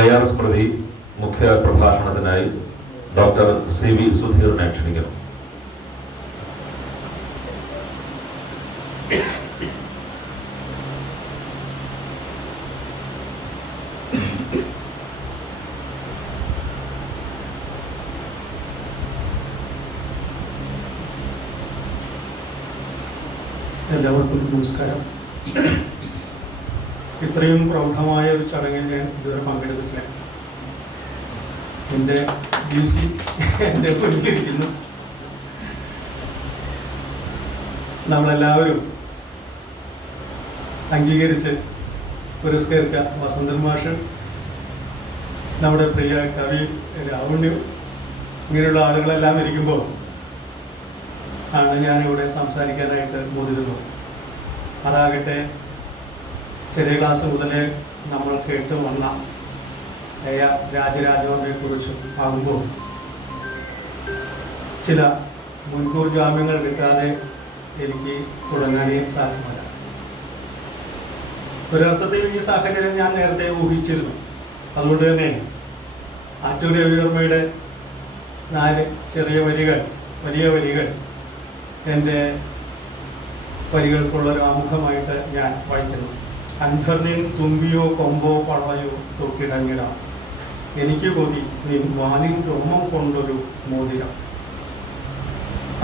AR സ്മൃതി മുഖ്യ പ്രഭാഷണത്തിനായി doctor CV സുധീറിനെ ക്ഷണിക്കുന്നു. എല്ലാവർക്കും നമസ്കാരം. ഇത്രയും പ്രൗഢമായ ഒരു ചടങ്ങിൽ ഞാൻ ഇതുവരെ പങ്കെടുത്തിട്ടില്ല. എൻ്റെ DC എൻ്റെ മുന്നിലിരിക്കുന്നു. നമ്മളെല്ലാവരും അംഗീകരിച്ച് പുരസ്കരിച്ച വസന്തൻ മാഷ്, നമ്മുടെ പ്രിയ കവി രാവുണ്യം, ഇങ്ങനെയുള്ള ആളുകളെല്ലാം ഇരിക്കുമ്പോൾ ആണ് ഞാനിവിടെ സംസാരിക്കാനായിട്ട് മോദിരുന്നു. അതാകട്ടെ ചെറിയ ക്ലാസ് മുതലേ നമ്മൾ കേട്ട് വന്ന AR രാജരാജവർമ്മയെ കുറിച്ചും ആകുമ്പോൾ ചില മുൻകൂർ ജാമ്യങ്ങൾ എടുക്കാതെ എനിക്ക് തുടങ്ങാനേ സാധ്യമല്ല. ഒരർത്ഥത്തിൽ ഈ സാഹചര്യം ഞാൻ നേരത്തെ ഊഹിച്ചിരുന്നു. അതുകൊണ്ട് തന്നെ ആറ്റൂർ രവിവർമ്മയുടെ 4 ചെറിയ വരികൾ, വലിയ വരികൾ എൻ്റെ വരികൾക്കുള്ളൊരു ആമുഖമായിട്ട് ഞാൻ വായിക്കുന്നു. അന്ധർനിൻ തുമ്പിയോ കൊമ്പോ പളയോ തൊട്ടിടങ്ങിടാം, എനിക്ക് കൊതി നിൻ വാനിൻ രോമം കൊണ്ടൊരു മോതിരം.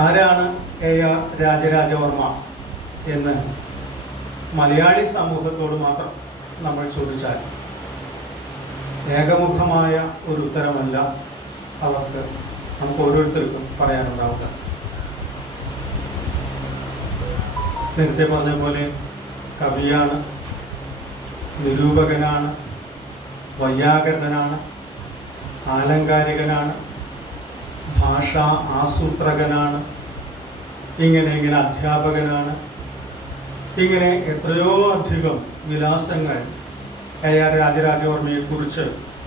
ആരാണ് AR രാജരാജവർമ്മ എന്ന് മലയാളി സമൂഹത്തോട് മാത്രം നമ്മൾ ചോദിച്ചാൽ ഏകമുഖമായ ഒരു ഉത്തരമല്ല അവർക്ക് നമുക്ക് ഓരോരുത്തർക്കും പറയാനുണ്ടാവുക. നേരത്തെ പറഞ്ഞ പോലെ കവിയാണ്, നിരൂപകനാണ്, വൈയാകരണനാണ്, ആലങ്കാരികനാണ്, ഭാഷാ ആസൂത്രകനാണ്, ഇങ്ങനെ അധ്യാപകനാണ്. ഇങ്ങനെ എത്രയോ അധികം വിലാസങ്ങൾ AR രാജരാജവർമ്മയെക്കുറിച്ച്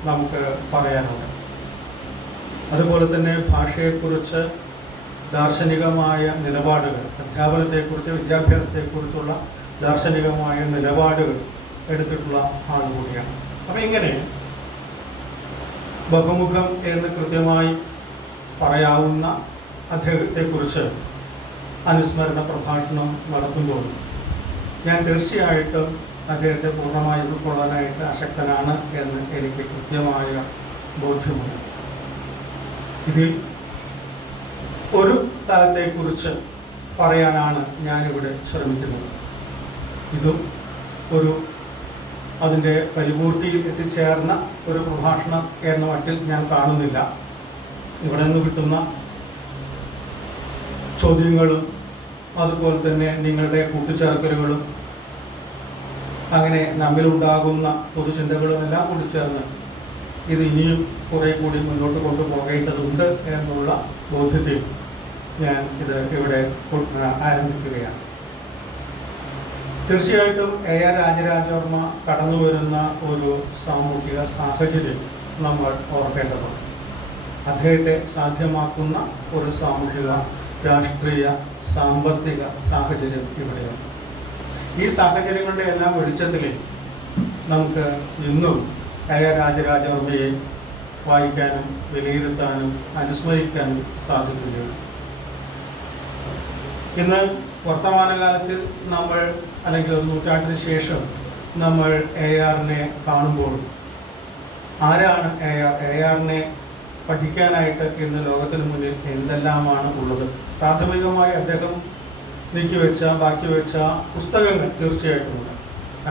നമുക്ക് പറയാനുണ്ട്. അതുപോലെ തന്നെ ഭാഷയെക്കുറിച്ച് ദാർശനികമായ നിലപാടുകൾ, അധ്യാപനത്തെക്കുറിച്ച്, വിദ്യാഭ്യാസത്തെക്കുറിച്ചുള്ള ദാർശനികമായ നിലപാടുകൾ എടുത്തിട്ടുള്ള ആൾ കൂടിയാണ്. അപ്പം ഇങ്ങനെ ബഹുമുഖം എന്ന് കൃത്യമായി പറയാവുന്ന അദ്ദേഹത്തെക്കുറിച്ച് അനുസ്മരണ പ്രഭാഷണം നടത്തുമ്പോൾ ഞാൻ തീർച്ചയായിട്ടും അദ്ദേഹത്തെ പൂർണ്ണമായി ഉൾക്കൊള്ളാനായിട്ട് അശക്തനാണ് എന്ന് എനിക്ക് കൃത്യമായ ബോധ്യമുണ്ട്. ഇതിൽ ഒരു തലത്തെക്കുറിച്ച് പറയാനാണ് ഞാനിവിടെ ശ്രമിക്കുന്നത്. ഇതും അതിൻ്റെ പരിപൂർത്തിയിൽ എത്തിച്ചേർന്ന ഒരു പ്രഭാഷണം എന്ന മട്ടിൽ ഞാൻ കാണുന്നില്ല. ഇവിടെ നിന്ന് കിട്ടുന്ന ചോദ്യങ്ങളും അതുപോലെ തന്നെ നിങ്ങളുടെ കൂട്ടിച്ചേർക്കലുകളും അങ്ങനെ നമ്മിലുണ്ടാകുന്ന പൊതുചിന്തകളും എല്ലാം കൂടി ചേർന്ന് ഇത് ഇനിയും കുറെ കൂടി മുന്നോട്ട് കൊണ്ടുപോകേണ്ടതുണ്ട് എന്നുള്ള ബോധ്യത്തിൽ ഞാൻ ഇത് ഇവിടെ ആരംഭിക്കുകയാണ്. തീർച്ചയായിട്ടും AR രാജരാജവർമ്മ കടന്നു വരുന്ന ഒരു സാമൂഹിക സാഹചര്യം നമ്മൾ ഓർക്കേണ്ടതുണ്ട്. അദ്ദേഹത്തെ സാധ്യമാക്കുന്ന ഒരു സാമൂഹിക, രാഷ്ട്രീയ, സാമ്പത്തിക സാഹചര്യം ഇവിടെയുണ്ട്. ഈ സാഹചര്യങ്ങളുടെ എല്ലാം വെളിച്ചത്തിൽ നമുക്ക് ഇന്നും AR രാജരാജവർമ്മയെ വായിക്കാനും വിലയിരുത്താനും അനുസ്മരിക്കാനും സാധിക്കുകയാണ്. ഇന്ന് വർത്തമാനകാലത്തിൽ നമ്മൾ, അല്ലെങ്കിൽ ഒരു നൂറ്റാണ്ടിന് ശേഷം നമ്മൾ ARനെ കാണുമ്പോൾ ആരാണ് ARനെ പഠിക്കാനായിട്ട് ഇന്ന് ലോകത്തിന് മുന്നിൽ എന്തെല്ലാമാണ് ഉള്ളത്? പ്രാഥമികമായി അദ്ദേഹം ബാക്കി വെച്ച പുസ്തകങ്ങൾ തീർച്ചയായിട്ടുമുണ്ട്.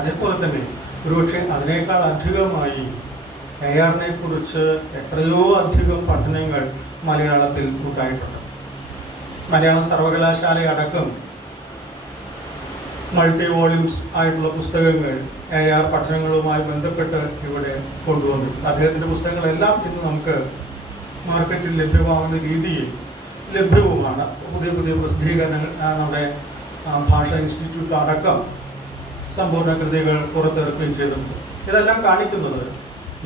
അതേപോലെ തന്നെ ഒരുപക്ഷെ അതിനേക്കാൾ അധികമായി ARനെ കുറിച്ച് എത്രയോ അധികം പഠനങ്ങൾ മലയാളത്തിൽ ഉണ്ടായിട്ടുണ്ട്. മലയാളം സർവകലാശാലയടക്കം മൾട്ടി വോള്യൂംസ് ആയിട്ടുള്ള പുസ്തകങ്ങൾ AR പഠനങ്ങളുമായി ബന്ധപ്പെട്ട് ഇവിടെ കൊണ്ടുവന്നു. അദ്ദേഹത്തിൻ്റെ പുസ്തകങ്ങളെല്ലാം ഇന്ന് നമുക്ക് മാർക്കറ്റിൽ ലഭ്യമാവുന്ന രീതിയിൽ ലഭ്യവുമാണ്. പുതിയ പ്രസിദ്ധീകരണങ്ങൾ നമ്മുടെ ഭാഷാ ഇൻസ്റ്റിറ്റ്യൂട്ട് അടക്കം സമ്പൂർണ്ണ കൃതികൾ പുറത്തിറക്കുകയും ചെയ്തിട്ടുണ്ട്. ഇതെല്ലാം കാണിക്കുന്നത്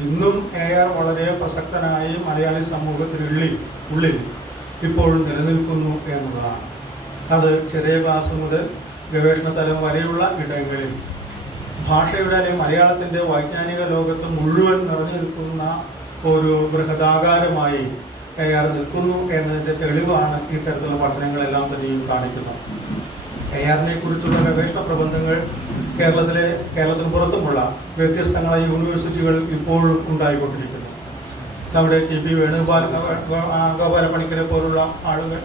ഇന്നും AR വളരെ പ്രസക്തനായി മലയാളി സമൂഹത്തിനുള്ളിൽ ഇപ്പോൾ നിലനിൽക്കുന്നു എന്നുള്ളതാണ്. അത് ചെറിയ ക്ലാസ് മുതൽ ഗവേഷണ തലം വരെയുള്ള ഇടങ്ങളിൽ ഭാഷയുടെ അല്ലെങ്കിൽ മലയാളത്തിൻ്റെ വൈജ്ഞാനിക ലോകത്ത് മുഴുവൻ നിറഞ്ഞു നിൽക്കുന്ന ഒരു ബൃഹദാകാരമായി AR നിൽക്കുന്നു എന്നതിൻ്റെ തെളിവാണ് ഈ തരത്തിലുള്ള പഠനങ്ങളെല്ലാം തന്നെയും കാണിക്കുന്നത്. ARനെ കുറിച്ചുള്ള ഗവേഷണ പ്രബന്ധങ്ങൾ കേരളത്തിന് പുറത്തുമുള്ള വ്യത്യസ്തങ്ങളായ യൂണിവേഴ്സിറ്റികൾ ഇപ്പോഴും ഉണ്ടായിക്കൊണ്ടിരിക്കുന്നു. നമ്മുടെ TP ഗോപാല പണിക്കരെ പോലുള്ള ആളുകൾ,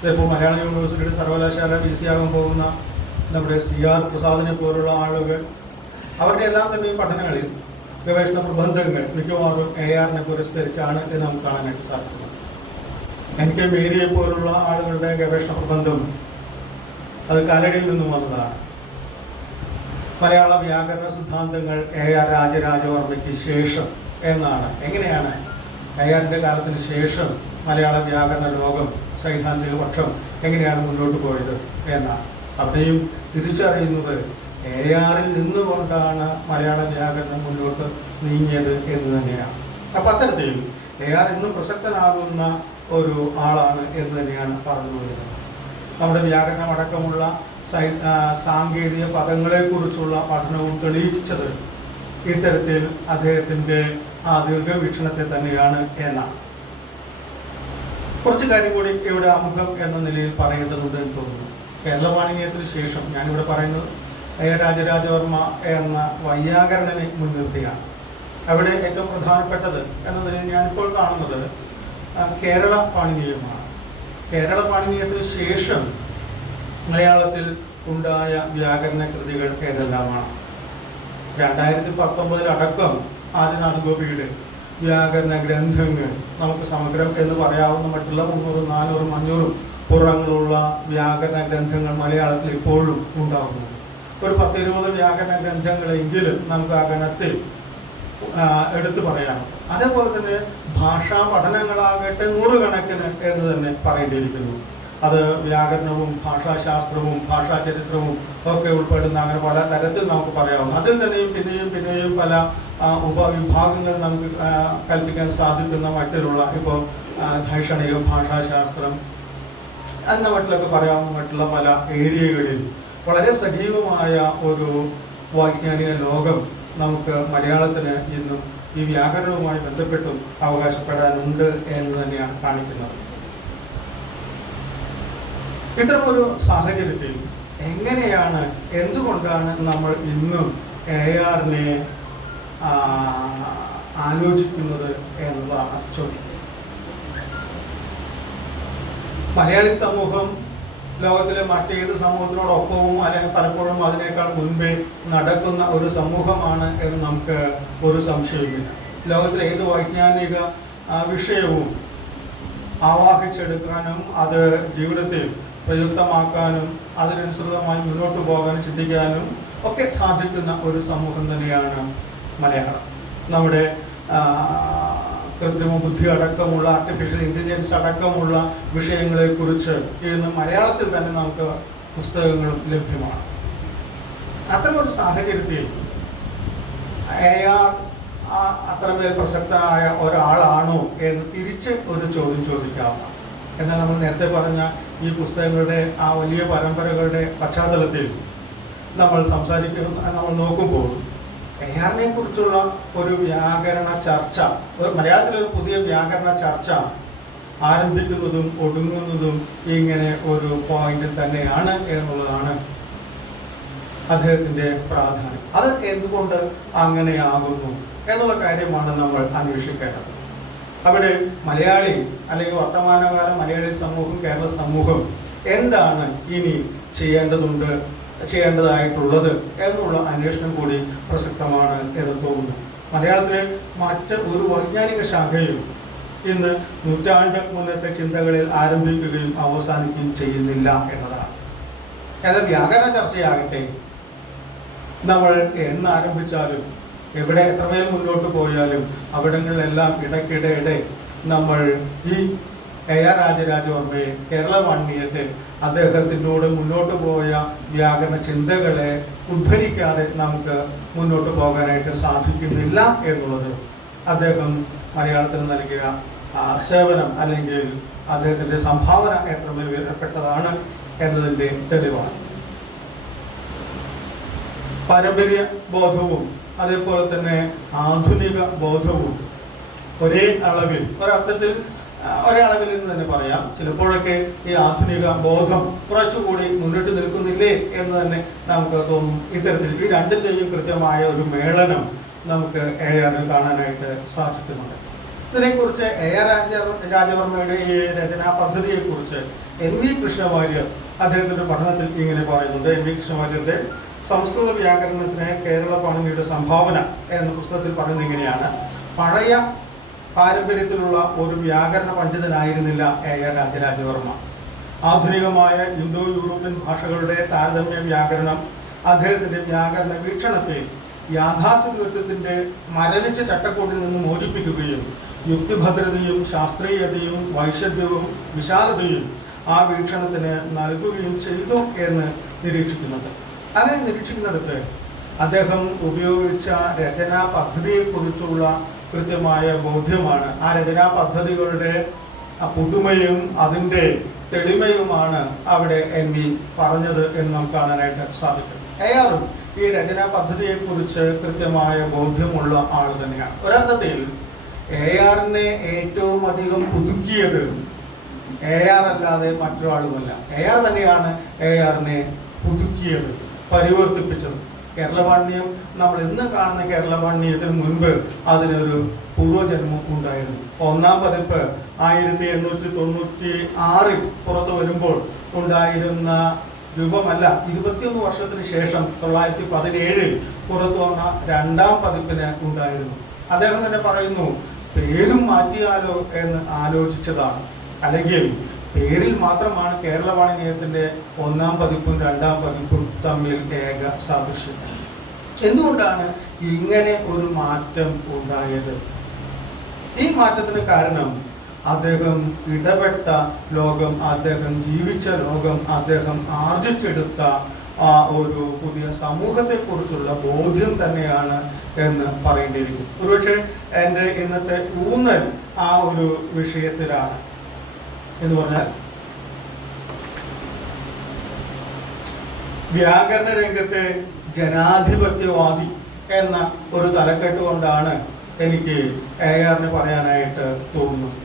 ഇതിപ്പോൾ മലയാളം യൂണിവേഴ്സിറ്റിയുടെ സർവകലാശാല DC ആകാൻ പോകുന്ന നമ്മുടെ CR പ്രസാദിനെ പോലുള്ള ആളുകൾ, അവരുടെ എല്ലാം തന്നെയും പഠനങ്ങളിൽ ഗവേഷണ പ്രബന്ധങ്ങൾ മിക്കവാറും ARനെ പുരസ്കരിച്ചാണ് എന്ന് നമുക്ക് കാണാനായിട്ട് സാധിക്കുന്നത്. NK മേരിയെ പോലുള്ള ആളുകളുടെ ഗവേഷണ പ്രബന്ധം അത് കാലടിയിൽ നിന്നും വന്നതാണ്. മലയാള വ്യാകരണ സിദ്ധാന്തങ്ങൾ AR രാജരാജവർമ്മയ്ക്ക് ശേഷം എന്നാണ്. എങ്ങനെയാണ് ARന്റെ കാലത്തിന് ശേഷം മലയാള വ്യാകരണ ലോകം, സൈദ്ധാന്തിക പക്ഷം എങ്ങനെയാണ് മുന്നോട്ട് പോയത് എന്നാണ്. അവിടെയും തിരിച്ചറിയുന്നത് ARൽ നിന്നുകൊണ്ടാണ് മലയാള വ്യാകരണം മുന്നോട്ട് നീങ്ങിയത് എന്ന് തന്നെയാണ്. അപ്പം അത്തരത്തിൽ AR ഇന്നും പ്രസക്തനാകുന്ന ഒരു ആളാണ് എന്ന് തന്നെയാണ് പറഞ്ഞു വരുന്നത്. നമ്മുടെ വ്യാകരണം അടക്കമുള്ള സാങ്കേതിക പദങ്ങളെക്കുറിച്ചുള്ള പഠനവും തെളിയിച്ചത് ഇത്തരത്തിൽ അദ്ദേഹത്തിൻ്റെ ആ ദീർഘവീക്ഷണത്തെ തന്നെയാണ് എന്നാണ്. കുറച്ച് കാര്യം കൂടി ഇവിടെ ആമുഖം എന്ന നിലയിൽ പറയേണ്ടതുണ്ട് എന്ന് തോന്നുന്നു. കേരള വാണിജ്യത്തിന് ശേഷം ഞാനിവിടെ പറയുന്നത് രാജരാജവർമ്മ എന്ന വൈയാകരണനെ മുൻനിർത്തിയാണ്. അവിടെ ഏറ്റവും പ്രധാനപ്പെട്ടത് എന്ന നിലയിൽ ഞാനിപ്പോൾ കാണുന്നത് കേരള പാണിനീയമാണ്. കേരള പാണിനീയത്തിന് ശേഷം മലയാളത്തിൽ ഉണ്ടായ വ്യാകരണ കൃതികൾ ഏതെല്ലാമാണ്? 2019 അടക്കം ആദിനാഥ് ഗോപിയുടെ വ്യാകരണ ഗ്രന്ഥങ്ങൾ നമുക്ക് സമഗ്രം എന്ന് പറയാവുന്ന മറ്റുള്ള 300, 400, 500 പുറങ്ങളുള്ള വ്യാകരണ ഗ്രന്ഥങ്ങൾ മലയാളത്തിൽ ഇപ്പോഴും ഉണ്ടാകുന്നു. ഒരു 10-20 വ്യാകരണ ഗ്രന്ഥങ്ങളെങ്കിലും നമുക്ക് ആ ഗണത്തിൽ എടുത്തു പറയാം. അതേപോലെ തന്നെ ഭാഷാ പഠനങ്ങളാകട്ടെ നൂറുകണക്കിന് എന്ന് തന്നെ പറയേണ്ടിയിരിക്കുന്നു. അത് വ്യാകരണവും ഭാഷാശാസ്ത്രവും ഭാഷാചരിത്രവും ഒക്കെ ഉൾപ്പെടുന്ന അങ്ങനെ പല തരത്തിൽ നമുക്ക് പറയാവുന്നു. അതിൽ തന്നെയും പിന്നെയും പല ഉപവിഭാഗങ്ങൾ നമുക്ക് കൽപ്പിക്കാൻ സാധിക്കുന്ന മറ്റുള്ള ഇപ്പോൾ ധൈഷണിക ഭാഷാശാസ്ത്രം എന്ന മട്ടിലൊക്കെ പറയാവുന്ന മറ്റുള്ള പല ഏരിയകളിൽ വളരെ സജീവമായ ഒരു വൈജ്ഞാനിക ലോകം നമുക്ക് മലയാളത്തിന് ഇന്നും ഈ വ്യാകരണവുമായി ബന്ധപ്പെട്ടും അവകാശപ്പെടാനുണ്ട് എന്ന് തന്നെയാണ് കാണിക്കുന്നത്. ഇത്തരമൊരു സാഹചര്യത്തിൽ എങ്ങനെയാണ്, എന്തുകൊണ്ടാണ് നമ്മൾ ഇന്നും ARനെ ആലോചിക്കുന്നത് എന്നതാണ് ചോദ്യം. മലയാളി സമൂഹം ലോകത്തിലെ മറ്റേത് സമൂഹത്തിനോടൊപ്പവും അല്ലെങ്കിൽ പലപ്പോഴും അതിനേക്കാൾ മുൻപേ നടക്കുന്ന ഒരു സമൂഹമാണ് എന്ന് നമുക്ക് ഒരു സംശയവുമില്ല. ലോകത്തിലെ ഏത് വൈജ്ഞാനിക വിഷയവും ആവാഹിച്ചെടുക്കാനും അത് ജീവിതത്തിൽ പ്രയുക്തമാക്കാനും അതിനനുസൃതമായി മുന്നോട്ട് പോകാനും ചിന്തിക്കാനും ഒക്കെ സാധിക്കുന്ന ഒരു സമൂഹം തന്നെയാണ് മലയാളം. നമ്മുടെ കൃത്രിമ ബുദ്ധി അടക്കമുള്ള ആർട്ടിഫിഷ്യൽ ഇൻ്റലിജൻസ് അടക്കമുള്ള വിഷയങ്ങളെക്കുറിച്ച് ഇന്ന് മലയാളത്തിൽ തന്നെ നമുക്ക് പുസ്തകങ്ങളും ലഭ്യമാണ്. അത്തരമൊരു സാഹചര്യത്തിൽ AR അത്രമേൽ പ്രസക്തനായ ഒരാളാണോ എന്ന് തിരിച്ച് ഒരു ചോദ്യം ചോദിക്കാവുന്നതാണ്. എന്നാൽ നമ്മൾ നേരത്തെ പറഞ്ഞ ഈ പുസ്തകങ്ങളുടെ ആ വലിയ പരമ്പരകളുടെ പശ്ചാത്തലത്തിൽ നമ്മൾ നോക്കുമ്പോൾ ARനെ കുറിച്ചുള്ള ഒരു വ്യാകരണ ചർച്ച, മലയാളത്തിലൊരു പുതിയ വ്യാകരണ ചർച്ച ആരംഭിക്കുന്നതും ഒടുങ്ങുന്നതും ഇങ്ങനെ ഒരു പോയിന്റിൽ തന്നെയാണ് എന്നുള്ളതാണ് അദ്ദേഹത്തിൻ്റെ പ്രാധാന്യം. അത് എന്തുകൊണ്ട് അങ്ങനെയാകുന്നു എന്നുള്ള കാര്യമാണ് നമ്മൾ അന്വേഷിക്കേണ്ടത്. അവിടെ മലയാളി അല്ലെങ്കിൽ വർത്തമാനകാല മലയാളി സമൂഹം, കേരള സമൂഹം എന്താണ് ഇനി ചെയ്യേണ്ടതായിട്ടുള്ളത് എന്നുള്ള അന്വേഷണം കൂടി പ്രസക്തമാണ് എന്ന് തോന്നുന്നു. മലയാളത്തിലെ മറ്റ് ഒരു വൈജ്ഞാനിക ശാഖയും ഇന്ന് നൂറ്റാണ്ട് മുന്നത്തെ ചിന്തകളിൽ ആരംഭിക്കുകയും അവസാനിക്കുകയും ചെയ്യുന്നില്ല എന്നതാണ്. എന്നാൽ വ്യാകരണ ചർച്ചയാകട്ടെ നമ്മൾ എന്ന് ആരംഭിച്ചാലും എവിടെ എത്രമേൽ മുന്നോട്ട് പോയാലും അവിടങ്ങളിലെല്ലാം ഇടയ്ക്കിടെ നമ്മൾ ഈ AR രാജരാജവർമ്മയെ, കേരള വാണിജ്യത്തെ, അദ്ദേഹത്തിനോട് മുന്നോട്ട് പോയ വ്യാകരണ ചിന്തകളെ ഉദ്ധരിക്കാതെ നമുക്ക് മുന്നോട്ട് പോകാനായിട്ട് സാധിക്കുന്നില്ല എന്നുള്ളത് അദ്ദേഹം മലയാളത്തിന് നൽകിയ സേവനം അല്ലെങ്കിൽ അദ്ദേഹത്തിൻ്റെ സംഭാവന എത്രമേൽ വിലപ്പെട്ടതാണ് എന്നതിൻ്റെ തെളിവാണ്. പാരമ്പര്യ ബോധവും അതേപോലെ തന്നെ ആധുനിക ബോധവും ഒരേ അളവിൽ ഒരേ അളവിൽ എന്ന് തന്നെ പറയാം. ചിലപ്പോഴൊക്കെ ഈ ആധുനിക ബോധം കുറച്ചുകൂടി മുന്നിട്ട് നിൽക്കുന്നില്ലേ എന്ന് തന്നെ നമുക്ക് തോന്നും. ഇത്തരത്തിൽ ഈ രണ്ടിൻ്റെയും കൃത്യമായ ഒരു മേളനം നമുക്ക് AR കാണാനായിട്ട് സാധിക്കുന്നുണ്ട്. ഇതിനെക്കുറിച്ച് AR രാജവർമ്മയുടെ ഈ രചനാ പദ്ധതിയെക്കുറിച്ച് NV കൃഷ്ണവാര്യർ അദ്ദേഹത്തിൻ്റെ പഠനത്തിൽ ഇങ്ങനെ പറയുന്നുണ്ട്. NV കൃഷ്ണവാര്യരുടെ സംസ്കൃത വ്യാകരണത്തിന് കേരള പാണിനിയുടെ സംഭാവന എന്ന പുസ്തകത്തിൽ പറയുന്നത് ഇങ്ങനെയാണ്: പഴയ പാരമ്പര്യത്തിലുള്ള ഒരു വ്യാകരണ പണ്ഡിതനായിരുന്നില്ല AR രാജരാജവർമ്മ. ആധുനികമായ ഇന്തോ യൂറോപ്യൻ ഭാഷകളുടെ താരതമ്യ വ്യാകരണം അദ്ദേഹത്തിൻ്റെ വ്യാകരണ വീക്ഷണത്തെ യാഥാസ്ഥിതികത്വത്തിൻ്റെ മരവിച്ച ചട്ടക്കൂട്ടിൽ നിന്ന് മോചിപ്പിക്കുകയും യുക്തിഭദ്രതയും ശാസ്ത്രീയതയും വൈശദ്യവും വിശാലതയും ആ വീക്ഷണത്തിന് നൽകുകയും ചെയ്തു എന്ന് നിരീക്ഷിക്കുന്നത്. അങ്ങനെ നിരീക്ഷിക്കുന്നിടത്ത് അദ്ദേഹം ഉപയോഗിച്ച രചനാ പദ്ധതിയെക്കുറിച്ചുള്ള കൃത്യമായ ബോധ്യമാണ്. ആ രചനാ പദ്ധതികളുടെ പുതുമയും അതിൻ്റെ തെളിമയുമാണ് അവിടെ NV പറഞ്ഞത് എന്ന് നമുക്ക് കാണാനായിട്ട് സാധിക്കും. ARഉം ഈ രചനാ പദ്ധതിയെക്കുറിച്ച് കൃത്യമായ ബോധ്യമുള്ള ആൾ തന്നെയാണ്. ഒരർത്ഥത്തിൽ ARനെ ഏറ്റവും അധികം പുതുക്കിയത് AR അല്ലാതെ മറ്റൊരാളുമല്ല. AR തന്നെയാണ് ARനെ പുതുക്കിയത്, പരിവർത്തിപ്പിച്ചത്. കേരളപാണ്ഡ്യം നമ്മൾ ഇന്ന് കാണുന്ന കേരളപാണ്ഡ്യത്തിന് മുൻപ് അതിനൊരു പൂർവ്വജന്മം ഉണ്ടായിരുന്നു. ഒന്നാം പതിപ്പ് 1896 പുറത്തു വരുമ്പോൾ ഉണ്ടായിരുന്ന രൂപമല്ല 21 വർഷത്തിന് ശേഷം 1917 പുറത്തു വന്ന രണ്ടാം പതിപ്പിന് ഉണ്ടായിരുന്നു. അദ്ദേഹം തന്നെ പറയുന്നു, പേരും മാറ്റിയാലോ എന്ന് ആലോചിച്ചതാണ്. അല്ലെങ്കിൽ പേരിൽ മാത്രമാണ് കേരളപാണ്ഡ്യത്തിൻ്റെ ഒന്നാം പതിപ്പും രണ്ടാം പതിപ്പും തമ്മിൽ ഏക സാദൃശ്യം. എന്തുകൊണ്ടാണ് ഇങ്ങനെ ഒരു മാറ്റം ഉണ്ടായത്? ഈ മാറ്റത്തിന് കാരണം അദ്ദേഹം ഇടപെട്ട ലോകം, അദ്ദേഹം ജീവിച്ച ലോകം, അദ്ദേഹം ആർജിച്ചെടുത്ത ആ ഒരു പുതിയ സമൂഹത്തെക്കുറിച്ചുള്ള ബോധ്യം തന്നെയാണ് എന്ന് പറയേണ്ടിയിരിക്കും. ഒരുപക്ഷെ എൻ്റെ ഇന്നത്തെ ഊന്നൽ ആ ഒരു വിഷയത്തിലാണ്. എന്ന് പറഞ്ഞാൽ വ്യാകരണ രംഗത്തെ ജനാധിപത്യവാദി എന്ന ഒരു തലക്കെട്ട് കൊണ്ടാണ് എനിക്ക് ARന് പറയാനായിട്ട് തോന്നുന്നത്.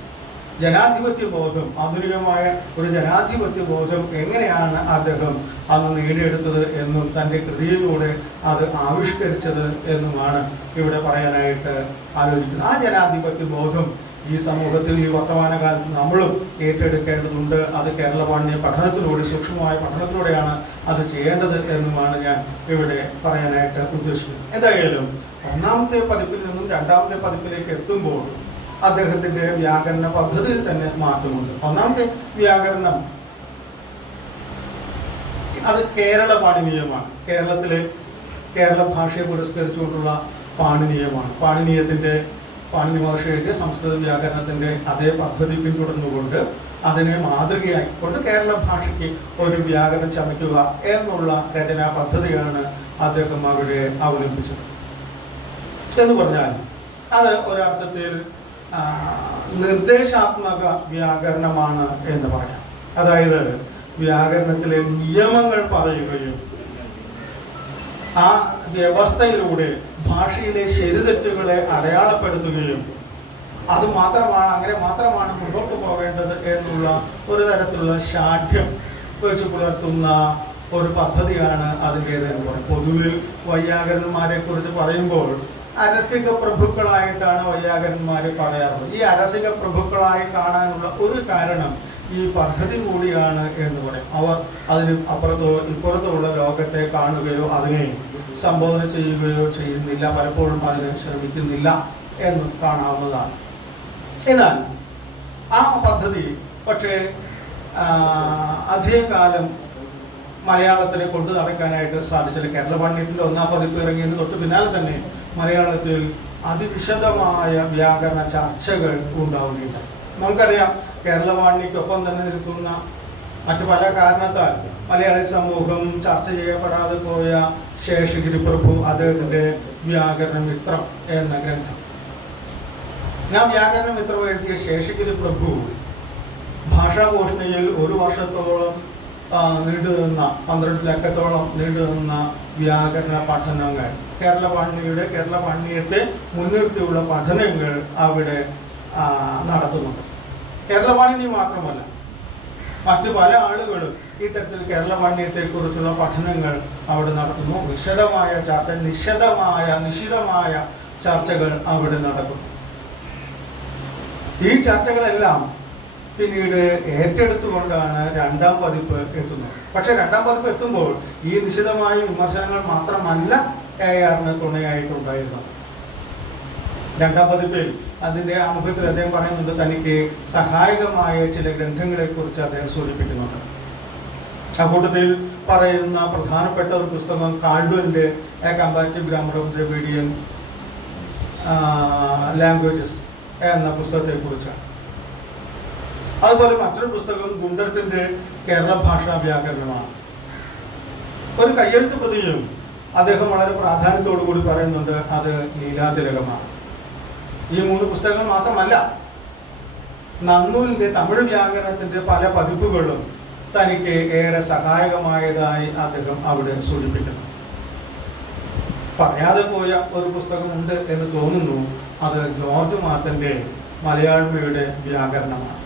ജനാധിപത്യ ബോധം, ആധുനികമായ ഒരു ജനാധിപത്യ ബോധം എങ്ങനെയാണ് അദ്ദേഹം അന്ന് നേടിയെടുത്തത് എന്നും തൻ്റെ കൃതിയിലൂടെ അത് ആവിഷ്കരിച്ചത് എന്നുമാണ് ഇവിടെ പറയാനായിട്ട് ആലോചിക്കുന്നത്. ആ ജനാധിപത്യ ബോധം ഈ സമൂഹത്തിൽ ഈ വർത്തമാനകാലത്ത് നമ്മളും ഏറ്റെടുക്കേണ്ടതുണ്ട്. അത് കേരളപാണ്ഡ്യ പഠനത്തിലൂടെ, സൂക്ഷ്മമായ പഠനത്തിലൂടെയാണ് അത് ചെയ്യേണ്ടത് എന്നുമാണ് ഞാൻ ഇവിടെ പറയാനായിട്ട് ഉദ്ദേശിക്കുന്നത്. എന്തായാലും ഒന്നാമത്തെ പതിപ്പിൽ നിന്നും രണ്ടാമത്തെ പതിപ്പിലേക്ക് എത്തുമ്പോൾ അദ്ദേഹത്തിൻ്റെ വ്യാകരണ പദ്ധതിയിൽ തന്നെ മാറ്റമുണ്ട്. ഒന്നാമത്തെ വ്യാകരണം അത് കേരള പാണിനീയമാണ്. കേരള ഭാഷയെ പുരസ്കരിച്ചുകൊണ്ടുള്ള പാണിനീയമാണ്. പാണിനി മഹർഷി എഴുതിയ സംസ്കൃത വ്യാകരണത്തിൻ്റെ അതേ പദ്ധതി പിന്തുടർന്നുകൊണ്ട് അതിനെ മാതൃകയാക്കിക്കൊണ്ട് കേരള ഭാഷയ്ക്ക് ഒരു വ്യാകരണം ചമയ്ക്കുക എന്നുള്ള രചനാ പദ്ധതിയാണ് അദ്ദേഹം അവിടെ അവലംബിച്ചത്. എന്ന് പറഞ്ഞാൽ അത് ഒരർത്ഥത്തിൽ നിർദ്ദേശാത്മക വ്യാകരണമാണ് എന്ന് പറയാം. അതായത് വ്യാകരണത്തിലെ നിയമങ്ങൾ പറയുകയും ആ വ്യവസ്ഥയിലൂടെ ഭാഷയിലെ ശരിതെറ്റുകളെ അടയാളപ്പെടുത്തുകയും അങ്ങനെ മാത്രമാണ് മുന്നോട്ട് പോകേണ്ടത് എന്നുള്ള ഒരു തരത്തിലുള്ള ശാഠ്യം വെച്ച് പുലർത്തുന്ന ഒരു പദ്ധതിയാണ് അതിൻ്റേത് എന്ന് പറയും. പൊതുവിൽ വൈയാകരന്മാരെ കുറിച്ച് പറയുമ്പോൾ അരസിക പ്രഭുക്കളായിട്ടാണ് വൈയാകരന്മാരെ പറയാറുള്ളത്. ഈ അരസിക പ്രഭുക്കളായി കാണാനുള്ള ഒരു കാരണം ഈ പദ്ധതി കൂടിയാണ് എന്ന് പറയും. അവർ അതിന് ഇപ്പുറത്തുള്ള ലോകത്തെ കാണുകയോ അതിനെ സംബോധന ചെയ്യുകയോ ചെയ്യുന്നില്ല, പലപ്പോഴും അതിന് ശ്രമിക്കുന്നില്ല എന്ന് കാണാവുന്നതാണ്. എന്നാൽ ആ പദ്ധതി പക്ഷേ അധികകാലം മലയാളത്തിനെ കൊണ്ടു നടക്കാനായിട്ട് സാധിച്ചില്ല. കേരളപാണ്ഡ്യത്തിൻ്റെ ഒന്നാം പതിപ്പ് ഇറങ്ങിയതിന് തൊട്ട് പിന്നാലെ തന്നെ മലയാളത്തിൽ അതിവിശദമായ വ്യാകരണ ചർച്ചകൾ ഉണ്ടാവുകയില്ല. നമുക്കറിയാം, കേരളപാണ്ഡ്യക്കൊപ്പം തന്നെ നിൽക്കുന്ന മറ്റു പല കാരണത്താൽ മലയാളി സമൂഹം ചർച്ച ചെയ്യപ്പെടാതെ പോയ ശേഷഗിരി പ്രഭു, അദ്ദേഹത്തിൻ്റെ വ്യാകരണ മിത്രം എന്ന ഗ്രന്ഥം. ആ വ്യാകരണ മിത്രം എഴുതിയ ശേഷഗിരി പ്രഭു ഭാഷാഭൂഷണിയിൽ 1 വർഷത്തോളം നീണ്ടുനിന്ന 12 ലക്കത്തോളം നീണ്ടുനിന്ന വ്യാകരണ പഠനങ്ങൾ, കേരള പാണിനിയത്തെ മുൻനിർത്തിയുള്ള പഠനങ്ങൾ അവിടെ നടത്തുന്നുണ്ട്. കേരള പാണിനി മാത്രമല്ല, മറ്റു പല ആളുകളും ഈ തരത്തിൽ കേരള പാണിനിയത്തെക്കുറിച്ചുള്ള പഠനങ്ങൾ അവിടെ നടത്തുന്നു. നിശിതമായ ചർച്ചകൾ അവിടെ നടക്കുന്നു. ഈ ചർച്ചകളെല്ലാം പിന്നീട് ഏറ്റെടുത്തുകൊണ്ടാണ് 2ാം പതിപ്പ് എത്തുന്നത്. പക്ഷെ 2ാം പതിപ്പ് എത്തുമ്പോൾ ഈ നിശിതമായ വിമർശനങ്ങൾ മാത്രമല്ല ARന് തുണയായിട്ടുണ്ടായിരുന്നത്. 2ാം പതിപ്പിൽ അതിൻ്റെ ആമുഖത്തിൽ അദ്ദേഹം പറയുന്നുണ്ട്, തനിക്ക് സഹായകമായ ചില ഗ്രന്ഥങ്ങളെ കുറിച്ച് അദ്ദേഹം സൂചിപ്പിക്കുന്നുണ്ട്. അക്കൂട്ടത്തിൽ പറയുന്ന പ്രധാനപ്പെട്ട ഒരു പുസ്തകം കാൾഡ്വെലിൻ്റെ A comparative grammar of Dravidian languages എന്ന പുസ്തകത്തെക്കുറിച്ചാണ്. അതുപോലെ മറ്റൊരു പുസ്തകം ഗുണ്ടർട്ടിൻ്റെ കേരള ഭാഷാ വ്യാകരണമാണ്. ഒരു കയ്യെഴുത്ത് പ്രതിയും അദ്ദേഹം വളരെ പ്രാധാന്യത്തോടു കൂടി പറയുന്നുണ്ട്, അത് ലീലാതിലകമാണ്. ഈ 3 പുസ്തകങ്ങൾ മാത്രമല്ല, നന്നൂലിൻ്റെ തമിഴ് വ്യാകരണത്തിൻ്റെ പല പതിപ്പുകളും തനിക്ക് ഏറെ സഹായകമായതായി അദ്ദേഹം അവിടെ സൂചിപ്പിക്കുന്നു. പറയാതെ പോയ ഒരു പുസ്തകമുണ്ട് എന്ന് തോന്നുന്നു, അത് ജോർജ് മാത്തൻ്റെ മലയാഴ്മയുടെ വ്യാകരണമാണ്.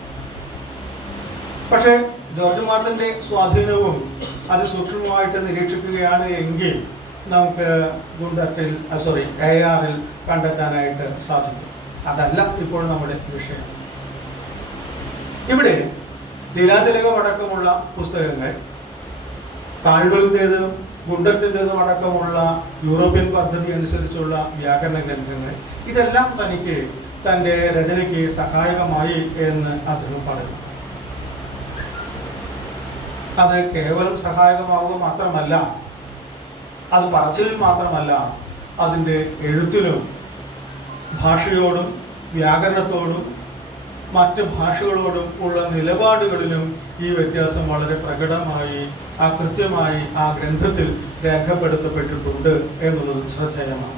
പക്ഷേ ജോർജ് മാത്തൻ്റെ സ്വാധീനവും അതിസൂക്ഷ്മമായിട്ട് നിരീക്ഷിക്കുകയാണ് എങ്കിൽ നമുക്ക് ഗുണ്ടർട്ടിൽ ARൽ കണ്ടെത്താനായിട്ട് സാധിക്കും. അതല്ല ഇപ്പോൾ നമ്മുടെ വിഷയം. ഇവിടെ ലീലാതിലകമടക്കമുള്ള പുസ്തകങ്ങൾ, കാൾഡ്വെലിൻ്റേതും ഗുണ്ടർട്ടിൻ്റേതും അടക്കമുള്ള യൂറോപ്യൻ പദ്ധതി അനുസരിച്ചുള്ള വ്യാകരണ ഗ്രന്ഥങ്ങൾ, ഇതെല്ലാം തനിക്ക് തൻ്റെ രചനയ്ക്ക് സഹായകമായി എന്ന് അദ്ദേഹം പറയുന്നു. അത് കേവലം സഹായകമാവുക മാത്രമല്ല, അത് പറച്ചിലിൽ മാത്രമല്ല, അതിൻ്റെ എഴുത്തിലും ഭാഷയോടും വ്യാകരണത്തോടും മറ്റ് ഭാഷകളോടും ഉള്ള നിലപാടുകളിലും ഈ വ്യത്യാസം വളരെ പ്രകടമായി കൃത്യമായി ആ ഗ്രന്ഥത്തിൽ രേഖപ്പെടുത്തപ്പെട്ടിട്ടുണ്ട് എന്നുള്ളത് ശ്രദ്ധേയമാണ്.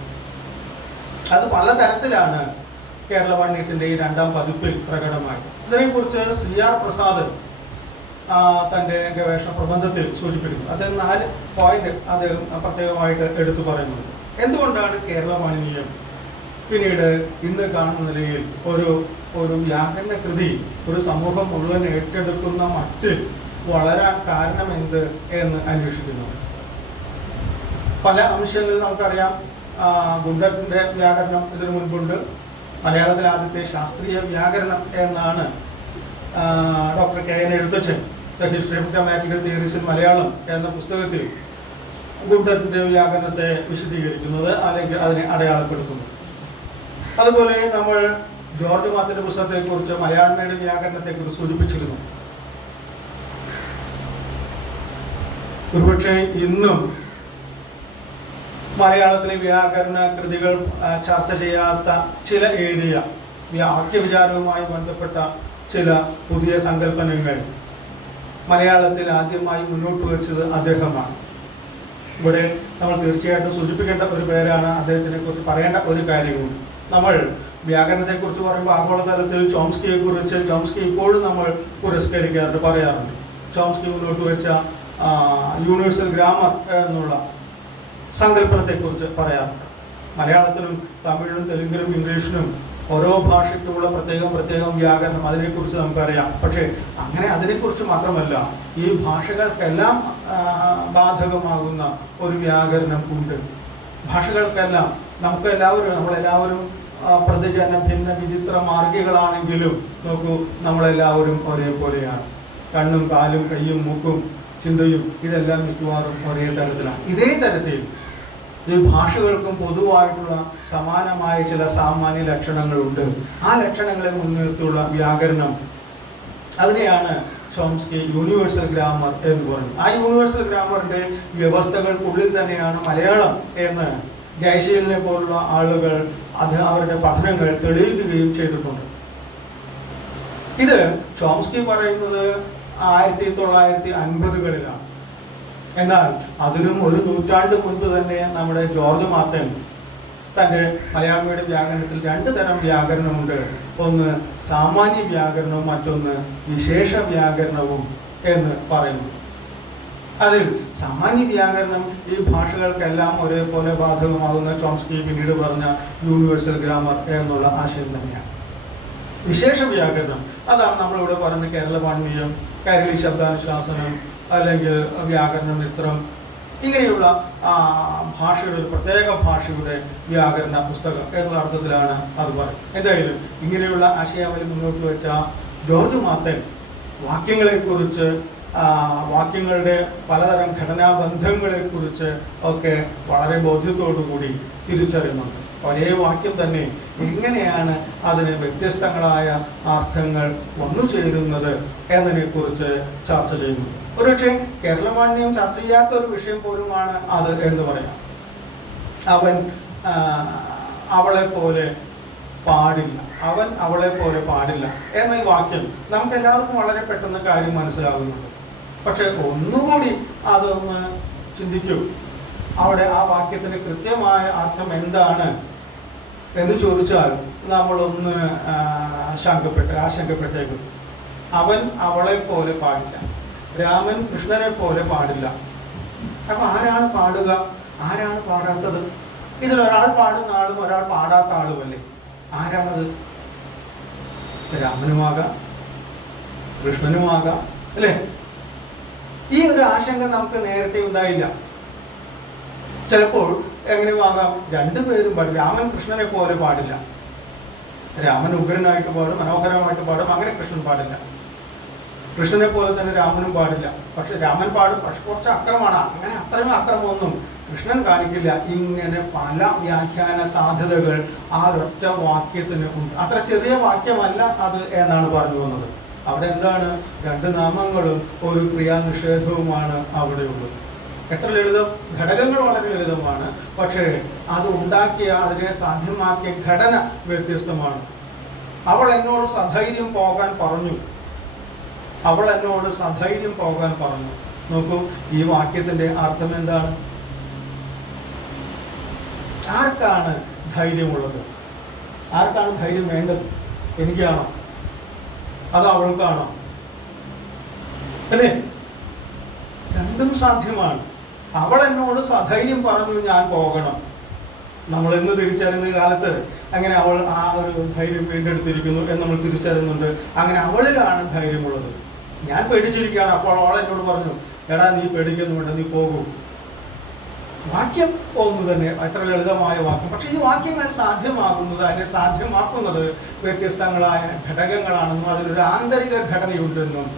അത് പലതരത്തിലാണ് കേരള പാണിനിയത്തിൻ്റെ ഈ 2ാം പതിപ്പിൽ പ്രകടമായി. ഇതിനെക്കുറിച്ച് CR പ്രസാദ് തൻ്റെ ഗവേഷണ പ്രബന്ധത്തിൽ സൂചിപ്പിക്കുന്നു. അദ്ദേഹം 4 പോയിന്റ് അദ്ദേഹം പ്രത്യേകമായിട്ട് എടുത്തു പറയുന്നുണ്ട്. എന്തുകൊണ്ടാണ് കേരള പാണിനിയം പിന്നീട് ഇന്ന് കാണുന്ന നിലയിൽ ഒരു വ്യാകരണ കൃതി ഒരു സമൂഹം മുഴുവൻ ഏറ്റെടുക്കുന്ന മട്ടിൽ വളരാൻ കാരണമെന്ത് എന്ന് അന്വേഷിക്കുന്നു. പല അംശങ്ങളിൽ നമുക്കറിയാം. ഗുണ്ടർട്ടിൻ്റെ വ്യാകരണം ഇതിനു മുൻപുണ്ട്. മലയാളത്തിൽ ആദ്യത്തെ ശാസ്ത്രീയ വ്യാകരണം എന്നാണ് doctor KN Ezhuthachan the history of grammatical theories in Malayalam എന്ന പുസ്തകത്തിൽ ഗുണ്ടർട്ടിൻ്റെ വ്യാകരണത്തെ വിശദീകരിക്കുന്നത്, അല്ലെങ്കിൽ അതിനെ അടയാളപ്പെടുത്തുന്നു. അതുപോലെ നമ്മൾ ജോർജ് മാത്തൻ്റെ പുസ്തകത്തെക്കുറിച്ച് മലയാളമയുടെ വ്യാകരണത്തെക്കുറിച്ച് സൂചിപ്പിച്ചിരുന്നു. ഒരുപക്ഷെ ഇന്നും മലയാളത്തിലെ വ്യാകരണ കൃതികൾ ചർച്ച ചെയ്യാത്ത ചില ഏരിയ, വാക്യവിചാരവുമായി ബന്ധപ്പെട്ട ചില പുതിയ സങ്കല്പനങ്ങൾ മലയാളത്തിൽ ആദ്യമായി മുന്നോട്ട് വെച്ചത് അദ്ദേഹമാണ്. ഇവിടെ നമ്മൾ തീർച്ചയായിട്ടും സൂചിപ്പിക്കേണ്ട ഒരു പേരാണ്, അദ്ദേഹത്തിനെ കുറിച്ച് പറയേണ്ട ഒരു കാര്യവും. നമ്മൾ വ്യാകരണത്തെക്കുറിച്ച് പറയുമ്പോൾ ആഗോളതലത്തിൽ ചോംസ്കി ഇപ്പോഴും നമ്മൾ പുരസ്കരിക്കാറുണ്ട്, പറയാറുണ്ട്. ചോംസ്കി മുന്നോട്ട് വെച്ച യൂണിവേഴ്സൽ ഗ്രാമർ എന്നുള്ള സങ്കല്പനത്തെക്കുറിച്ച് പറയാറുണ്ട്. മലയാളത്തിലും തമിഴിലും തെലുങ്കിലും ഇംഗ്ലീഷിനും ഓരോ ഭാഷയ്ക്കുമുള്ള പ്രത്യേകം വ്യാകരണം, അതിനെക്കുറിച്ച് നമുക്കറിയാം. പക്ഷേ അങ്ങനെ അതിനെക്കുറിച്ച് മാത്രമല്ല, ഈ ഭാഷകൾക്കെല്ലാം ബാധകമാകുന്ന ഒരു വ്യാകരണം ഉണ്ട്. ഭാഷകൾക്കെല്ലാം നമ്മളെല്ലാവരും പ്രതിജന ഭിന്ന വിചിത്ര മാർഗികളാണെങ്കിലും നോക്കൂ, നമ്മളെല്ലാവരും ഒരേപോലെയാണ്. കണ്ണും കാലും കയ്യും മൂക്കും ചിന്തയും ഇതെല്ലാം മിക്കവാറും ഒരേ തരത്തിലാണ്. ഇതേ തരത്തിൽ ഈ ഭാഷകൾക്കും പൊതുവായിട്ടുള്ള സമാനമായ ചില സാമാന്യ ലക്ഷണങ്ങളുണ്ട്. ആ ലക്ഷണങ്ങളെ മുൻനിർത്തിയുള്ള വ്യാകരണം, അതിനെയാണ് ചോംസ്കി യൂണിവേഴ്സൽ ഗ്രാമർ എന്ന് പറയുന്നത്. ആ യൂണിവേഴ്സൽ ഗ്രാമറിൻ്റെ വ്യവസ്ഥകൾക്കുള്ളിൽ തന്നെയാണ് മലയാളം എന്ന് ജയശീലനെ പോലുള്ള ആളുകൾ അവരുടെ പഠനങ്ങൾ തെളിയിക്കുകയും ചെയ്തിട്ടുണ്ട്. ഇത് ചോംസ്കി പറയുന്നത് 1950കളിലാണ്. എന്നാൽ അതിനും ഒരു നൂറ്റാണ്ട് മുൻപ് തന്നെ നമ്മുടെ ജോർജ് മാത്തൻ തൻ്റെ മലയാളമയുടെ വ്യാകരണത്തിൽ 2 തരം വ്യാകരണമുണ്ട്. ഒന്ന് സാമാന്യ വ്യാകരണവും മറ്റൊന്ന് വിശേഷ വ്യാകരണവും എന്ന് പറയുന്നു. അതിൽ സാമാന്യ വ്യാകരണം ഈ ഭാഷകൾക്കെല്ലാം ഒരേപോലെ ബാധകമാകുന്ന ചോംസ്കി പിന്നീട് പറഞ്ഞ യൂണിവേഴ്സൽ ഗ്രാമർ എന്നുള്ള ആശയം തന്നെയാണ്. വിശേഷ വ്യാകരണം അതാണ് നമ്മളിവിടെ പറയുന്ന കേരള പാണിനീയം, കൈരളി ശബ്ദാനുശാസനം, അല്ലെങ്കിൽ വ്യാകരണ മിത്രം, ഇങ്ങനെയുള്ള ഭാഷയുടെ ഒരു പ്രത്യേക ഭാഷയുടെ വ്യാകരണ പുസ്തകം എന്നുള്ള അർത്ഥത്തിലാണ് അത് പറയുന്നത്. എന്തായാലും ഇങ്ങനെയുള്ള ആശയാവലി മുന്നോട്ട് വെച്ച ജോർജ് മാത്തൻ വാക്യങ്ങളെക്കുറിച്ച്, വാക്യങ്ങളുടെ പലതരം ഘടനാബന്ധങ്ങളെക്കുറിച്ച് ഒക്കെ വളരെ ബോധ്യത്തോടു കൂടി തിരിച്ചറിയുന്നുണ്ട്. ഒരേ വാക്യം തന്നെ എങ്ങനെയാണ് അതിന് വ്യത്യസ്തങ്ങളായ അർത്ഥങ്ങൾ വന്നു ചേരുന്നത് എന്നതിനെക്കുറിച്ച് ചർച്ച ചെയ്യുന്നു. ഒരുപക്ഷെ കേരളപാണിനിയം ചർച്ച ചെയ്യാത്ത ഒരു വിഷയം പോലുമാണ് അത് എന്ന് പറയാം. അവൻ അവളെ പോലെ പാടില്ല, അവൻ അവളെ പോലെ പാടില്ല എന്ന ഈ വാക്യം നമുക്ക് എല്ലാവർക്കും വളരെ പെട്ടെന്ന് കാര്യം മനസ്സിലാകുന്നുണ്ട്. പക്ഷെ ഒന്നുകൂടി അതൊന്ന് ചിന്തിക്കൂ. അവിടെ ആ വാക്യത്തിന് കൃത്യമായ അർത്ഥം എന്താണ് എന്ന് ചോദിച്ചാൽ നമ്മളൊന്ന് ആശങ്കപ്പെട്ടേക്കും. അവൻ അവളെ പോലെ പാടില്ല, രാമൻ കൃഷ്ണനെ പോലെ പാടില്ല. അപ്പൊ ആരാണ് പാടുക, ആരാണ് പാടാത്തത്? ഇതിലൊരാൾ പാടുന്ന ആളും ഒരാൾ പാടാത്ത ആളുമല്ലേ? ആരാണത്? രാമനുമാകാം, കൃഷ്ണനുമാകാം, അല്ലേ? ഈ ഒരു ആശങ്ക നമുക്ക് നേരത്തെ ഉണ്ടായില്ല. ചിലപ്പോൾ എങ്ങനെയുമാകാം, രണ്ടുപേരും പാടും. രാമൻ കൃഷ്ണനെ പോലെ പാടില്ല, രാമൻ ഉഗ്രനായിട്ട് പാടും, മനോഹരമായിട്ട് പാടും, അങ്ങനെ കൃഷ്ണൻ പാടില്ല. കൃഷ്ണനെ പോലെ തന്നെ രാമനും പാടില്ല, പക്ഷെ രാമൻ പാടും, പക്ഷെ കുറച്ച് അക്രമമാണ്, അങ്ങനെ അത്രയും അക്രമമൊന്നും കൃഷ്ണൻ കാണിക്കില്ല. ഇങ്ങനെ പല വ്യാഖ്യാന സാധ്യതകൾ ആ ഒറ്റ വാക്യത്തിന് ഉണ്ട്. അത്ര ചെറിയ വാക്യമല്ല അത് എന്നാണ് പറഞ്ഞു വന്നത്. അവിടെ എന്താണ്? രണ്ട് നാമങ്ങളും ഒരു ക്രിയാനിഷേധവുമാണ് അവിടെയുള്ളത്. എത്ര ലളിതം! ഘടകങ്ങൾ വളരെ ലളിതമാണ്, പക്ഷേ അത് ഉണ്ടാക്കിയ, അതിനെ സാധ്യമാക്കിയ ഘടന വ്യത്യസ്തമാണ്. അവൾ എന്നോട് സധൈര്യം പോകാൻ പറഞ്ഞു, അവൾ എന്നോട് സധൈര്യം പോകാൻ പറഞ്ഞു. നോക്കൂ, ഈ വാക്യത്തിന്റെ അർത്ഥം എന്താണ്? ആർക്കാണ് ധൈര്യമുള്ളത്? ആർക്കാണ് ധൈര്യം വേണ്ടത്? എനിക്കാണോ അതോ അവൾക്കാണോ? അല്ലേ? രണ്ടും സാധ്യമാണ്. അവൾ എന്നോട് സധൈര്യം പറഞ്ഞു ഞാൻ പോകണം. നമ്മൾ എന്ന് തിരിച്ചറിയുന്ന കാലത്ത് അങ്ങനെ അവൾ ആ ഒരു ധൈര്യം വീണ്ടെടുത്തിരിക്കുന്നു എന്ന് നമ്മൾ തിരിച്ചറിയുന്നുണ്ട്. അങ്ങനെ അവളിലാണ് ധൈര്യമുള്ളത്. ഞാൻ പേടിച്ചിരിക്കുകയാണ്, അപ്പോൾ അവൾ എന്നോട് പറഞ്ഞു, എടാ നീ പേടിക്കുന്നുണ്ട്, നീ പോകൂ. വാക്യം ഒന്നു തന്നെ, എത്ര ലളിതമായ വാക്യം. പക്ഷെ ഈ വാക്യങ്ങൾ സാധ്യമാകുന്നത്, അതിനെ സാധ്യമാക്കുന്നത് വ്യത്യസ്തങ്ങളായ ഘടകങ്ങളാണെന്നും അതിലൊരു ആന്തരിക ഘടനയുണ്ടെന്നും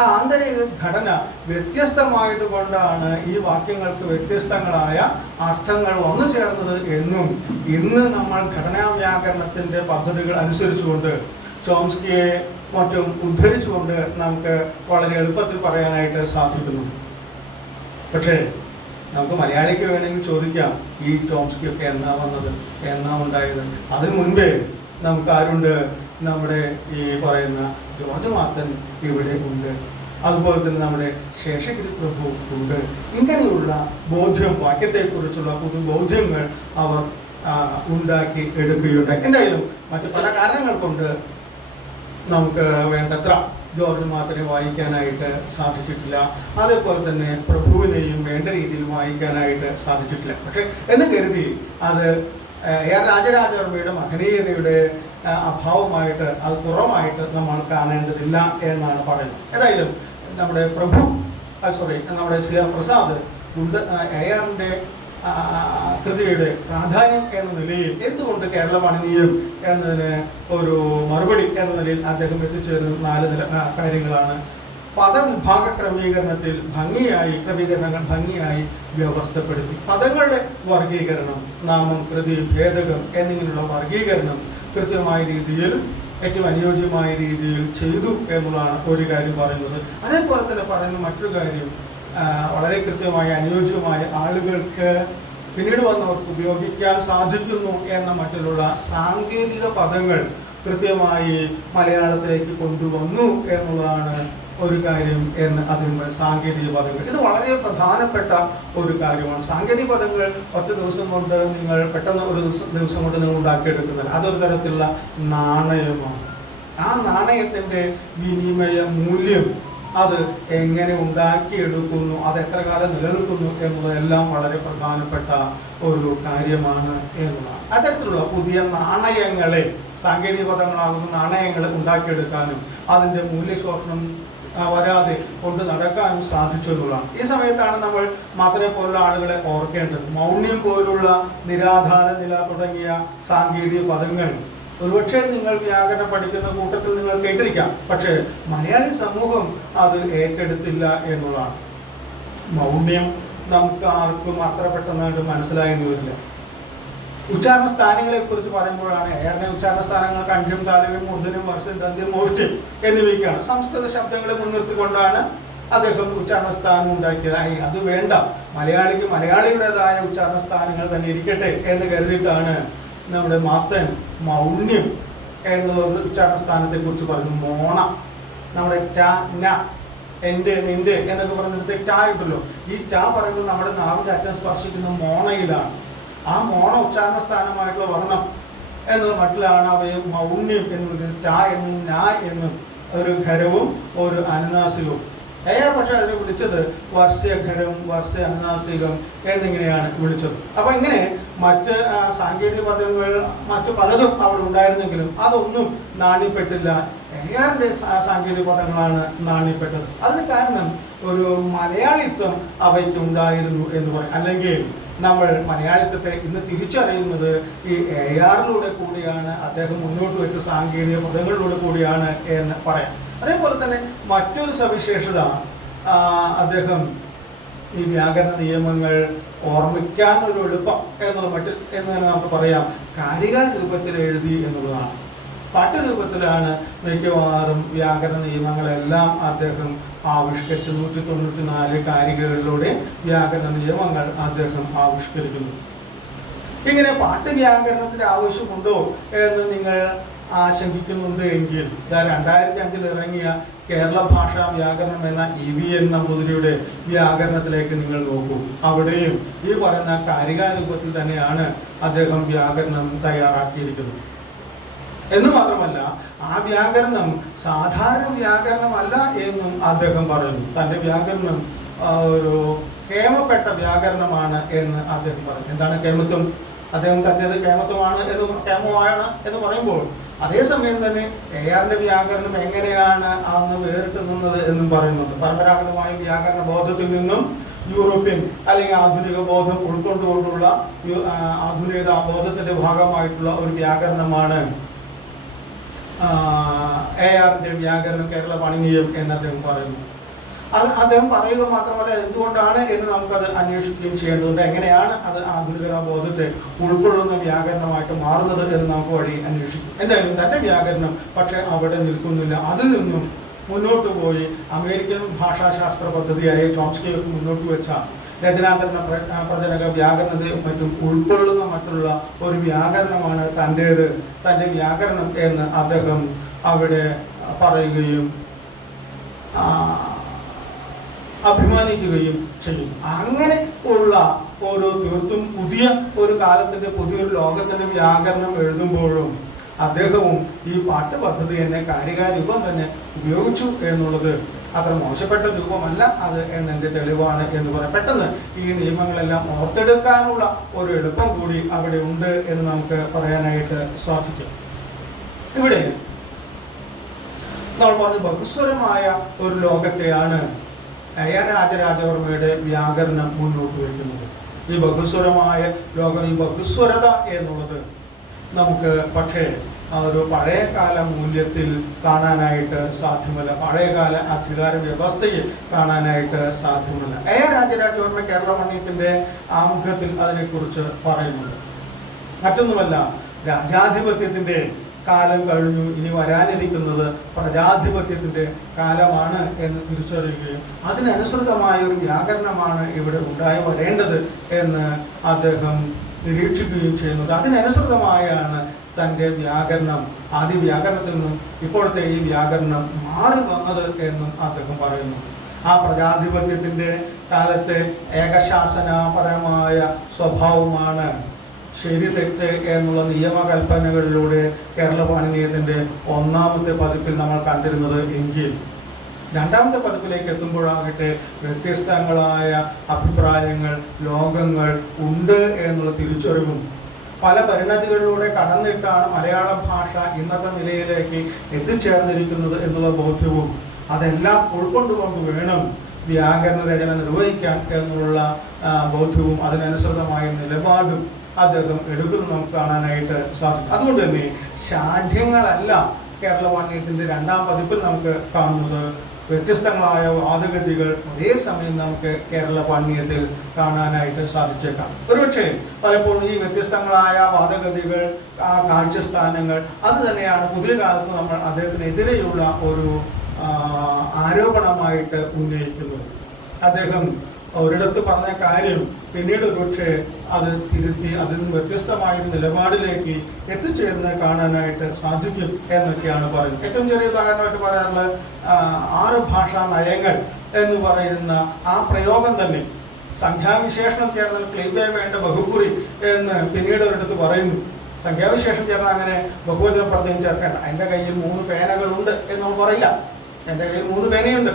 ആ ആന്തരിക ഘടന വ്യത്യസ്തമായത് കൊണ്ടാണ് ഈ വാക്യങ്ങൾക്ക് വ്യത്യസ്തങ്ങളായ അർത്ഥങ്ങൾ വന്നു ചേർന്നത് എന്നും ഇന്ന് നമ്മൾ ഘടനാ വ്യാകരണത്തിന്റെ പദ്ധതികൾ അനുസരിച്ചുകൊണ്ട് ചോംസ്കിയെ മറ്റും ഉദ്ധരിച്ചുകൊണ്ട് നമുക്ക് വളരെ എളുപ്പത്തിൽ പറയാനായിട്ട് സാധിക്കുന്നു. പക്ഷേ നമുക്ക് മലയാളിക്ക് വേണമെങ്കിൽ ചോദിക്കാം, ഈ ചോംസ്കിയൊക്കെ എന്നാ വന്നത്, എന്നാ ഉണ്ടായത്? അതിനു മുൻപേ നമുക്ക് ആരുണ്ട്? നമ്മുടെ ഈ പറയുന്ന ജോർജ് മാത്തൻ ഇവിടെ ഉണ്ട്, അതുപോലെ തന്നെ നമ്മുടെ ശേഷഗിരി പ്രഭു ഉണ്ട്. ഇങ്ങനെയുള്ള ബോധ്യം, വാക്യത്തെക്കുറിച്ചുള്ള പുതുബോധ്യങ്ങൾ അവർ ഉണ്ടാക്കി എടുക്കുകയുണ്ടായി. എന്തായാലും മറ്റു പല കാരണങ്ങൾ കൊണ്ട് നമുക്ക് വേണ്ടത്ര ജോർജ് മാത്തനെ വായിക്കാനായിട്ട് സാധിച്ചിട്ടില്ല. അതേപോലെ തന്നെ പ്രഭുവിനെയും വേണ്ട രീതിയിൽ വായിക്കാനായിട്ട് സാധിച്ചിട്ടില്ല. പക്ഷെ എന്ന് കരുതി അത് രാജരാജവർമ്മയുടെ മഹനീയതയുടെ അഭാവമായിട്ട്, അത് കുറവായിട്ട് നമ്മൾ കാണേണ്ടതില്ല എന്നാണ് പറയുന്നത്. ഏതായാലും നമ്മുടെ നമ്മുടെ സി ആർ പ്രസാദ് എയറിൻ്റെ കൃതിയുടെ പ്രാധാന്യം എന്ന നിലയിൽ എന്തുകൊണ്ട് കേരള പാണിനീയം എന്നതിന് ഒരു മറുപടി എന്ന നിലയിൽ അദ്ദേഹം എത്തിച്ചേരുന്ന 4 കാര്യങ്ങളാണ്. പദവിഭാഗ ക്രമീകരണത്തിൽ ക്രമീകരണങ്ങൾ ഭംഗിയായി വ്യവസ്ഥപ്പെടുത്തി. പദങ്ങളുടെ വർഗീകരണം, നാമം, കൃതി, ഭേദകം എന്നിങ്ങനെയുള്ള വർഗീകരണം കൃത്യമായ രീതിയിൽ, ഏറ്റവും അനുയോജ്യമായ രീതിയിൽ ചെയ്തു എന്നുള്ളതാണ് ഒരു കാര്യം പറയുന്നത്. അതേപോലെ തന്നെ പറയുന്ന മറ്റൊരു കാര്യം, വളരെ കൃത്യമായ അനുയോജ്യമായ ആളുകൾക്ക് പിന്നീട് വന്നവർക്ക് ഉപയോഗിക്കാൻ സാധിക്കുന്നു എന്ന മട്ടിലുള്ള സാങ്കേതിക പദങ്ങൾ കൃത്യമായി മലയാളത്തിലേക്ക് കൊണ്ടുവന്നു എന്നുള്ളതാണ് ഒരു കാര്യം എന്ന് അതിന് സാങ്കേതിക പദങ്ങൾ. ഇത് വളരെ പ്രധാനപ്പെട്ട ഒരു കാര്യമാണ്. സാങ്കേതിക പദങ്ങൾ ഒറ്റ ദിവസം കൊണ്ട് നിങ്ങൾ പെട്ടെന്ന് ഒരു ദിവസം കൊണ്ട് നിങ്ങൾ ഉണ്ടാക്കിയെടുക്കുന്നില്ല. അതൊരു തരത്തിലുള്ള നാണയമാണ്. ആ നാണയത്തിൻ്റെ വിനിമയ മൂല്യം അത് എങ്ങനെ ഉണ്ടാക്കിയെടുക്കുന്നു, അത് എത്ര കാലം നിലനിൽക്കുന്നു എന്നുള്ളതെല്ലാം വളരെ പ്രധാനപ്പെട്ട ഒരു കാര്യമാണ് എന്നതാണ്. അത്തരത്തിലുള്ള പുതിയ നാണയങ്ങളെ, സാങ്കേതിക പദങ്ങളാകുന്ന നാണയങ്ങളെ ഉണ്ടാക്കിയെടുക്കാനും അതിൻ്റെ മൂല്യശോഷണം വരാതെ കൊണ്ട് നടക്കാനും സാധിച്ചു എന്നുള്ളതാണ്. ഈ സമയത്താണ് നമ്മൾ മതനെ പോലുള്ള ആളുകളെ ഓർക്കേണ്ടത്. മൗണ്യം പോലുള്ള നിരാധാര നില തുടങ്ങിയ സാങ്കേതിക പദങ്ങൾ ഒരുപക്ഷെ നിങ്ങൾ വ്യാകരണം പഠിക്കുന്ന കൂട്ടത്തിൽ നിങ്ങൾ കേട്ടിരിക്കാം, പക്ഷേ മലയാളി സമൂഹം അത് ഏറ്റെടുത്തില്ല എന്നുള്ളതാണ്. മൗണ്യം നമുക്ക് ആർക്കും അത്ര പെട്ടെന്നായിട്ട് മനസ്സിലായെന്ന് വരില്ല. ഉച്ചാരണ സ്ഥാനങ്ങളെ കുറിച്ച് പറയുമ്പോഴാണ് ഏറെ ഉച്ചാരണ സ്ഥാനങ്ങൾ കണ്ഠ്യം, താലവ്യം, മൂർധന്യം, വർഷം, ദന്ത്യം, മോഷ്ട്യം എന്നിവയ്ക്കാണ്. സംസ്കൃത ശബ്ദങ്ങളെ മുൻനിർത്തിക്കൊണ്ടാണ് അദ്ദേഹം ഉച്ചാരണ സ്ഥാനം ഉണ്ടാക്കിയത്. അത് വേണ്ട, മലയാളിക്ക് മലയാളിയുടേതായ ഉച്ചാരണ സ്ഥാനങ്ങൾ തന്നെ ഇരിക്കട്ടെ എന്ന് കരുതിയിട്ടാണ് നമ്മുടെ മാത്തൻ മൗണ്യം എന്നുള്ള ഒരു ഉച്ചാരണ സ്ഥാനത്തെ കുറിച്ച് പറഞ്ഞു. മോണ, നമ്മുടെ ട, ന, എൻ്റെ, നിന്റെ എന്നൊക്കെ പറഞ്ഞിടത്ത് ടാ ഉണ്ടല്ലോ, ഈ ടാ പറയുമ്പോൾ നമ്മുടെ നാവിൻ്റെ അറ്റം സ്പർശിക്കുന്ന മോണയിലാണ്. ആ മോണ ഉച്ചാരണ സ്ഥാനമായിട്ടുള്ള വർണ്ണം എന്നുള്ള മട്ടിലാണ് അവയെ മൗണ്യം എന്ന് വിളിക്കുന്നത്. ടാ എന്നും നാ എന്നും ഒരു ഖരവും ഒരു അനുനാസികവും. പക്ഷെ അതിനെ വിളിച്ചത് വർഷഖരം, വർഷ അനുനാസികം എന്നിങ്ങനെയാണ് വിളിച്ചത്. അപ്പൊ ഇങ്ങനെ മറ്റ് സാങ്കേതിക പദങ്ങൾ മറ്റു പലതും അവിടെ ഉണ്ടായിരുന്നെങ്കിലും അതൊന്നും നാണ്യപ്പെട്ടില്ല. ഏറെ സാങ്കേതിക പദങ്ങളാണ് നാണ്യപ്പെട്ടത്. അതിന് കാരണം ഒരു മലയാളിത്വം അവയ്ക്ക് ഉണ്ടായിരുന്നു എന്ന് പറയും. അല്ലെങ്കിൽ നമ്മൾ മലയാളിത്വത്തെ ഇന്ന് തിരിച്ചറിയുന്നത് ഈ ARലൂടെ കൂടിയാണ്, അദ്ദേഹം മുന്നോട്ട് വെച്ച സാങ്കേതിക പദങ്ങളിലൂടെ കൂടിയാണ് എന്ന് പറയാം. അതേപോലെ തന്നെ മറ്റൊരു സവിശേഷത, അദ്ദേഹം ഈ വ്യാകരണ നിയമങ്ങൾ ഓർമ്മിക്കാൻ ഒരു എളുപ്പം എന്നുള്ള മട്ടിൽ എന്ന് തന്നെ നമുക്ക് പറയാം, കാരിക രൂപത്തിൽ എഴുതി എന്നുള്ളതാണ്. പാഠ്യരൂപത്തിലാണ് മിക്കവാറും വ്യാകരണ നിയമങ്ങളെല്ലാം അദ്ദേഹം ആവിഷ്കരിച്ച് 194 കാരികകളിലൂടെ വ്യാകരണ നിയമങ്ങൾ അദ്ദേഹം ആവിഷ്കരിക്കുന്നു. ഇങ്ങനെ പാഠ്യവ്യാകരണത്തിന്റെ ആവശ്യമുണ്ടോ എന്ന് നിങ്ങൾ ആശങ്കിക്കുന്നുണ്ട് എങ്കിൽ 2005 ഇറങ്ങിയ കേരള ഭാഷാ വ്യാകരണം എന്ന EVN നമ്പൂതിരിയുടെ വ്യാകരണത്തിലേക്ക് നിങ്ങൾ നോക്കൂ. അവിടെയും ഈ പറയുന്ന കാരികാരൂപത്തിൽ തന്നെയാണ് അദ്ദേഹം വ്യാകരണം തയ്യാറാക്കിയിരിക്കുന്നത്. എന്ന് മാത്രമല്ല, ആ വ്യാകരണം സാധാരണ വ്യാകരണമല്ല എന്നും അദ്ദേഹം പറയുന്നു. തൻ്റെ വ്യാകരണം ഒരു കേമപ്പെട്ട വ്യാകരണമാണ് എന്ന് അദ്ദേഹം പറഞ്ഞു. എന്താണ് കേമത്വം? അദ്ദേഹം തൻ്റേത് കേമത്വമാണ് കേമമാണ് എന്ന് പറയുമ്പോൾ അതേസമയം തന്നെ ARന്റെ വ്യാകരണം എങ്ങനെയാണ് അന്ന് വേറിട്ട് നിന്നത് എന്നും പറയുന്നുണ്ട്. പരമ്പരാഗതമായ വ്യാകരണ ബോധത്തിൽ നിന്നും യൂറോപ്യൻ അല്ലെങ്കിൽ ആധുനിക ബോധം ഉൾക്കൊണ്ടുകൊണ്ടുള്ള ആധുനിക ബോധത്തിന്റെ ഭാഗമായിട്ടുള്ള ഒരു വ്യാകരണമാണ് ARന്റെ വ്യാകരണം, കേരള പാണിനീയം എന്ന് അദ്ദേഹം പറയുന്നു. അദ്ദേഹം പറയുക മാത്രമല്ല, എന്തുകൊണ്ടാണ് എന്ന് നമുക്കത് അന്വേഷിക്കുകയും ചെയ്യേണ്ടതുണ്ട്. എങ്ങനെയാണ് അത് ആധുനിക ബോധത്തെ ഉൾക്കൊള്ളുന്ന വ്യാകരണമായിട്ട് മാറുന്നത് എന്ന് നമുക്ക് വഴി അന്വേഷിക്കും. എന്തായാലും തൻ്റെ വ്യാകരണം പക്ഷെ അവിടെ നിൽക്കുന്നില്ല. അതിൽ നിന്നും മുന്നോട്ട് പോയി അമേരിക്കൻ ഭാഷാശാസ്ത്ര പദ്ധതിയായ ചോംസ്കി മുന്നോട്ട് വെച്ച രചനാന്തരണ പ്രചനക വ്യാകരണത്തെ മറ്റും ഉൾക്കൊള്ളുന്ന മറ്റുള്ള ഒരു വ്യാകരണമാണ് തൻ്റേത്, തൻ്റെ വ്യാകരണം എന്ന് അദ്ദേഹം അവിടെ പറയുകയും അഭിമാനിക്കുകയും ചെയ്യും. അങ്ങനെ ഉള്ള ഓരോ തീർത്തും പുതിയ ഒരു കാലത്തിന്റെ പുതിയൊരു ലോകത്തിന്റെ വ്യാകരണം എഴുതുമ്പോഴും അദ്ദേഹവും ഈ പാഠ്യപദ്ധതി തന്നെ കാരികാരൂപം തന്നെ ഉപയോഗിച്ചു എന്നുള്ളത് അത്ര മോശപ്പെട്ട രൂപമല്ല അത് എന്നെൻ്റെ തെളിവാണ് എന്ന് പറയാം. പെട്ടെന്ന് ഈ നിയമങ്ങളെല്ലാം ഓർത്തെടുക്കാനുള്ള ഒരു എളുപ്പം കൂടി അവിടെ ഉണ്ട് എന്ന് നമുക്ക് പറയാനായിട്ട് സാധിക്കും. ഇവിടെ നമ്മൾ പറഞ്ഞു ബഹുസ്വരമായ ഒരു ലോകത്തെയാണ് രാജരാജവർമ്മയുടെ വ്യാകരണം മുന്നോട്ട് വയ്ക്കുന്നത്. ഈ ബഹുസ്വരമായ ലോകം, ഈ ബഹുസ്വരത എന്നുള്ളത് നമുക്ക് പക്ഷേ ഒരു പഴയകാല മൂല്യത്തിൽ കാണാനായിട്ട് സാധ്യമല്ല, പഴയകാല അധികാര വ്യവസ്ഥയിൽ കാണാനായിട്ട് സാധ്യമല്ല. രാജരാജവർമ്മ കേരള മണ്ഡലത്തിൻ്റെ ആമുഖത്തിൽ അതിനെക്കുറിച്ച് പറയുന്നുണ്ട്. മറ്റൊന്നുമല്ല, രാജാധിപത്യത്തിൻ്റെ കാലം കഴിഞ്ഞു, ഇനി വരാനിരിക്കുന്നത് പ്രജാധിപത്യത്തിൻ്റെ കാലമാണ് എന്ന് തിരിച്ചറിയുകയും അതിനനുസൃതമായ ഒരു വ്യാകരണമാണ് ഇവിടെ ഉണ്ടായി വരേണ്ടത് എന്ന് അദ്ദേഹം നിരീക്ഷിക്കുകയും ചെയ്യുന്നുണ്ട്. അതിനനുസൃതമായാണ് തൻ്റെ വ്യാകരണം, ആദ്യ വ്യാകരണത്തിൽ നിന്നും ഇപ്പോഴത്തെ ഈ വ്യാകരണം മാറി വന്നത് എന്നും അദ്ദേഹം പറയുന്നു. ആ പ്രജാധിപത്യത്തിൻ്റെ കാലത്തെ ഏകശാസനപരമായ സ്വഭാവമാണ് ശരി തെറ്റ് എന്നുള്ള നിയമകൽപ്പനകളിലൂടെ കേരള പാണിനീയത്തിൻ്റെ ഒന്നാമത്തെ പതിപ്പിൽ നമ്മൾ കണ്ടിരുന്നത് എങ്കിൽ രണ്ടാമത്തെ പതിപ്പിലേക്ക് എത്തുമ്പോഴാകട്ടെ വ്യത്യസ്തങ്ങളായ അഭിപ്രായങ്ങൾ, ലോകങ്ങൾ ഉണ്ട് എന്നുള്ള തിരിച്ചറിവും പല പരിണതികളിലൂടെ കടന്നിട്ടാണ് മലയാള ഭാഷ ഇന്നത്തെ നിലയിലേക്ക് എത്തിച്ചേർന്നിരിക്കുന്നത് എന്നുള്ള ബോധ്യവും അതെല്ലാം ഉൾക്കൊണ്ടുകൊണ്ട് വേണം വ്യാകരണ രചന നിർവഹിക്കാൻ എന്നുള്ള ബോധ്യവും അതിനനുസൃതമായ നിലപാടും അദ്ദേഹം എടുക്കുന്നത് നമുക്ക് കാണാനായിട്ട് സാധിക്കും. അതുകൊണ്ട് തന്നെ ശാഠ്യങ്ങളല്ല കേരളവാണ്യത്തിൻ്റെ രണ്ടാം പതിപ്പിൽ നമുക്ക് കാണുന്നത്. വ്യത്യസ്തങ്ങളായ വാദഗതികൾ ഒരേ സമയം നമുക്ക് കേരള പാണ്ഡ്യത്തിൽ കാണാനായിട്ട് സാധിച്ചേക്കാം. ഒരുപക്ഷെ പലപ്പോഴും ഈ വ്യത്യസ്തങ്ങളായ വാദഗതികൾ, കാഴ്ചസ്ഥാനങ്ങൾ അത് തന്നെയാണ് പുതിയ കാലത്ത് നമ്മൾ അദ്ദേഹത്തിനെതിരെയുള്ള ഒരു ആരോപണമായിട്ട് ഉന്നയിക്കുന്നത്. അദ്ദേഹം ഒരിടത്ത് പറഞ്ഞ കാര്യം പിന്നീട് ഒരുപക്ഷെ അത് തിരുത്തി അതിൽ നിന്ന് വ്യത്യസ്തമായ നിലപാടിലേക്ക് എത്തിച്ചേർന്ന് കാണാനായിട്ട് സാധിക്കും എന്നൊക്കെയാണ് പറയുന്നത്. ഏറ്റവും ചെറിയ ഉദാഹരണമായിട്ട് പറയാറുള്ളത് 6 ഭാഷാ നയങ്ങൾ എന്ന് പറയുന്ന ആ പ്രയോഗം തന്നെ സംഖ്യാവിശേഷണം ചേർന്നാൽ ക്ലീബേ വേണ്ട ബഹുക്കുറി എന്ന് പിന്നീട് ഒരിടത്ത് പറയുന്നു. സംഖ്യാവിശേഷം ചേർന്നാൽ അങ്ങനെ ബഹുവചന പ്രത്യേകം ചേർക്കേണ്ട. എൻ്റെ കയ്യിൽ 3 പേനകളുണ്ട് എന്ന് നമ്മൾ പറയില്ല. എൻ്റെ കയ്യിൽ 3 പേനയുണ്ട്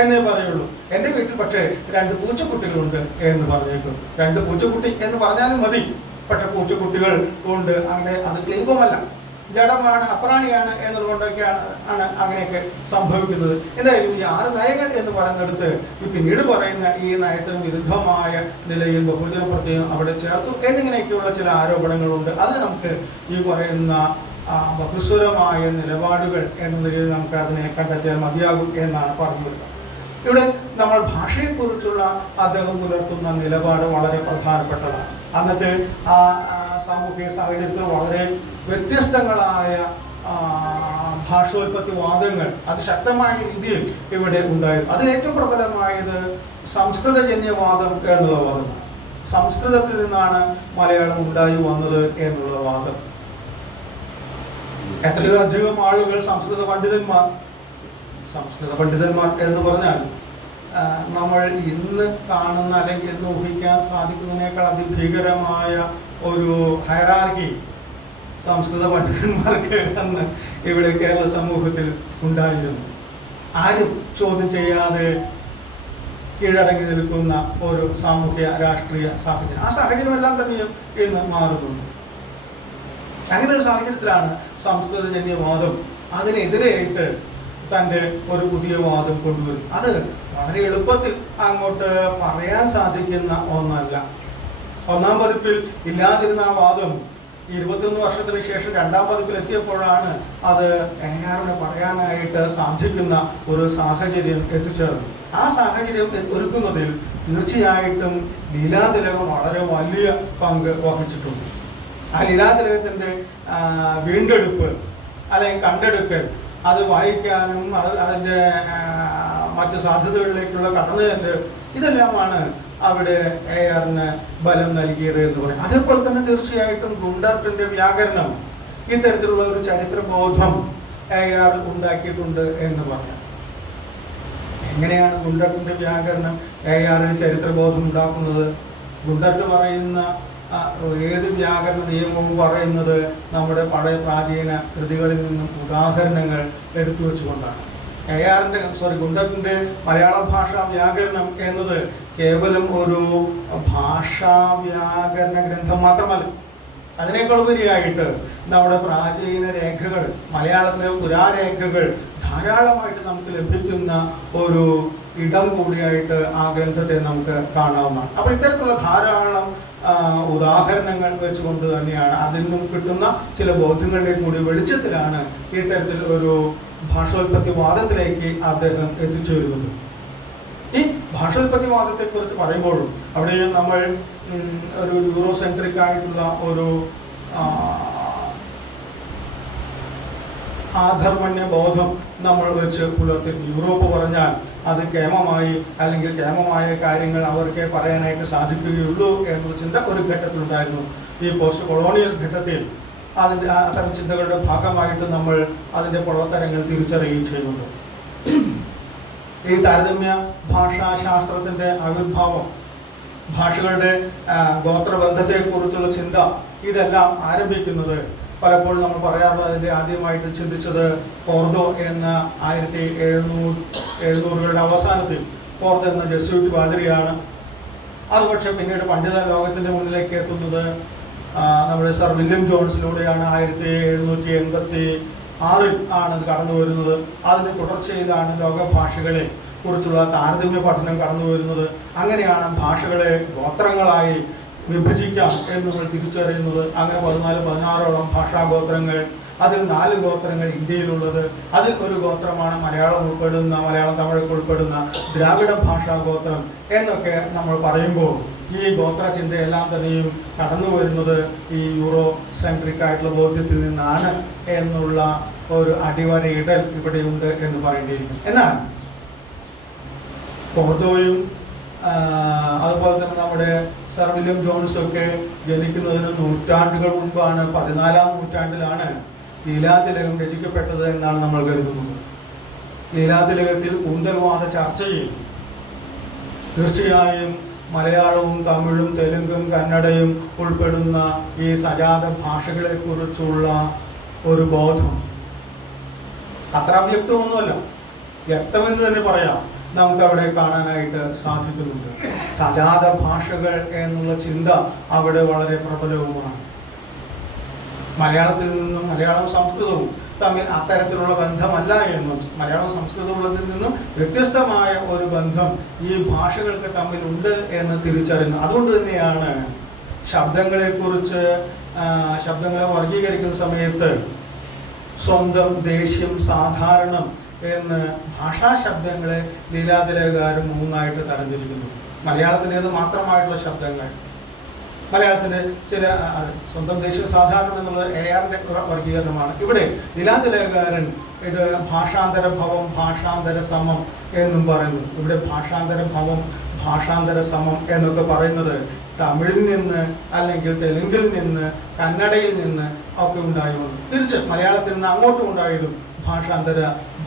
എന്നേ പറയുള്ളൂ. എൻ്റെ വീട്ടിൽ പക്ഷേ 2 പൂച്ചക്കുട്ടികളുണ്ട് എന്ന് പറഞ്ഞേക്കും. 2 പൂച്ചക്കുട്ടി എന്ന് പറഞ്ഞാലും മതി. പക്ഷെ പൂച്ചക്കുട്ടികൾ ഉണ്ട്, അങ്ങനെ അത് ക്ലീബമല്ല, ജഡമാണ്, അപ്രാണിയാണ് എന്നുള്ളതുകൊണ്ടൊക്കെയാണ് അങ്ങനെയൊക്കെ സംഭവിക്കുന്നത്. എന്തായാലും ഈ 6 നയങ്ങൾ എന്ന് പറയുന്നിടത്ത് ഈ പിന്നീട് പറയുന്ന ഈ നയത്തിന് വിരുദ്ധമായ നിലയിൽ ബഹുജന പ്രത്യയം അവിടെ ചേർത്തു എന്നിങ്ങനെയൊക്കെയുള്ള ചില ആരോപണങ്ങളുണ്ട്. അത് നമുക്ക് ഈ പറയുന്ന ബഹുസ്വരമായ നിലപാടുകൾ എന്ന നിലയിൽ നമുക്ക് അതിനെ കണ്ടെത്തിയാൽ മതിയാകും എന്നാണ് പറഞ്ഞു വരുന്നത്. ഇവിടെ നമ്മൾ ഭാഷയെക്കുറിച്ചുള്ള അദ്ദേഹം പുലർത്തുന്ന നിലപാട് വളരെ പ്രധാനപ്പെട്ടതാണ്. അന്നത്തെ സാമൂഹിക സാഹചര്യത്തിൽ വളരെ വ്യത്യസ്തങ്ങളായ ഭാഷോൽപത്തി വാദങ്ങൾ അതിശക്തമായ രീതിയിൽ ഇവിടെ ഉണ്ടായിരുന്നു. അതിലേറ്റവും പ്രബലമായത് സംസ്കൃതജന്യവാദം എന്നുള്ള വാദം. സംസ്കൃതത്തിൽ നിന്നാണ് മലയാളം ഉണ്ടായി വന്നത് എന്നുള്ള വാദം. എത്രയോ അധികം ആളുകൾ സംസ്കൃത പണ്ഡിതന്മാർ എന്ന് പറഞ്ഞാൽ നമ്മൾ ഇന്ന് കാണുന്ന അല്ലെങ്കിൽ ഇന്ന് ഊഹിക്കാൻ സാധിക്കുന്നതിനേക്കാൾ അതിഭീകരമായ ഒരു ഹൈറാർക്കി സംസ്കൃത പണ്ഡിതന്മാർക്ക് അന്ന് ഇവിടെ കേരള സമൂഹത്തിൽ ഉണ്ടായിരുന്നു. ആരും ചോദ്യം ചെയ്യാതെ കീഴടങ്ങി നിൽക്കുന്ന ഒരു സാമൂഹ്യ രാഷ്ട്രീയ സാഹചര്യം. ആ സാഹചര്യമെല്ലാം തന്നെയും ഇന്ന് മാറുന്നുണ്ട്. അങ്ങനെ ഒരു സാഹചര്യത്തിലാണ് സംസ്കൃതജന്യവാദം അതിനെതിരെയായിട്ട് തൻ്റെ ഒരു പുതിയ വാദം കൊണ്ടുവരും. അത് വളരെ എളുപ്പത്തിൽ അങ്ങോട്ട് പറയാൻ സാധിക്കുന്ന ഒന്നല്ല. ഒന്നാം പതിപ്പിൽ ഇല്ലാതിരുന്ന ആ വാദം 21 വർഷത്തിന് ശേഷം രണ്ടാം പതിപ്പിൽ എത്തിയപ്പോഴാണ് അത് ARന് പറയാനായിട്ട് സാധിക്കുന്ന ഒരു സാഹചര്യം എത്തിച്ചേർന്നു. ആ സാഹചര്യം ഒരുക്കുന്നതിൽ തീർച്ചയായിട്ടും ലീലാതിലകം വളരെ വലിയ പങ്ക് വഹിച്ചിട്ടുണ്ട്. ആ ലീലാതിലകത്തിൻ്റെ വീണ്ടെടുപ്പ് അല്ലെങ്കിൽ കണ്ടെടുക്കൽ, അത് വായിക്കാനും അതിൻ്റെ മറ്റ് സാധ്യതകളിലേക്കുള്ള കടന്നുചെല്ല്, ഇതെല്ലാമാണ് അവിടെ ARന് ബലം നൽകിയത് എന്ന് പറയും. അതേപോലെ തന്നെ തീർച്ചയായിട്ടും ഗുണ്ടർട്ടിൻ്റെ വ്യാകരണം ഇത്തരത്തിലുള്ള ഒരു ചരിത്രബോധം AR ഉണ്ടാക്കിയിട്ടുണ്ട് എന്ന് പറയാം. എങ്ങനെയാണ് ഗുണ്ടർട്ടിൻ്റെ വ്യാകരണം ARൽ ചരിത്രബോധം ഉണ്ടാക്കുന്നത്? ഗുണ്ടർട്ട് പറയുന്ന ഏത് വ്യാകരണ നിയമവും പറയുന്നത് നമ്മുടെ പഴയ പ്രാചീന കൃതികളിൽ നിന്നും ഉദാഹരണങ്ങൾ എടുത്തു വെച്ചുകൊണ്ടാണ്. ഗുണ്ടർട്ടിൻ്റെ മലയാള ഭാഷാ വ്യാകരണം എന്നത് കേവലം ഒരു ഭാഷാ വ്യാകരണ ഗ്രന്ഥം മാത്രമല്ല, അതിനേക്കാൾ ഉപരിയായിട്ട് നമ്മുടെ പ്രാചീന രേഖകൾ, മലയാളത്തിലെ പുരാരേഖകൾ ധാരാളമായിട്ട് നമുക്ക് ലഭിക്കുന്ന ഒരു ഇടം കൂടിയായിട്ട് ആ ഗ്രന്ഥത്തെ നമുക്ക് കാണാവുന്നതാണ്. അപ്പോൾ ഇത്തരത്തിലുള്ള ധാരാളം ഉദാഹരണങ്ങൾ വെച്ചുകൊണ്ട് തന്നെയാണ് അതിൽ നിന്നും കിട്ടുന്ന ചില ബോധ്യങ്ങളുടെ കൂടി വെളിച്ചത്തിലാണ് ഇത്തരത്തിൽ ഒരു ഭാഷോൽപത്തി വാദത്തിലേക്ക് അദ്ദേഹം എത്തിച്ചേരുന്നത്. ഈ ഭാഷോൽപത്തി വാദത്തെക്കുറിച്ച് പറയുമ്പോഴും അവിടെയും നമ്മൾ ഒരു യൂറോസെൻട്രിക് ആയിട്ടുള്ള ഒരു ആധർമ്മണ്യ ബോധം നമ്മൾ വെച്ച് പുലർത്തുന്നു. യൂറോപ്പ് പറഞ്ഞാൽ അത് കേമമായി അല്ലെങ്കിൽ കേമമായ കാര്യങ്ങൾ അവർക്ക് പറയാനായിട്ട് സാധിക്കുകയുള്ളൂ എന്നൊരു ചിന്ത ഒരു ഘട്ടത്തിലുണ്ടായിരുന്നു. ഈ പോസ്റ്റ് കൊളോണിയൽ ഘട്ടത്തിൽ അതിൻ്റെ അത്തരം ചിന്തകളുടെ ഭാഗമായിട്ട് നമ്മൾ അതിൻ്റെ പൊള്ളത്തരങ്ങൾ തിരിച്ചറിയുകയും ചെയ്യുന്നുണ്ട്. ഈ താരതമ്യ ഭാഷാശാസ്ത്രത്തിൻ്റെ ആവിർഭാവം, ഭാഷകളുടെ ഗോത്രബന്ധത്തെക്കുറിച്ചുള്ള ചിന്ത, ഇതെല്ലാം ആരംഭിക്കുന്നത് പലപ്പോഴും നമ്മൾ പറയാറുള്ളത് അതിൻ്റെ ആദ്യമായിട്ട് ചിന്തിച്ചത് കോർദോ എന്ന 1700-കളുടെ അവസാനത്തിൽ കോർദോ എന്ന ജെസ്യൂട്ട് പാതിരിയാണ്. അത് പക്ഷേ പിന്നീട് പണ്ഡിത ലോകത്തിൻ്റെ മുന്നിലേക്ക് എത്തുന്നത് നമ്മുടെ സർ വില്യം ജോൺസിലൂടെയാണ്. 1786 ആണ് അത് കടന്നു വരുന്നത്. അതിൻ്റെ തുടർച്ചയിലാണ് ലോകഭാഷകളെ കുറിച്ചുള്ള താരതമ്യ പഠനം കടന്നു വരുന്നത്. അങ്ങനെയാണ് ഭാഷകളെ ഗോത്രങ്ങളായി വിഭജിക്കാം എന്ന് നമ്മൾ തിരിച്ചറിയുന്നത്. അങ്ങനെ 14-16ഓളം ഭാഷാഗോത്രങ്ങൾ, അതിൽ 4 ഗോത്രങ്ങൾ ഇന്ത്യയിലുള്ളത്. അതിൽ ഒരു ഗോത്രമാണ് മലയാളം തമിഴൊക്കെ ഉൾപ്പെടുന്ന ദ്രാവിഡ ഭാഷാഗോത്രം എന്നൊക്കെ നമ്മൾ പറയുമ്പോൾ ഈ ഗോത്ര ചിന്തയെല്ലാം തന്നെയും കടന്നു വരുന്നത് ഈ യൂറോ സെൻട്രിക് ആയിട്ടുള്ള ബോധ്യത്തിൽ നിന്നാണ് എന്നുള്ള ഒരു അടിവരയിടൽ ഇവിടെയുണ്ട് എന്ന് പറയേണ്ടിയിരിക്കും. എന്നാൽ കോർദോയും അതുപോലെ തന്നെ നമ്മുടെ സർ വില്യം ജോൺസും ഒക്കെ ജനിക്കുന്നതിന് നൂറ്റാണ്ടുകൾ മുൻപാണ്. 14-ാം നൂറ്റാണ്ടിലാണ് ലീലാതിലകം രചിക്കപ്പെട്ടത് എന്നാണ് നമ്മൾ കരുതുന്നത്. ലീലാതിലകത്തിൽ കൂന്തൽവാദ ചർച്ചയിൽ തീർച്ചയായും മലയാളവും തമിഴും തെലുങ്കും കന്നഡയും ഉൾപ്പെടുന്ന ഈ സജാത ഭാഷകളെ കുറിച്ചുള്ള ഒരു ബോധം അത്ര അവ്യക്തമൊന്നുമല്ല, വ്യക്തമെന്ന് തന്നെ പറയാം, നമുക്കവിടെ കാണാനായിട്ട് സാധിക്കുന്നുണ്ട്. സജാത ഭാഷകൾ എന്നുള്ള ചിന്ത അവിടെ വളരെ പ്രബലവുമാണ്. മലയാളത്തിൽ നിന്നും മലയാളവും സംസ്കൃതവും തമ്മിൽ അത്തരത്തിലുള്ള ബന്ധമല്ല എന്നും മലയാളവും സംസ്കൃതമുള്ളതിൽ നിന്നും വ്യത്യസ്തമായ ഒരു ബന്ധം ഈ ഭാഷകൾക്ക് തമ്മിലുണ്ട് എന്ന് തിരിച്ചറിയുന്നു. അതുകൊണ്ട് തന്നെയാണ് ശബ്ദങ്ങളെ വർഗീകരിക്കുന്ന സമയത്ത് സ്വന്തം, ദേശീയം, സാധാരണം എന്ന് ഭാഷാശബ്ദങ്ങളെ ലീലാതിലകകാരൻ 3ആയിട്ട് തരംതിരിക്കുന്നു. മലയാളത്തിൻ്റേത് മാത്രമായിട്ടുള്ള ശബ്ദങ്ങൾ, മലയാളത്തിൻ്റെ ചില സ്വന്തം, ദേശീയ, സാധാരണം എന്നുള്ളത് ARന്റെ വർഗീകരണമാണ്. ഇവിടെ ലീലാതിലകകാരൻ ഇത് ഭാഷാന്തര ഭവം, ഭാഷാന്തര സമം എന്നും പറയുന്നു. ഇവിടെ ഭാഷാന്തര ഭവം, ഭാഷാന്തര സമം എന്നൊക്കെ പറയുന്നത് തമിഴിൽ നിന്ന് അല്ലെങ്കിൽ തെലുങ്കിൽ നിന്ന് കന്നഡയിൽ നിന്ന് ഒക്കെ ഉണ്ടായി വന്നു. തിരിച്ച് മലയാളത്തിൽ നിന്ന് അങ്ങോട്ടും ഉണ്ടായതും ഭാഷാന്തര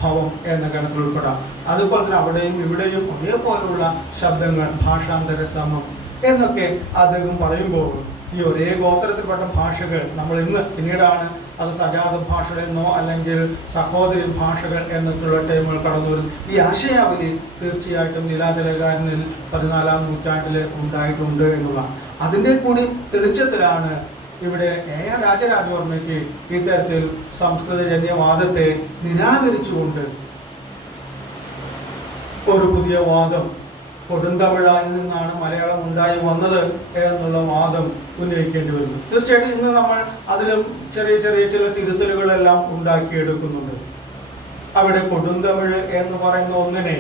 ഭവം എന്ന ഗണത്തിൽ ഉൾപ്പെടാം. അതുപോലെ തന്നെ അവിടെയും ഇവിടെയും ഒരേപോലുള്ള ശബ്ദങ്ങൾ, ഭാഷാന്തര സമം എന്നൊക്കെ അദ്ദേഹം പറയുമ്പോൾ ഈ ഒരേ ഗോത്രത്തിൽപ്പെട്ട ഭാഷകൾ നമ്മൾ ഇന്ന് പിന്നീടാണ് അത് സജാത ഭാഷകളെന്നോ അല്ലെങ്കിൽ സഹോദരി ഭാഷകൾ എന്നൊക്കെയുള്ള ടൈമുകൾ കടന്നു വരും. ഈ ആശയാവലി തീർച്ചയായിട്ടും ലീലാതിലകകാരനിൽ 14-ാം നൂറ്റാണ്ടിൽ ഉണ്ടായിട്ടുണ്ട് എന്നുള്ളതാണ്. അതിൻ്റെ കൂടി തെളിച്ചത്തിലാണ് ഇവിടെ AR രാജരാജവർമ്മയ്ക്ക് ഇത്തരത്തിൽ സംസ്കൃതജന്യവാദത്തെ നിരാകരിച്ചുകൊണ്ട് ഒരു പുതിയ വാദം, കൊടുന്തമിഴായിൽ നിന്നാണ് മലയാളം ഉണ്ടായി വന്നത് എന്നുള്ള വാദം ഉന്നയിക്കേണ്ടി വരുന്നു. തീർച്ചയായിട്ടും ഇന്ന് നമ്മൾ അതിലും ചെറിയ ചില തിരുത്തലുകളെല്ലാം ഉണ്ടാക്കിയെടുക്കുന്നുണ്ട്. അവിടെ കൊടുന്തമിഴ് എന്ന് പറയുന്ന ഒന്നിനെ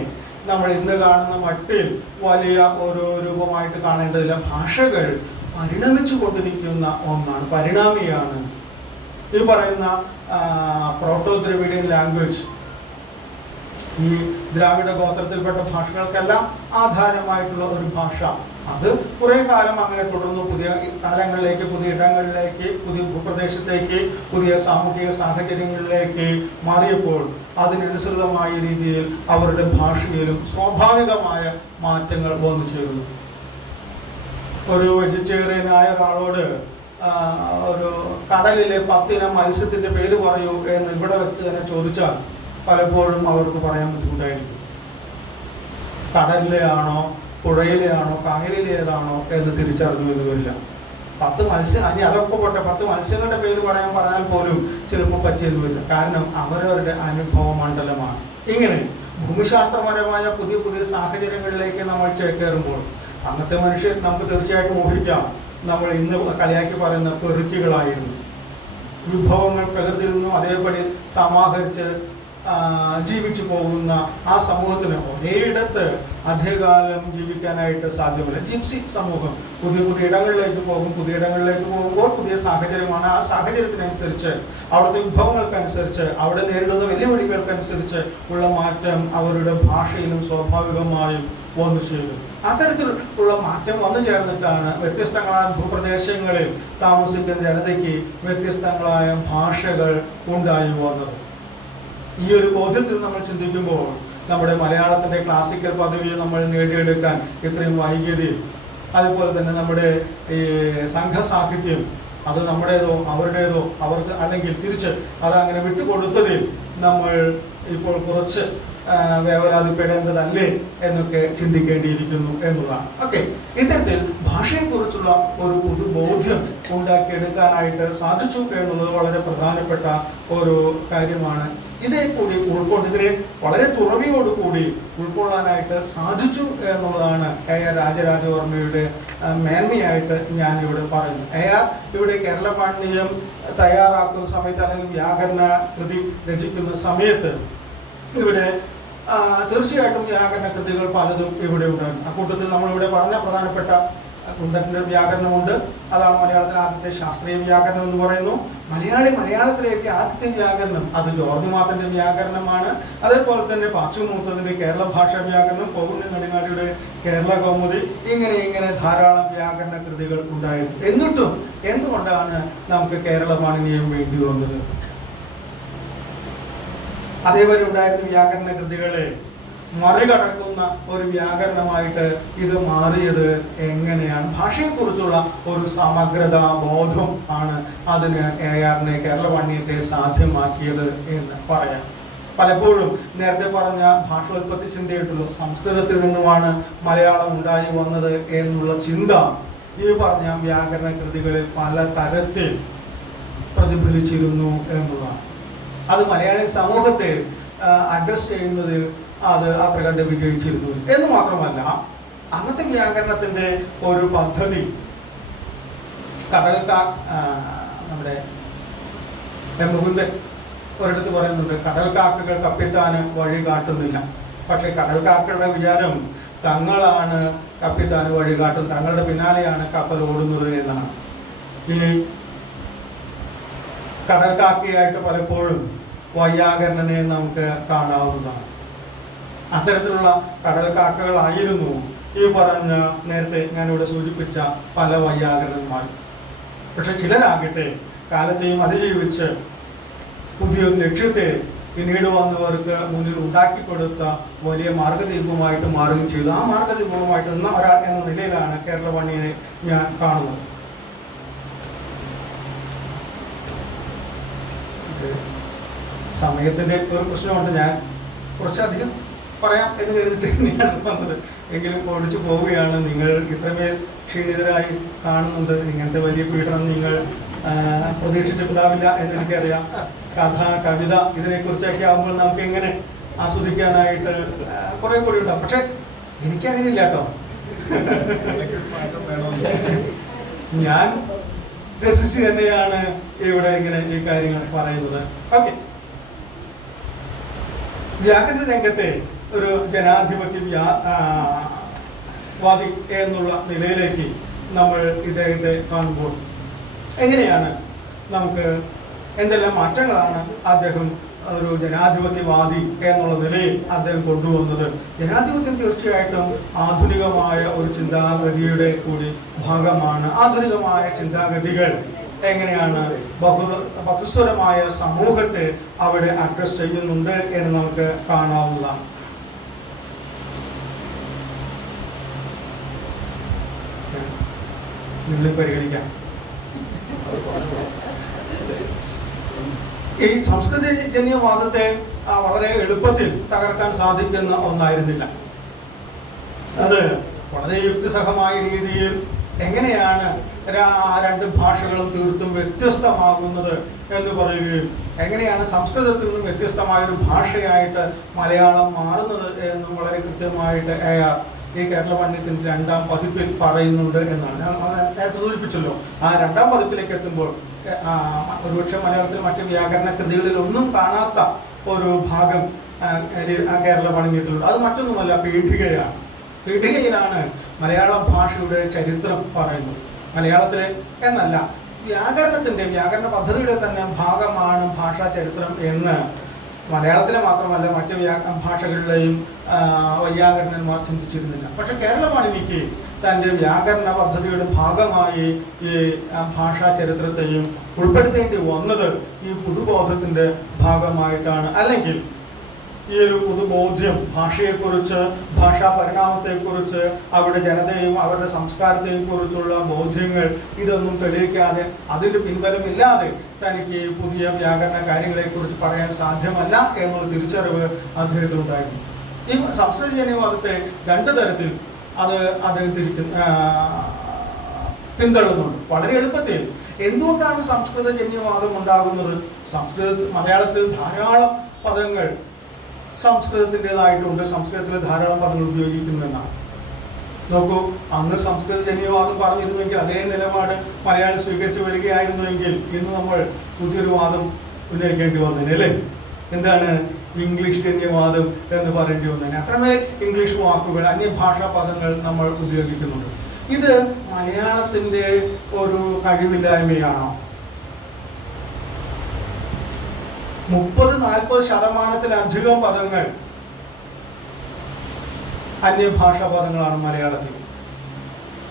നമ്മൾ ഇന്ന് കാണുന്ന മട്ടിൽ വലിയ ഒരു രൂപമായിട്ട് കാണേണ്ടതില്ല. ഭാഷകൾ പരിണമിച്ചു കൊണ്ടിരിക്കുന്ന ഒന്നാണ്, പരിണാമിയാണ്. ഈ പറയുന്ന പ്രോട്ടോ ദ്രവിഡിയൻ ലാംഗ്വേജ് ഈ ദ്രാവിഡ ഗോത്രത്തിൽപ്പെട്ട ഭാഷകൾക്കെല്ലാം ആധാരമായിട്ടുള്ള ഒരു ഭാഷ, അത് കുറേ കാലം അങ്ങനെ തുടർന്നു. പുതിയ കാലങ്ങളിലേക്ക്, പുതിയ ഇടങ്ങളിലേക്ക്, പുതിയ ഭൂപ്രദേശത്തേക്ക്, പുതിയ സാമൂഹിക സാഹചര്യങ്ങളിലേക്ക് മാറിയപ്പോൾ അതിനനുസൃതമായ രീതിയിൽ അവരുടെ ഭാഷയിലും സ്വാഭാവികമായ മാറ്റങ്ങൾ വന്നു ചേരുന്നു. ഒരു വെജിറ്റേറിയനായ ഒരാളോട് ഒരു കടലിലെ 10 ഇനം മത്സ്യത്തിൻ്റെ പേര് പറയൂ എന്ന് ഇവിടെ വെച്ച് തന്നെ ചോദിച്ചാൽ പലപ്പോഴും അവർക്ക് പറയാൻ ബുദ്ധിമുട്ടായിരിക്കും. കടലിലെ ആണോ, പുഴയിലെ ആണോ, കായലിലേതാണോ എന്ന് തിരിച്ചറിഞ്ഞു എന്ന് വരില്ല. 10 മത്സ്യം, അനി അതൊക്കെ പോട്ടെ, 10 മത്സ്യങ്ങളുടെ പേര് പറഞ്ഞാൽ പോലും ചിലപ്പോൾ പറ്റിയെന്ന് വരില്ല. കാരണം അവരവരുടെ അനുഭവ മണ്ഡലമാണ്. ഇങ്ങനെ ഭൂമിശാസ്ത്രപരമായ പുതിയ സാഹചര്യങ്ങളിലേക്ക് നമ്മൾ ചേക്കേറുമ്പോൾ അന്നത്തെ മനുഷ്യർ നമുക്ക് തീർച്ചയായിട്ടും ഊഹിക്കാം, നമ്മൾ ഇന്ന് കളിയാക്കി പറയുന്ന പെറുക്കികളായിരുന്നു. വിഭവങ്ങൾ പ്രകൃതിയിൽ നിന്നും അതേപടി സമാഹരിച്ച് ജീവിച്ചു പോകുന്ന ആ സമൂഹത്തിന് ഒരേയിടത്ത് അധികകാലം ജീവിക്കാനായിട്ട് സാധ്യമല്ല. ജിപ്സി സമൂഹം പുതിയ ഇടങ്ങളിലേക്ക് പോകുമ്പോൾ പുതിയ സാഹചര്യമാണ്. ആ സാഹചര്യത്തിനനുസരിച്ച്, അവിടുത്തെ വിഭവങ്ങൾക്കനുസരിച്ച്, അവിടെ നേരിടുന്ന വെല്ലുവിളികൾക്കനുസരിച്ച് ഉള്ള മാറ്റം അവരുടെ ഭാഷയിലും സ്വാഭാവികമായും വന്നു ചേരും. അത്തരത്തിലുള്ള മാറ്റം വന്നു ചേർന്നിട്ടാണ് വ്യത്യസ്തങ്ങളായ ഭൂപ്രദേശങ്ങളിൽ താമസിക്കുന്ന ജനതയ്ക്ക് വ്യത്യസ്തങ്ങളായ ഭാഷകൾ ഉണ്ടായി വന്നത്. ഈ ഒരു ബോധ്യത്തിൽ നമ്മൾ ചിന്തിക്കുമ്പോൾ നമ്മുടെ മലയാളത്തിൻ്റെ ക്ലാസിക്കൽ പദവി നമ്മൾ നേടിയെടുക്കാൻ ഇത്രയും വൈകിയതയും അതുപോലെ തന്നെ നമ്മുടെ ഈ സംഘസാഹിത്യം അത് നമ്മുടേതോ അവരുടേതോ അവർക്ക് അല്ലെങ്കിൽ തിരിച്ച് അതങ്ങനെ വിട്ടുകൊടുത്തതിൽ നമ്മൾ ഇപ്പോൾ കുറച്ച് വേവലാതിപ്പെടേണ്ടതല്ലേ എന്നൊക്കെ ചിന്തിക്കേണ്ടിയിരിക്കുന്നു എന്നുള്ളതാണ്. ഓക്കെ, ഇത്തരത്തിൽ ഭാഷയെക്കുറിച്ചുള്ള ഒരു പൊതുബോധ്യം ഉണ്ടാക്കിയെടുക്കാനായിട്ട് സാധിച്ചു എന്നുള്ളത് വളരെ പ്രധാനപ്പെട്ട ഒരു കാര്യമാണ്. ഇതിനെ കൂടി ഇതിനെ വളരെ തുറവിയോടുകൂടി ഉൾക്കൊള്ളാനായിട്ട് സാധിച്ചു എന്നുള്ളതാണ് AR രാജരാജവർമ്മയുടെ മേന്മയായിട്ട് ഞാൻ ഇവിടെ പറയുന്നു. AR ഇവിടെ കേരള പാണ്ഡിത്യം തയ്യാറാക്കുന്ന സമയത്ത് അല്ലെങ്കിൽ വ്യാകരണ കൃതി രചിക്കുന്ന സമയത്ത് ഇവിടെ തീർച്ചയായിട്ടും വ്യാകരണ കൃതികൾ പലതും ഇവിടെ ഉണ്ടായിരുന്നു. അക്കൂട്ടത്തിൽ നമ്മളിവിടെ പറഞ്ഞ പ്രധാനപ്പെട്ട കുണ്ടന്റെ വ്യാകരണമുണ്ട്. അതാണ് മലയാളത്തിലെ ആദ്യത്തെ ശാസ്ത്രീയ വ്യാകരണം എന്ന് പറയുന്നു. മലയാളത്തിലേക്ക് ആദ്യത്തെ വ്യാകരണം അത് ജോർജ് മാത്തന്റെ വ്യാകരണമാണ്. അതേപോലെ തന്നെ പാച്ചുമൂത്തതിന്റെ കേരള ഭാഷാ വ്യാകരണം, പൗർണ്ണി നെടുങ്ങാടിയുടെ കേരള കൗമുദി, ഇങ്ങനെ ധാരാളം വ്യാകരണ കൃതികൾ ഉണ്ടായിരുന്നു. എന്നിട്ടും എന്തുകൊണ്ടാണ് നമുക്ക് കേരള പാണിനിയം വേണ്ടി വന്നത്? അതേപോലെ ഉണ്ടായിരുന്ന വ്യാകരണ കൃതികളെ മറികടക്കുന്ന ഒരു വ്യാകരണമായിട്ട് ഇത് മാറിയത് എങ്ങനെയാണ്? ഭാഷയെക്കുറിച്ചുള്ള ഒരു സമഗ്രത ബോധം ആണ് അതിന് ARനെ കേരള പാണ്ഡിത്യത്തെ സാധ്യമാക്കിയത് എന്ന് പറയാം. പലപ്പോഴും നേരത്തെ പറഞ്ഞ ഭാഷോൽപത്തി ചിന്തയായിട്ടുള്ളൂ, സംസ്കൃതത്തിൽ നിന്നുമാണ് മലയാളം ഉണ്ടായി വന്നത് എന്നുള്ള ചിന്ത ഈ പറഞ്ഞ വ്യാകരണ കൃതികളിൽ പല തരത്തിൽ പ്രതിഫലിച്ചിരുന്നു എന്നുള്ളതാണ്. അത് മലയാളി സമൂഹത്തെ അഡ്രസ് ചെയ്യുന്നതിൽ അത് അത്ര കണ്ട് വിജയിച്ചിരുന്നു എന്ന് മാത്രമല്ല, അന്നത്തെ വ്യാകരണത്തിന്റെ ഒരു പദ്ധതി നമ്മുടെ മുകുന്ദൻ ഒരിടത്ത് പറയുന്നുണ്ട്, കടൽക്കാക്കകൾ കപ്പിത്താന് വഴി കാട്ടുന്നില്ല. പക്ഷെ കടൽക്കാക്കകളുടെ വിചാരം തങ്ങളാണ് കപ്പിത്താന് വഴി കാട്ടും, തങ്ങളുടെ പിന്നാലെയാണ് കപ്പൽ ഓടുന്നത് എന്നാണ്. ഈ കടൽക്കാക്കയായിട്ട് പലപ്പോഴും വൈയാകരണനെ നമുക്ക് കാണാവുന്നതാണ്. അത്തരത്തിലുള്ള കടൽക്കാക്കകളായിരുന്നു ഈ പറഞ്ഞ നേരത്തെ ഞാനിവിടെ സൂചിപ്പിച്ച പല വൈയാകരണന്മാർ. പക്ഷെ ചിലരാകട്ടെ കാലത്തെയും അതിജീവിച്ച് പുതിയൊരു ലക്ഷ്യത്തെ പിന്നീട് വന്നവർക്ക് മുന്നിൽ ഉണ്ടാക്കിക്കൊടുത്ത വലിയ മാർഗദീപമായിട്ട് മാറുകയും ചെയ്തു. ആ മാർഗദീപവുമായിട്ട് നിന്ന ഒരാൾ എന്ന നിലയിലാണ് കേരള പാണിനിയെ ഞാൻ കാണുന്നത്. സമയത്തിന്റെ ഒരു പ്രശ്നമുണ്ട്, ഞാൻ കുറച്ചധികം പറയാം എന്ന് കരുതിട്ട് തന്നെയാണ് വന്നത്. എങ്കിലും ഓടിച്ചു പോവുകയാണ്. നിങ്ങൾ ഇത്രമേൽ ക്ഷീണിതരായി കാണുന്നുണ്ട്. ഇങ്ങനത്തെ വലിയ പീഡനം നിങ്ങൾ പ്രതീക്ഷിച്ചിട്ടുണ്ടാവില്ല എന്നെനിക്കറിയാം. കഥ, കവിത ഇതിനെക്കുറിച്ചൊക്കെ ആകുമ്പോൾ നമുക്ക് എങ്ങനെ ആസ്വദിക്കാനായിട്ട് കുറെ കൂടി ഉണ്ടാവും. പക്ഷെ എനിക്കങ്ങനെ ഇല്ല കേട്ടോ. ഞാൻ രസിച്ച് തന്നെയാണ് ഇവിടെ ഇങ്ങനെ ഈ കാര്യങ്ങൾ പറയുന്നത്. ഓക്കെ, വ്യാകരണ രംഗത്തെ ഒരു ജനാധിപത്യ വാദി എന്നുള്ള നിലയിലേക്ക് നമ്മൾ ഇദ്ദേഹത്തെ കാണുമ്പോൾ എങ്ങനെയാണ് നമുക്ക് എന്തെല്ലാം മാറ്റങ്ങളാണ് അദ്ദേഹം ഒരു ജനാധിപത്യവാദി എന്നുള്ള നിലയിൽ അദ്ദേഹം കൊണ്ടുവന്നത്? ജനാധിപത്യം തീർച്ചയായിട്ടും ആധുനികമായ ഒരു ചിന്താഗതിയുടെ കൂടി ഭാഗമാണ്. ആധുനികമായ ചിന്താഗതികൾ എങ്ങനെയാണ് ബഹുസ്വരമായ സമൂഹത്തെ അവിടെ അഡ്രസ് ചെയ്യുന്നുണ്ട് എന്ന് നമുക്ക് കാണാവുന്നതാണ്. നിങ്ങൾ പരിഗണിക്കാം. ഈ സംസ്കൃതജന്യവാദത്തെ വളരെ എളുപ്പത്തിൽ തകർക്കാൻ സാധിക്കുന്ന ഒന്നായിരുന്നില്ല. അത് വളരെ യുക്തിസഹമായ രീതിയിൽ എങ്ങനെയാണ് രണ്ട് ഭാഷകളും തീർത്തും വ്യത്യസ്തമാകുന്നത് എന്ന് പറയുകയും എങ്ങനെയാണ് സംസ്കൃതത്തിൽ നിന്നും വ്യത്യസ്തമായ ഒരു ഭാഷയായിട്ട് മലയാളം മാറുന്നത് എന്നും വളരെ കൃത്യമായിട്ട് ഈ കേരള പാണ്ഡിത്യത്തിന്റെ 2ാം പതിപ്പിൽ പറയുന്നുണ്ട് എന്നാണ് ഞാൻ നേരത്തെ സൂചിപ്പിച്ചല്ലോ. ആ 2ാം പതിപ്പിലേക്ക് എത്തുമ്പോൾ ഒരുപക്ഷെ മലയാളത്തിൽ മറ്റ് വ്യാകരണ കൃതികളിൽ ഒന്നും കാണാത്ത ഒരു ഭാഗം കേരള പാണ്ഡിത്യത്തിലുണ്ട്. അത് മറ്റൊന്നുമല്ല, പീഠികയാണ്. പീഠികയിലാണ് മലയാള ഭാഷയുടെ ചരിത്രം പറയുന്നത്. മലയാളത്തിലെ എന്നല്ല, വ്യാകരണ പദ്ധതിയുടെ തന്നെ ഭാഗമാണ് ഭാഷാ ചരിത്രം എന്ന് മലയാളത്തിലെ മാത്രമല്ല മറ്റ് ഭാഷകളിലെയും വൈയാകരണന്മാർ ചിന്തിച്ചിരുന്നില്ല. പക്ഷെ കേരള പാണിനിക്ക് തൻ്റെ വ്യാകരണ പദ്ധതിയുടെ ഭാഗമായി ഈ ഭാഷാ ചരിത്രത്തെയും ഉൾപ്പെടുത്തേണ്ടി വന്നത് ഈ പുതുബോധത്തിൻ്റെ ഭാഗമായിട്ടാണ്. അല്ലെങ്കിൽ ഈ ഒരു പൊതുബോധ്യം ഭാഷയെക്കുറിച്ച്, ഭാഷാ പരിണാമത്തെക്കുറിച്ച്, അവരുടെ ജനതയും അവരുടെ സംസ്കാരത്തെയും കുറിച്ചുള്ള ബോധ്യങ്ങൾ ഇതൊന്നും തെളിയിക്കാതെ, അതിൻ്റെ പിൻബലമില്ലാതെ തനിക്ക് പുതിയ വ്യാകരണ കാര്യങ്ങളെക്കുറിച്ച് പറയാൻ സാധ്യമല്ല എന്നുള്ള തിരിച്ചറിവ് അദ്ദേഹത്തിനുണ്ടായിരുന്നു. ഈ സംസ്കൃതജന്യവാദത്തെ രണ്ട് തരത്തിൽ അദ്ദേഹം പിന്തള്ളുന്നുണ്ട്. വളരെ എളുപ്പത്തിൽ എന്തുകൊണ്ടാണ് സംസ്കൃതജന്യവാദം ഉണ്ടാകുന്നത്? മലയാളത്തിൽ ധാരാളം പദങ്ങൾ സംസ്കൃതത്തിൻ്റെതായിട്ടുണ്ട്, സംസ്കൃതത്തിലെ ധാരാളം പദങ്ങൾ ഉപയോഗിക്കുന്നു എന്നാണ്. നോക്കൂ, അന്ന് സംസ്കൃതജന്യവാദം പറഞ്ഞിരുന്നെങ്കിൽ, അതേ നിലപാട് മലയാളം സ്വീകരിച്ചു വരികയായിരുന്നുവെങ്കിൽ ഇന്ന് നമ്മൾ പുതിയൊരു വാദം ഉന്നയിക്കേണ്ടി വന്നേനെ, അല്ലേ? എന്താണ്? ഇംഗ്ലീഷ് ജന്യവാദം എന്ന് പറയേണ്ടി വന്നേനെ. അത്രമേൽ ഇംഗ്ലീഷ് വാക്കുകൾ, അന്യഭാഷാ പദങ്ങൾ നമ്മൾ ഉപയോഗിക്കുന്നുണ്ട്. ഇത് മലയാളത്തിൻ്റെ ഒരു കഴിവില്ലായ്മയാണോ? 30-40% പദങ്ങൾ അന്യഭാഷാ പദങ്ങളാണ് മലയാളത്തിൽ.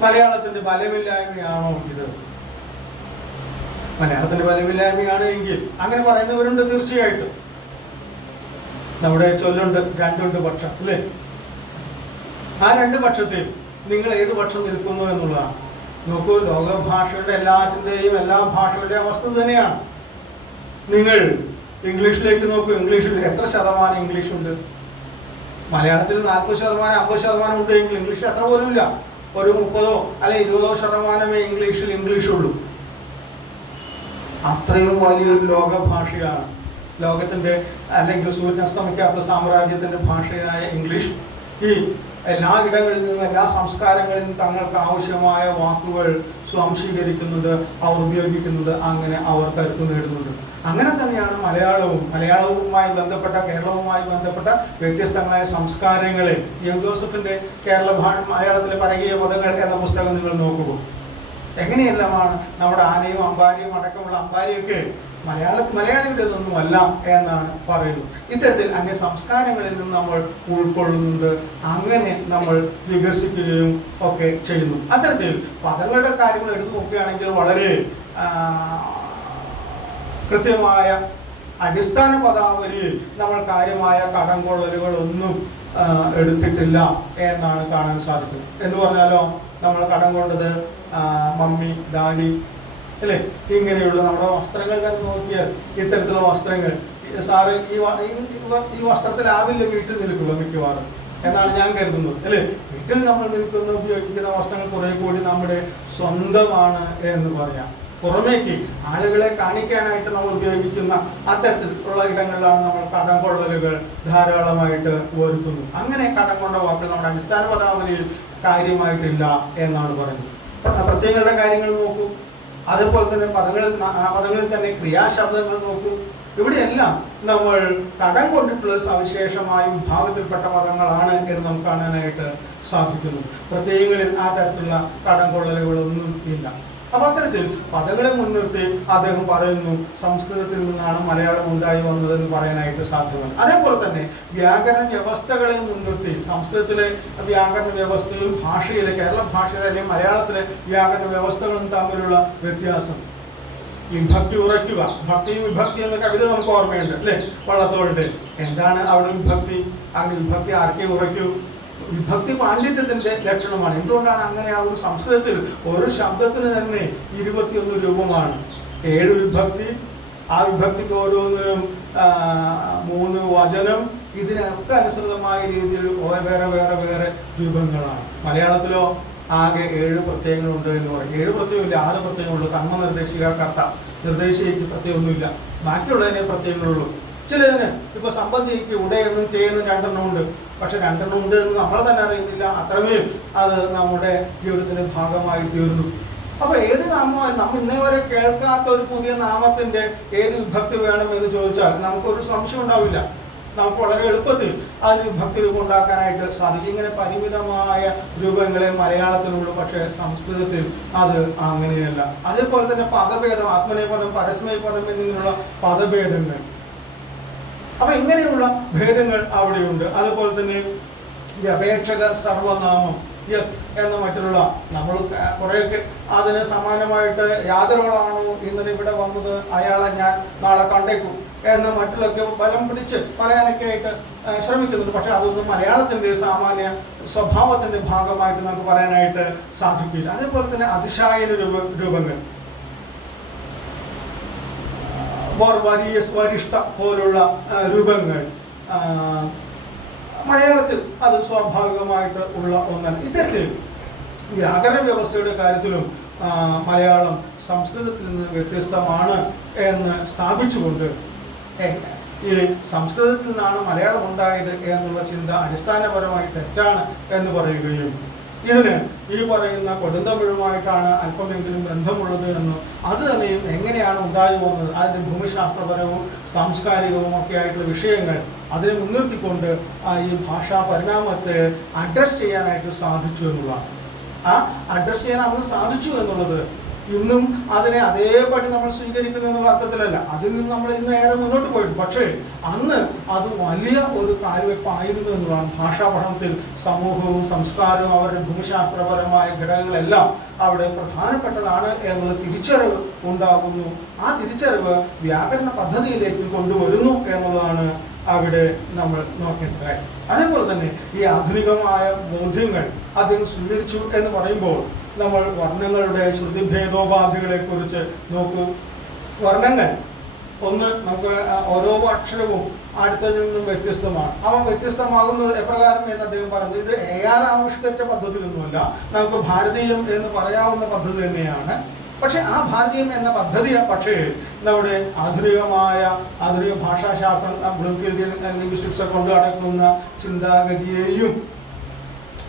മലയാളത്തിന്റെ ബലമില്ലായ്മയാണോ ഇത്? മലയാളത്തിന്റെ ബലമില്ലായ്മയാണ് എങ്കിൽ അങ്ങനെ പറയുന്നവരുണ്ട്, തീർച്ചയായിട്ടും. നമ്മുടെ ചൊല്ലുണ്ട്, രണ്ടുണ്ട് പക്ഷം, അല്ലേ? ആ രണ്ട് പക്ഷത്തിൽ നിങ്ങൾ ഏത് പക്ഷം നിൽക്കുന്നു എന്നുള്ളതാണ്. നോക്കൂ, ലോകഭാഷയുടെ എല്ലാറ്റിൻ്റെയും എല്ലാ ഭാഷകളുടെയും അവസ്ഥ തന്നെയാണ്. നിങ്ങൾ ഇംഗ്ലീഷിലേക്ക് നോക്കൂ, ഇംഗ്ലീഷിൽ എത്ര ശതമാനം ഇംഗ്ലീഷ് ഉണ്ട്? മലയാളത്തിൽ 40%, 50% ഉണ്ട് എങ്കിൽ ഇംഗ്ലീഷിൽ അത്ര പോലും ഇല്ല. ഒരു 30 അല്ലെങ്കിൽ 20% ഇംഗ്ലീഷുള്ളൂ. അത്രയും വലിയൊരു ലോകഭാഷയാണ്. ലോകത്തിൻ്റെ അല്ലെങ്കിൽ സൂര്യനസ്തമിക്കാത്ത സാമ്രാജ്യത്തിൻ്റെ ഭാഷയായ ഇംഗ്ലീഷ് ഈ എല്ലാ ഇടങ്ങളിൽ നിന്നും, എല്ലാ സംസ്കാരങ്ങളിൽ നിന്നും തങ്ങൾക്ക് ആവശ്യമായ വാക്കുകൾ സ്വാംശീകരിക്കുന്നത്, അവർ ഉപയോഗിക്കുന്നത്, അങ്ങനെ അവർ കരുത്ത് നേടുന്നുണ്ട്. അങ്ങനെ തന്നെയാണ് മലയാളവുമായി ബന്ധപ്പെട്ട, കേരളവുമായി ബന്ധപ്പെട്ട വ്യത്യസ്തങ്ങളായ സംസ്കാരങ്ങളെ. എം ജോസഫിൻ്റെ മലയാളത്തിലെ പരകീയ പദങ്ങൾ എന്ന പുസ്തകം നിങ്ങൾ നോക്കുക. എങ്ങനെയെല്ലാമാണ് നമ്മുടെ ആനയും അമ്പാരിയും അടക്കമുള്ള അമ്പാരിയൊക്കെ മലയാളിയുടേതൊന്നുമല്ല എന്നാണ് പറയുന്നത്. ഇത്തരത്തിൽ അന്യ സംസ്കാരങ്ങളിൽ നിന്ന് നമ്മൾ ഉൾക്കൊള്ളുന്നത്, അങ്ങനെ നമ്മൾ വികസിക്കുകയും ഒക്കെ ചെയ്യുന്നു. അത്തരത്തിൽ പദങ്ങളുടെ കാര്യങ്ങൾ എടുത്തു നോക്കുകയാണെങ്കിൽ വളരെ കൃത്യമായ അടിസ്ഥാന പദാവലിയിൽ നമ്മൾ കാര്യമായ കടംകൊള്ളലുകളൊന്നും എടുത്തിട്ടില്ല എന്നാണ് കാണാൻ സാധിക്കുന്നത്. എന്ന് പറഞ്ഞാലോ, നമ്മൾ കടം കൊണ്ടത് മമ്മി, ഡാഡി, അല്ലേ? ഇങ്ങനെയുള്ള നമ്മുടെ വസ്ത്രങ്ങൾ തന്നെ നോക്കിയാൽ ഇത്തരത്തിലുള്ള വസ്ത്രങ്ങൾ, സാറ് ഈ വസ്ത്രത്തിലാവില്ല വീട്ടിൽ നിൽക്കുക മിക്കവാറും എന്നാണ് ഞാൻ കരുതുന്നത്, അല്ലേ? വീട്ടിൽ നമ്മൾ ഉപയോഗിക്കുന്ന വസ്ത്രങ്ങൾ കുറെ കൂടി നമ്മുടെ സ്വന്തമാണ് എന്ന് പറയാം. പുറമേക്ക് ആളുകളെ കാണിക്കാനായിട്ട് നമ്മൾ ഉപയോഗിക്കുന്ന അത്തരത്തിലുള്ള ഇടങ്ങളിലാണ് നമ്മൾ കടം കൊള്ളലുകൾ ധാരാളമായിട്ട് വരുത്തുന്നത്. അങ്ങനെ കടം കൊണ്ട വാക്കുകൾ നമ്മുടെ അടിസ്ഥാന പദാവലിയിൽ കാര്യമായിട്ടില്ല എന്നാണ് പറയുന്നത്. പ്രത്യയങ്ങളുടെ കാര്യങ്ങൾ നോക്കൂ, അതുപോലെ തന്നെ പദങ്ങളിൽ തന്നെ ക്രിയാശബ്ദങ്ങൾ നോക്കൂ. ഇവിടെയെല്ലാം നമ്മൾ കടം കൊണ്ടിട്ടുള്ള സവിശേഷമായ വിഭാഗത്തിൽപ്പെട്ട പദങ്ങളാണ് എന്ന് നമുക്ക് കാണാനായിട്ട് സാധിക്കുന്നു. പ്രത്യയങ്ങളിൽ ആ തരത്തിലുള്ള കടം കൊള്ളലുകളൊന്നും ഇല്ല. അപ്പൊ അത്തരത്തിൽ പദങ്ങളെ മുൻനിർത്തി അദ്ദേഹം പറയുന്നു സംസ്കൃതത്തിൽ നിന്നാണ് മലയാളം ഉണ്ടായി വന്നതെന്ന് പറയാനായിട്ട് സാധ്യമല്ല. അതേപോലെ തന്നെ വ്യാകരണ വ്യവസ്ഥകളെ മുൻനിർത്തി സംസ്കൃതത്തിലെ വ്യാകരണ വ്യവസ്ഥയും ഭാഷയിലെ, കേരള ഭാഷയിലെ അല്ലെങ്കിൽ മലയാളത്തിലെ വ്യാകരണ വ്യവസ്ഥകളും തമ്മിലുള്ള വ്യത്യാസം. വിഭക്തി ഉറയ്ക്കുക, ഭക്തിയും വിഭക്തി എന്ന കവിത നമുക്ക് ഓർമ്മയുണ്ട്, അല്ലേ? വള്ളത്തോളിന്റെ. എന്താണ് അവിടെ വിഭക്തി? അങ്ങനെ വിഭക്തി ആർക്കെ ഉറയ്ക്കൂ? വിഭക്തി പാണ്ഡിത്യത്തിന്റെ ലക്ഷണമാണ്. എന്തുകൊണ്ടാണ് അങ്ങനെ? ആ ഒരു സംസ്കൃതത്തിൽ ഒരു ശബ്ദത്തിന് തന്നെ 21 രൂപമാണ്, 7 വിഭക്തി, ആ വിഭക്തിക്ക് ഓരോന്നിനും 3 വചനം, ഇതിനൊക്കെ അനുസൃതമായ രീതിയിൽ വേറെ വേറെ വേറെ രൂപങ്ങളാണ്. മലയാളത്തിലോ ആകെ 7 പ്രത്യയങ്ങളുണ്ട് എന്ന് പറയും. 7 പ്രത്യയമില്ല, 6 പ്രത്യയങ്ങളുള്ളൂ. കർമ്മ നിർദ്ദേശിക, കർത്ത, നിർദ്ദേശിക്ക് പ്രത്യയമൊന്നുമില്ല, ബാക്കിയുള്ളതിനെ പ്രത്യയങ്ങളുള്ളൂ. ചിലതിന് ഇപ്പൊ സംബന്ധിക്ക് ഉടയെന്നും തേന്നും 2 എണ്ണം ഉണ്ട്. പക്ഷെ 2 എണ്ണം ഉണ്ട് എന്ന് നമ്മൾ തന്നെ അറിയുന്നില്ല, അത്രമേൽ അത് നമ്മുടെ ജീവിതത്തിന്റെ ഭാഗമായി തീർന്നു. അപ്പൊ ഏത് നാമവും നമ്മൾ ഇന്നേ വരെ കേൾക്കാത്ത ഒരു പുതിയ നാമത്തിന്റെ ഏത് വിഭക്തി വേണം എന്ന് ചോദിച്ചാൽ നമുക്കൊരു സംശയം ഉണ്ടാവില്ല. നമുക്ക് വളരെ എളുപ്പത്തിൽ അതിന് വിഭക്തി രൂപം ഉണ്ടാക്കാനായിട്ട് സാധിക്കും. ഇങ്ങനെ പരിമിതമായ രൂപങ്ങളെ മലയാളത്തിലുള്ളൂ, പക്ഷേ സംസ്കൃതത്തിൽ അത് അങ്ങനെയല്ല. അതേപോലെ തന്നെ പദഭേദം, ആത്മനേപദം, പരസ്മയപദം എന്നിങ്ങനെയുള്ള പദഭേദങ്ങൾ. അപ്പൊ ഇങ്ങനെയുള്ള ഭേദങ്ങൾ അവിടെയുണ്ട്. അതുപോലെ തന്നെ ഈ അപേക്ഷക സർവനാമം യത് എന്ന മറ്റുള്ള, നമ്മൾ കുറേയൊക്കെ അതിന് സമാനമായിട്ട് യാതൊരാളാണോ ഇന്നലെ ഇവിടെ വന്നത് അയാളെ ഞാൻ നാളെ കണ്ടേക്കും എന്ന മട്ടിലൊക്കെ ബലം പിടിച്ച് പറയാനൊക്കെ ആയിട്ട് ശ്രമിക്കുന്നുണ്ട്. പക്ഷെ അതൊന്നും മലയാളത്തിൻ്റെ സാമാന്യ സ്വഭാവത്തിൻ്റെ ഭാഗമായിട്ട് നമുക്ക് പറയാനായിട്ട് സാധിക്കില്ല. അതേപോലെ തന്നെ അതിശായന രൂപങ്ങൾ, വരിഷ്ഠ പോലുള്ള രൂപങ്ങൾ മലയാളത്തിൽ അത് സ്വാഭാവികമായിട്ട് ഉള്ള ഒന്നല്ല. ഇത്തരത്തിൽ വ്യാകരണ വ്യവസ്ഥയുടെ കാര്യത്തിലും മലയാളം സംസ്കൃതത്തിൽ നിന്ന് വ്യത്യസ്തമാണ് എന്ന് സ്ഥാപിച്ചുകൊണ്ട് ഈ സംസ്കൃതത്തിൽ നിന്നാണ് മലയാളം ഉണ്ടായത് എന്നുള്ള ചിന്ത അടിസ്ഥാനപരമായി തെറ്റാണ് എന്ന് പറയുകയും ഇതിന് ഈ പറയുന്ന കൊടുന്തമിഴുമായിട്ടാണ് അല്പമെങ്കിലും ബന്ധമുള്ളത് എന്നും അത് തന്നെയും എങ്ങനെയാണ് ഉണ്ടായി പോകുന്നത്, അതിൻ്റെ ഭൂമിശാസ്ത്രപരവും സാംസ്കാരികവും ഒക്കെ ആയിട്ടുള്ള വിഷയങ്ങൾ അതിനെ മുൻനിർത്തിക്കൊണ്ട് ഈ ഭാഷാ പരിണാമത്തെ അഡ്രസ് ചെയ്യാനായിട്ട് സാധിച്ചു എന്നുള്ളതാണ്. ആ അഡ്രസ് ചെയ്യാൻ അന്ന് സാധിച്ചു എന്നുള്ളത് ഇന്നും അതിനെ അതേപടി നമ്മൾ സ്വീകരിക്കുന്നു എന്നുള്ള അർത്ഥത്തിലല്ല. അതിൽ നിന്ന് നമ്മൾ ഇന്ന് ഏറെ മുന്നോട്ട് പോയിട്ട്, പക്ഷേ അന്ന് അത് വലിയ ഒരു കാര്യവെപ്പായിരുന്നു എന്നുള്ളതാണ്. ഭാഷാ പഠനത്തിൽ സമൂഹവും സംസ്കാരവും അവരുടെ ഭൂമിശാസ്ത്രപരമായ ഘടകങ്ങളെല്ലാം അവിടെ പ്രധാനപ്പെട്ടതാണ് എന്നുള്ള തിരിച്ചറിവ് ഉണ്ടാകുന്നു. ആ തിരിച്ചറിവ് വ്യാകരണ പദ്ധതിയിലേക്ക് കൊണ്ടുവരുന്നു എന്നുള്ളതാണ് അവിടെ നമ്മൾ നോക്കേണ്ട കാര്യം. അതേപോലെ തന്നെ ഈ ആധുനികമായ ബോധ്യങ്ങൾ അദ്ദേഹം സ്വീകരിച്ചു എന്ന് പറയുമ്പോൾ നമ്മൾ വർണ്ണങ്ങളുടെ ശ്രുതിഭേദോപാധികളെ കുറിച്ച് നോക്കൂ. വർണ്ണങ്ങൾ ഒന്ന്, നമുക്ക് ഓരോ അക്ഷരവും അടുത്തതിൽ നിന്നും വ്യത്യസ്തമാണ്. അവ വ്യത്യസ്തമാകുന്നത് എപ്രകാരം എന്ന് അദ്ദേഹം പറയുന്നത് ഇത് AR ആവിഷ്കരിച്ച പദ്ധതിയൊന്നുമല്ല, നമുക്ക് ഭാരതീയം എന്ന് പറയാവുന്ന പദ്ധതി തന്നെയാണ്. പക്ഷെ ആ ഭാരതീയം എന്ന പദ്ധതി പക്ഷേ നമ്മുടെ ആധുനിക ഭാഷാശാസ്ത്രം, ബ്ലൂംഫീൽഡിയൻ ലിംഗ്വിസ്റ്റിക്സ് കൊണ്ട് അടക്കുന്ന ചിന്താഗതിയെയും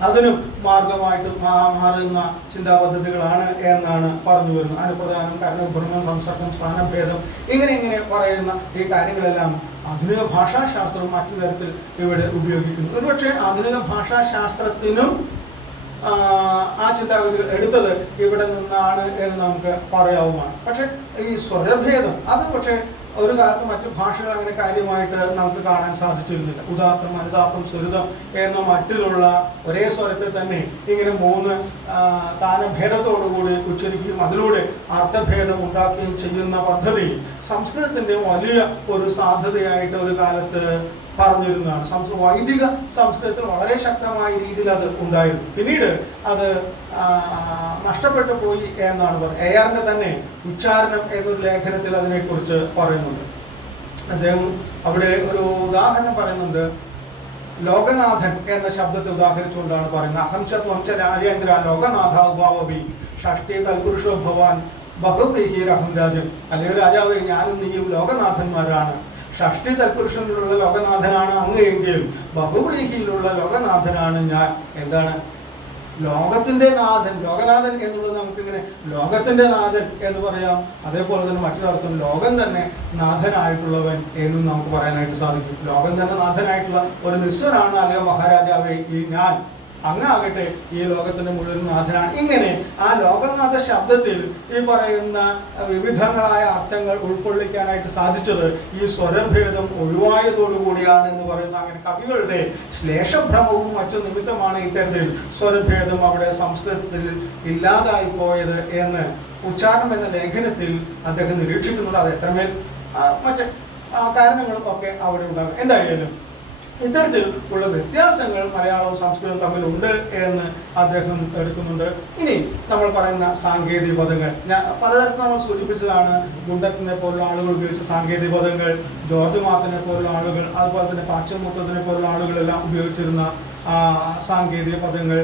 അതിനും മാർഗമായിട്ട് മാറുന്ന ചിന്താ പദ്ധതികളാണ് എന്നാണ് പറഞ്ഞു വരുന്നത്. അനുപ്രധാനം, കരണോഭ്രമം, സംസർഗം, സ്ഥാനഭേദം, ഇങ്ങനെ പറയുന്ന ഈ കാര്യങ്ങളെല്ലാം ആധുനിക ഭാഷാശാസ്ത്രവും മറ്റു തരത്തിൽ ഇവിടെ ഉപയോഗിക്കുന്നു. ഒരുപക്ഷെ ആധുനിക ഭാഷാശാസ്ത്രത്തിനും ആ ചിന്താഗതികൾ എടുത്തത് ഇവിടെ നിന്നാണ് എന്ന് നമുക്ക് പറയാവുന്നതാണ്. പക്ഷെ ഈ സ്വരഭേദം അത് പക്ഷേ ഒരു കാലത്ത് മറ്റു ഭാഷകൾ അങ്ങനെ കാര്യമായിട്ട് നമുക്ക് കാണാൻ സാധിച്ചിരുന്നില്ല. ഉദാത്തം, അനുദാത്തം, സ്വരിതം എന്ന മറ്റിലുള്ള ഒരേ സ്വരത്തെ തന്നെ ഇങ്ങനെ 3 താനഭേദത്തോടുകൂടി ഉച്ചരിക്കുകയും അതിലൂടെ അർത്ഥഭേദം ഉണ്ടാക്കുകയും ചെയ്യുന്ന പദ്ധതി സംസ്കൃതത്തിൻ്റെ വലിയ ഒരു സാധ്യതയായിട്ട് ഒരു കാലത്ത് പറഞ്ഞിരുന്നതാണ്. വൈദിക സംസ്കൃതത്തിൽ വളരെ ശക്തമായ രീതിയിൽ അത് ഉണ്ടായിരുന്നു. പിന്നീട് അത് നഷ്ടപ്പെട്ടു പോയി എന്നാണ് പറയുന്നത്. ARന്റെ തന്നെ ഉച്ചാരണം എന്നൊരു ലേഖനത്തിൽ അതിനെക്കുറിച്ച് പറയുന്നുണ്ട്. അദ്ദേഹം അവിടെ ഒരു ഉദാഹരണം പറയുന്നുണ്ട്. ലോകനാഥൻ എന്ന ശബ്ദത്തെ ഉദാഹരിച്ചുകൊണ്ടാണ് പറയുന്നത്. അഹംചത്വം ച രാജേന്ദ്ര ലോകനാഥ ഉപാവി ഷഷ്ടി തൽപുരുഷോ ഭവാൻ ബഹുപ്രീഹിരഹം രാജൻ. അല്ലെങ്കിൽ രാജാവേ, ഞാനും നീയും ലോകനാഥന്മാരാണ്. ഷഷ്ടി തൽപുരുഷനിലുള്ള ലോകനാഥനാണ് അങ്ങ് എങ്കിലും ബഹുവ്രീഹിയിലുള്ള ലോകനാഥനാണ് ഞാൻ. എന്താണ് ലോകത്തിന്റെ നാഥൻ? ലോകനാഥൻ എന്നുള്ളത് നമുക്കിങ്ങനെ ലോകത്തിന്റെ നാഥൻ എന്ന് പറയാം. അതേപോലെ തന്നെ മറ്റൊരർത്ഥം ലോകം തന്നെ നാഥനായിട്ടുള്ളവൻ എന്നും നമുക്ക് പറയാനായിട്ട് സാധിക്കും. ലോകം തന്നെ നാഥനായിട്ടുള്ള ഒരു നിസ്വനാണ് അല്ലെങ്കിൽ മഹാരാജാവേ ഈ ഞാൻ, അങ്ങാകട്ടെ ഈ ലോകത്തിന്റെ മുഴുവൻ നാഥനാണ്. ഇങ്ങനെ ആ ലോകനാഥ ശബ്ദത്തിൽ ഈ പറയുന്ന വിവിധങ്ങളായ അർത്ഥങ്ങൾ ഉൾക്കൊള്ളിക്കാനായിട്ട് സാധിച്ചത് ഈ സ്വരഭേദം ഒഴിവായതോടുകൂടിയാണ് എന്ന് പറയുന്ന അങ്ങനെ കവികളുടെ ശ്ലേഷഭ്രമവും മറ്റു നിമിത്തമാണ് ഇത്തരത്തിൽ സ്വരഭേദം അവിടെ സംസ്കൃതത്തിൽ ഇല്ലാതായി പോയത് എന്ന് ഉച്ചാരണം എന്ന ലേഖനത്തിൽ അദ്ദേഹം നിരീക്ഷിക്കുന്നുണ്ട്. അത് എത്രമേൽ മറ്റ് കാരണങ്ങളും ഒക്കെ അവിടെ ഉണ്ടാകും. എന്തായാലും ഇത്തരത്തിൽ ഉള്ള വ്യത്യാസങ്ങൾ മലയാളവും സംസ്കൃതവും തമ്മിലുണ്ട് എന്ന് അദ്ദേഹം എടുക്കുന്നുണ്ട്. ഇനി നമ്മൾ പറയുന്ന സാങ്കേതിക പദങ്ങൾ പലതരത്തിൽ നമ്മൾ സൂചിപ്പിച്ചതാണ്. ഗുണ്ടത്തിനെ പോലുള്ള ആളുകൾ ഉപയോഗിച്ച സാങ്കേതിക പദങ്ങൾ, ജോർജ് മാർട്ടിനെ പോലുള്ള ആളുകൾ, അതുപോലെ തന്നെ പാശ്ചിമൂത്തത്തിനെ പോലുള്ള ആളുകളെല്ലാം ഉപയോഗിച്ചിരുന്ന സാങ്കേതിക പദങ്ങൾ,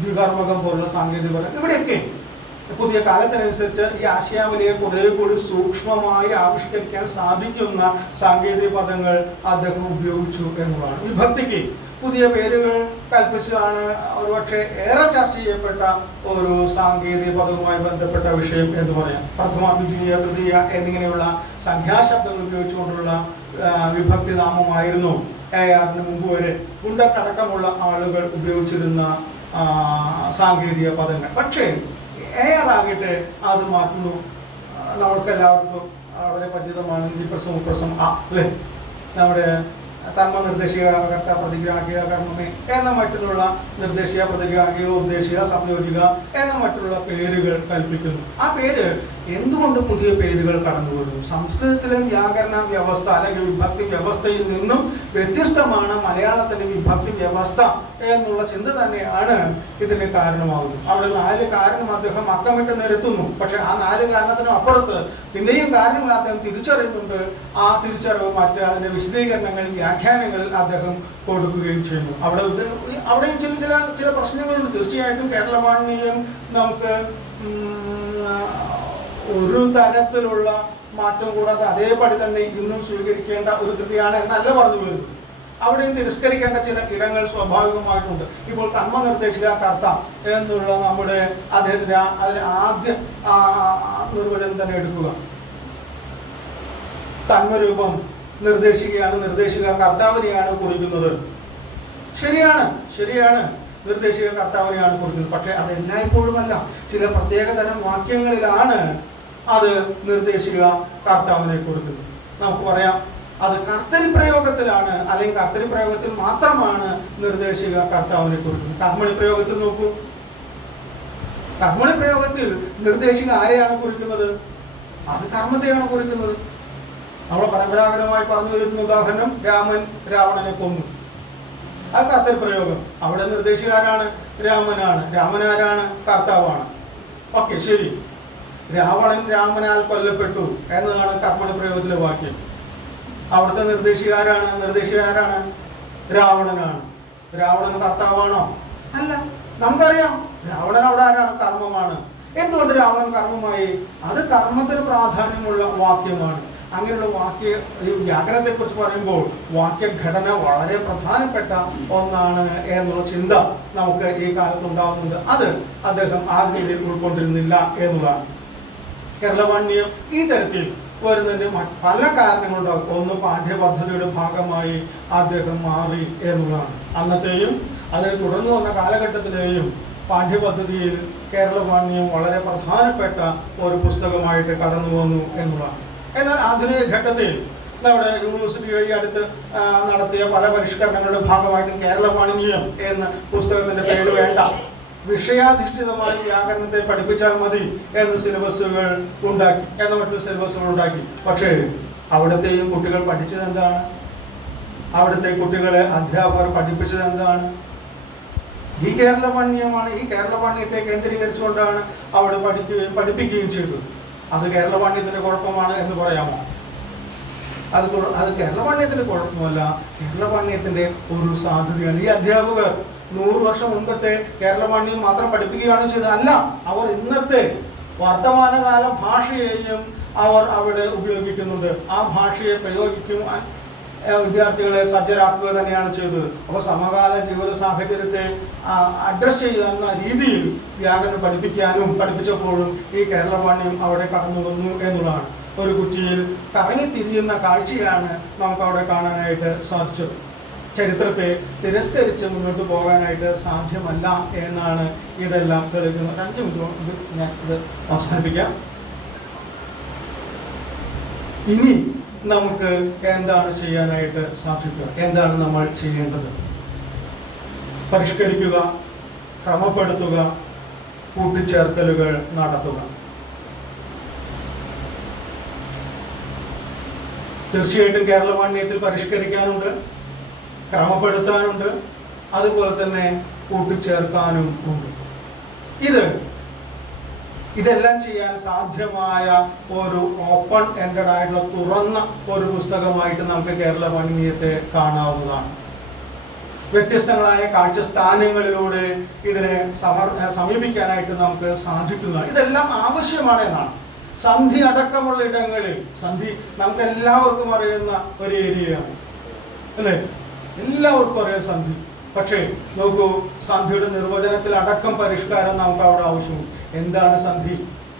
ദ്വികർമ്മകം പോലുള്ള സാങ്കേതിക പദങ്ങൾ, ഇവിടെയൊക്കെ പുതിയ കാലത്തിനനുസരിച്ച് ഈ ആശയാവലിയെ കുറേ കൂടി സൂക്ഷ്മമായി ആവിഷ്കരിക്കാൻ സാധിക്കുന്ന സാങ്കേതിക പദങ്ങൾ അദ്ദേഹം ഉപയോഗിച്ചു എന്നുള്ളതാണ്. വിഭക്തിക്ക് പുതിയ പേരുകൾ കൽപ്പിച്ചതാണ് ഒരുപക്ഷെ ഏറെ ചർച്ച ചെയ്യപ്പെട്ട ഒരു സാങ്കേതിക പദവുമായി ബന്ധപ്പെട്ട വിഷയം എന്ന് പറയാം. പ്രഥമ, ദ്വിതീയ, തൃതീയ എന്നിങ്ങനെയുള്ള സംഖ്യാശബ്ദങ്ങൾ ഉപയോഗിച്ചുകൊണ്ടുള്ള വിഭക്തി നാമമായിരുന്നു ARന് മുമ്പ് വരെ ഗുണ്ടക്കടക്കമുള്ള ആളുകൾ ഉപയോഗിച്ചിരുന്ന സാങ്കേതിക പദങ്ങൾ. പക്ഷേ AR ആകട്ടെ അത് മാറ്റുന്നു. നമ്മൾക്കെല്ലാവർക്കും വളരെ പരിചിതമാണ് നിപ്രസം, ഉപ്രസം, അല്ലേ? നമ്മുടെ തന്മനിർദ്ദേശിക കർത്ത പ്രതിഗ്രാഹിക കർമ്മമേ എന്ന മറ്റുള്ള നിർദ്ദേശിക പ്രതിഗ്രാഹിക ഉദ്ദേശിക സംയോജിക എന്ന മറ്റുള്ള പേരുകൾ കൽപ്പിക്കുന്നു. ആ പേര് എന്തുകൊണ്ട് പുതിയ പേരുകൾ കടന്നു വരുന്നു? സംസ്കൃതത്തിലെ വ്യാകരണ വ്യവസ്ഥ അല്ലെങ്കിൽ വിഭക്തി വ്യവസ്ഥയിൽ നിന്നും വ്യത്യസ്തമാണ് മലയാളത്തിലെ വിഭക്തി വ്യവസ്ഥ എന്നുള്ള ചിന്ത തന്നെയാണ് ഇതിന് കാരണമാകുന്നത്. അവിടെ 4 കാരണം അദ്ദേഹം അക്കമിട്ട് നിരത്തുന്നു. പക്ഷെ ആ 4 കാരണത്തിനും അപ്പുറത്ത് പിന്നെയും കാരണങ്ങൾ അദ്ദേഹം തിരിച്ചറിയുന്നുണ്ട്. ആ തിരിച്ചറിവ് മറ്റ് അതിന്റെ വിശദീകരണങ്ങളിൽ വ്യാഖ്യാനങ്ങളിൽ അദ്ദേഹം കൊടുക്കുകയും ചെയ്യുന്നു. അവിടെയും ചില പ്രശ്നങ്ങളുണ്ട്. തീർച്ചയായിട്ടും കേരളവാണിയും നമുക്ക് ഒരു തരത്തിലുള്ള മാറ്റം കൂടാതെ അതേപടി തന്നെ ഇന്നും സ്വീകരിക്കേണ്ട ഒരു കൃതിയാണ് എന്നല്ല പറഞ്ഞു വരുന്നത്. അവിടെയും തിരസ്കരിക്കേണ്ട ചില ഇടങ്ങൾ സ്വാഭാവികമായിട്ടുണ്ട്. ഇപ്പോൾ തന്മനിർദ്ദേശിക കർത്ത എന്നുള്ള നമ്മുടെ അദ്ദേഹത്തിന്റെ അതിലെ ആദ്യ നിർവചനം തന്നെ എടുക്കുക. തന്മരൂപം നിർദ്ദേശികയാണ്, നിർദ്ദേശിക കർത്താവിനെയാണ് കുറിക്കുന്നത്. ശരിയാണ്, നിർദ്ദേശിക കർത്താവിനെയാണ് കുറിക്കുന്നത്. പക്ഷെ അത് എല്ലായ്പ്പോഴുമല്ല. ചില പ്രത്യേകതരം വാക്യങ്ങളിലാണ് അത് നിർദ്ദേശിക കർത്താവിനെ കുറിക്കുന്നത്. നമുക്ക് പറയാം അത് കർത്തരി പ്രയോഗത്തിലാണ്, അല്ലെങ്കിൽ കർത്തരി പ്രയോഗത്തിൽ മാത്രമാണ് നിർദ്ദേശിക കർത്താവിനെ കുറിക്കുന്നത്. കർമ്മണി പ്രയോഗത്തിൽ നോക്കൂ. കർമ്മണി പ്രയോഗത്തിൽ നിർദ്ദേശിക ആരെയാണ് കുറിക്കുന്നത്? അത് കർമ്മത്തെയാണ് കുറിക്കുന്നത്. നമ്മൾ പരമ്പരാഗതമായി പറഞ്ഞു വരുന്ന ഉദാഹരണം, രാമൻ രാവണനെ കൊന്നു. അത് കർത്തരി പ്രയോഗം. അവിടെ നിർദ്ദേശിക ആരാണ്? രാമനാണ്. രാമനാരാണ്? കർത്താവാണ്. ഓക്കെ, ശരി. രാവണൻ രാമനാൽ കൊല്ലപ്പെട്ടു എന്നതാണ് കർമ്മണി പ്രയോഗത്തിലെ വാക്യം. അവിടുത്തെ നിർദ്ദേശിക ആരാണ്? രാവണനാണ്. രാവണൻ കർത്താവാണോ? അല്ല. നമുക്കറിയാം രാവണൻ അവിടെ ആരാണ്? കർമ്മമാണ്. എന്തുകൊണ്ട് രാവണൻ കർമ്മമായി? അത് കർമ്മത്തിന് പ്രാധാന്യമുള്ള വാക്യമാണ്. അങ്ങനെയുള്ള വ്യാകരണത്തെ കുറിച്ച് പറയുമ്പോൾ വാക്യഘടന വളരെ പ്രധാനപ്പെട്ട ഒന്നാണ് എന്നുള്ള ചിന്ത നമുക്ക് ഈ കാലത്ത് ഉണ്ടാകുന്നുണ്ട്. അത് അദ്ദേഹം ആ രീതിയിൽ ഉൾക്കൊണ്ടിരുന്നില്ല എന്നുള്ളതാണ്. കേരളവാണ്യം ഈ തരത്തിൽ വരുന്നതിന് പല കാരണങ്ങളുണ്ടാകും. ഒന്ന്, പാഠ്യപദ്ധതിയുടെ ഭാഗമായി അദ്ദേഹം മാറി എന്നുള്ളതാണ്. അന്നത്തെയും അതിനെ തുടർന്ന് വന്ന കാലഘട്ടത്തിലെയും പാഠ്യപദ്ധതിയിൽ കേരളവാണ്യം വളരെ പ്രധാനപ്പെട്ട ഒരു പുസ്തകമായിട്ട് കടന്നു വന്നു എന്നുള്ളതാണ്. എന്നാൽ ആധുനിക ഘട്ടത്തിൽ നമ്മുടെ യൂണിവേഴ്സിറ്റി വഴി അടുത്ത് നടത്തിയ പല പരിഷ്കരണങ്ങളുടെ ഭാഗമായിട്ട് കേരളവാണിജ്യം എന്ന പുസ്തകത്തിന്റെ പേര് വേണ്ട, വിഷയാധിഷ്ഠിതമായി വ്യാകരണത്തെ പഠിപ്പിച്ചാൽ മതി എന്ന സിലബസുകൾ ഉണ്ടാക്കി, മറ്റു സിലബസുകൾ ഉണ്ടാക്കി. പക്ഷേ അവിടുത്തെയും കുട്ടികൾ പഠിച്ചത് എന്താണ്? അവിടുത്തെ കുട്ടികളെ അധ്യാപകർ പഠിപ്പിച്ചത് എന്താണ്? ഈ കേരളവാണ്യമാണ്. ഈ കേരളവാണ്യത്തെ കേന്ദ്രീകരിച്ചുകൊണ്ടാണ് അവിടെ പഠിപ്പിക്കുകയും ചെയ്തത്. അത് കേരളവാണ്യത്തിന്റെ കുഴപ്പമാണ് എന്ന് പറയാമോ? അത് കേരളവാണ്യത്തിന്റെ കുഴപ്പമല്ല, കേരളവാണ്യത്തിന്റെ ഒരു സാധ്യതയാണ്. ഈ അധ്യാപകർ 100 വർഷം മുൻപത്തെ കേരളവാണ്യം മാത്രം പഠിപ്പിക്കുകയാണ് ചെയ്തത്. അല്ല, അവർ ഇന്നത്തെ വർത്തമാനകാല ഭാഷയെയും അവർ അവിടെ ഉപയോഗിക്കുന്നുണ്ട്. ആ ഭാഷയെ പ്രയോഗിക്കുവാൻ വിദ്യാർത്ഥികളെ സജ്ജരാക്കുക തന്നെയാണ് ചെയ്തത്. അപ്പോൾ സമകാല ജീവിത സാഹചര്യത്തെ അഡ്രസ് ചെയ്യുന്ന രീതിയിൽ വ്യാകരണം പഠിപ്പിച്ചപ്പോഴും ഈ കേരളവാണ്യം അവിടെ കടന്നു വന്നു എന്നുള്ളതാണ്. ഒരു കുറ്റിയിൽ കറങ്ങിത്തിരിയുന്ന കാഴ്ചയാണ് നമുക്ക് അവിടെ കാണാനായിട്ട് സാധിച്ചത്. ചരിത്രത്തെ തിരസ്കരിച്ച് മുന്നോട്ട് പോകാനായിട്ട് സാധ്യമല്ല എന്നാണ് ഇതെല്ലാം തെളിയിക്കുന്നത്. 5 മിനിറ്റ് ഞാൻ ഇത് അവസാനിപ്പിക്കാം. ഇനി നമുക്ക് എന്താണ് ചെയ്യാനായിട്ട് സാധിക്കുക? എന്താണ് നമ്മൾ ചെയ്യേണ്ടത്? പരിഷ്കരിക്കുക, ക്രമപ്പെടുത്തുക, കൂട്ടിച്ചേർക്കലുകൾ നടത്തുക. തീർച്ചയായിട്ടും കേരളവാണ്യത്തിൽ പരിഷ്കരിക്കാനുണ്ട്, ക്രമപ്പെടുത്താനുണ്ട്, അതുപോലെ തന്നെ കൂട്ടിച്ചേർക്കാനും ഉണ്ട്. ഇതെല്ലാം ചെയ്യാൻ സാധ്യമായ ഒരു ഓപ്പൺ എൻഡഡ് ആയിട്ടുള്ള തുറന്ന ഒരു പുസ്തകമായിട്ട് നമുക്ക് കേരളവാണ്യത്തെ കാണാവുന്നതാണ്. വ്യത്യസ്തങ്ങളായ കാഴ്ചസ്ഥാനങ്ങളിലൂടെ ഇതിനെ സമീപിക്കാനായിട്ട് നമുക്ക് സാധിക്കുന്നതാണ്. ഇതെല്ലാം ആവശ്യമാണ് എന്നാണ്. സന്ധി അടക്കമുള്ള ഇടങ്ങളിൽ, സന്ധി നമുക്ക് എല്ലാവർക്കും അറിയുന്ന ഒരു ഏരിയയാണ് അല്ലേ? എല്ലാവർക്കും അറിയാം സന്ധി. പക്ഷേ നോക്കൂ, സന്ധിയുടെ നിർവചനത്തിൽ അടക്കം പരിഷ്കാരം നമുക്ക് അവിടെ ആവശ്യമുണ്ട്. എന്താണ് സന്ധി?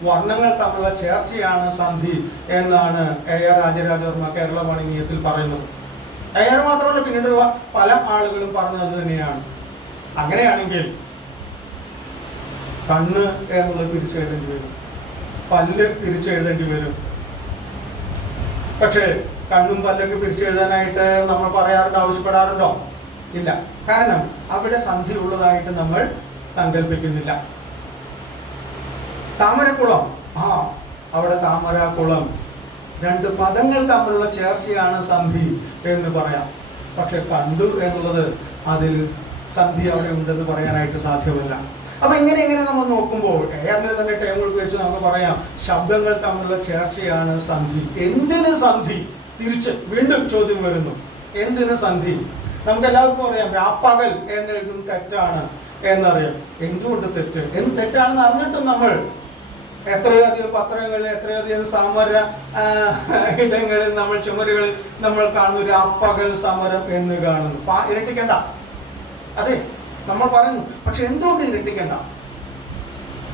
വർണ്ണങ്ങൾ തമ്മിലുള്ള ചേർച്ചയാണ് സന്ധി എന്നാണ് AR രാജരാജവർമ്മ കേരളവാണ്യത്തിൽ പറയുന്നത്. AR മാത്രമല്ല, പിന്നീടുള്ള പല ആളുകളും പറഞ്ഞത് തന്നെയാണ്. അങ്ങനെയാണെങ്കിൽ കണ്ണ് എന്നുള്ളത് പിരിച്ചെഴുതേണ്ടി വരും, പല്ല് പിരിച്ചെഴുതേണ്ടി വരും. പക്ഷേ കണ്ണും പല്ലൊക്കെ പിരിച്ചെഴുതാനായിട്ട് നമ്മൾ പറയാറുണ്ടോ, ആവശ്യപ്പെടാറുണ്ടോ? ഇല്ല. കാരണം അവിടെ സന്ധി ഉള്ളതായിട്ട് നമ്മൾ സങ്കല്പിക്കുന്നില്ല. താമരക്കുളം, അവിടെ താമര, കുളം, രണ്ട് പദങ്ങൾ തമ്മിലുള്ള ചേർച്ചയാണ് സന്ധി എന്ന് പറയാം. പക്ഷെ കണ്ടു എന്നുള്ളത് അതിൽ സന്ധി അവിടെ ഉണ്ടെന്ന് പറയാനായിട്ട് സാധ്യമല്ല. അപ്പൊ ഇങ്ങനെ നമ്മൾ നോക്കുമ്പോൾ ഏറിന്റെ തന്നെ ടേമുകൾക്ക് വെച്ച് നമുക്ക് പറയാം ശബ്ദങ്ങൾ തമ്മിലുള്ള ചേർച്ചയാണ് സന്ധി. എന്തിന് സന്ധി? തിരിച്ച് വീണ്ടും ചോദ്യം വരുന്നു, എന്തിന് സന്ധി? നമുക്ക് എല്ലാവർക്കും അറിയാം രാപ്പകൽ എന്നെഴുതും തെറ്റാണ് എന്നറിയാം. എന്തുകൊണ്ട് തെറ്റ്? എന്ത് തെറ്റാണെന്ന് അറിഞ്ഞിട്ടും നമ്മൾ എത്രയധികം പത്രങ്ങളിൽ, എത്രയധികം സമര ഇടങ്ങളിൽ, നമ്മൾ ചുമരുകളിൽ നമ്മൾ കാണുന്നു രാപ്പകൽ സമരം എന്ന് കാണുന്നു. ഇരട്ടിക്കണ്ട, അതെ നമ്മൾ പറയുന്നു. പക്ഷെ എന്തുകൊണ്ട് ഇരട്ടിക്കണ്ട?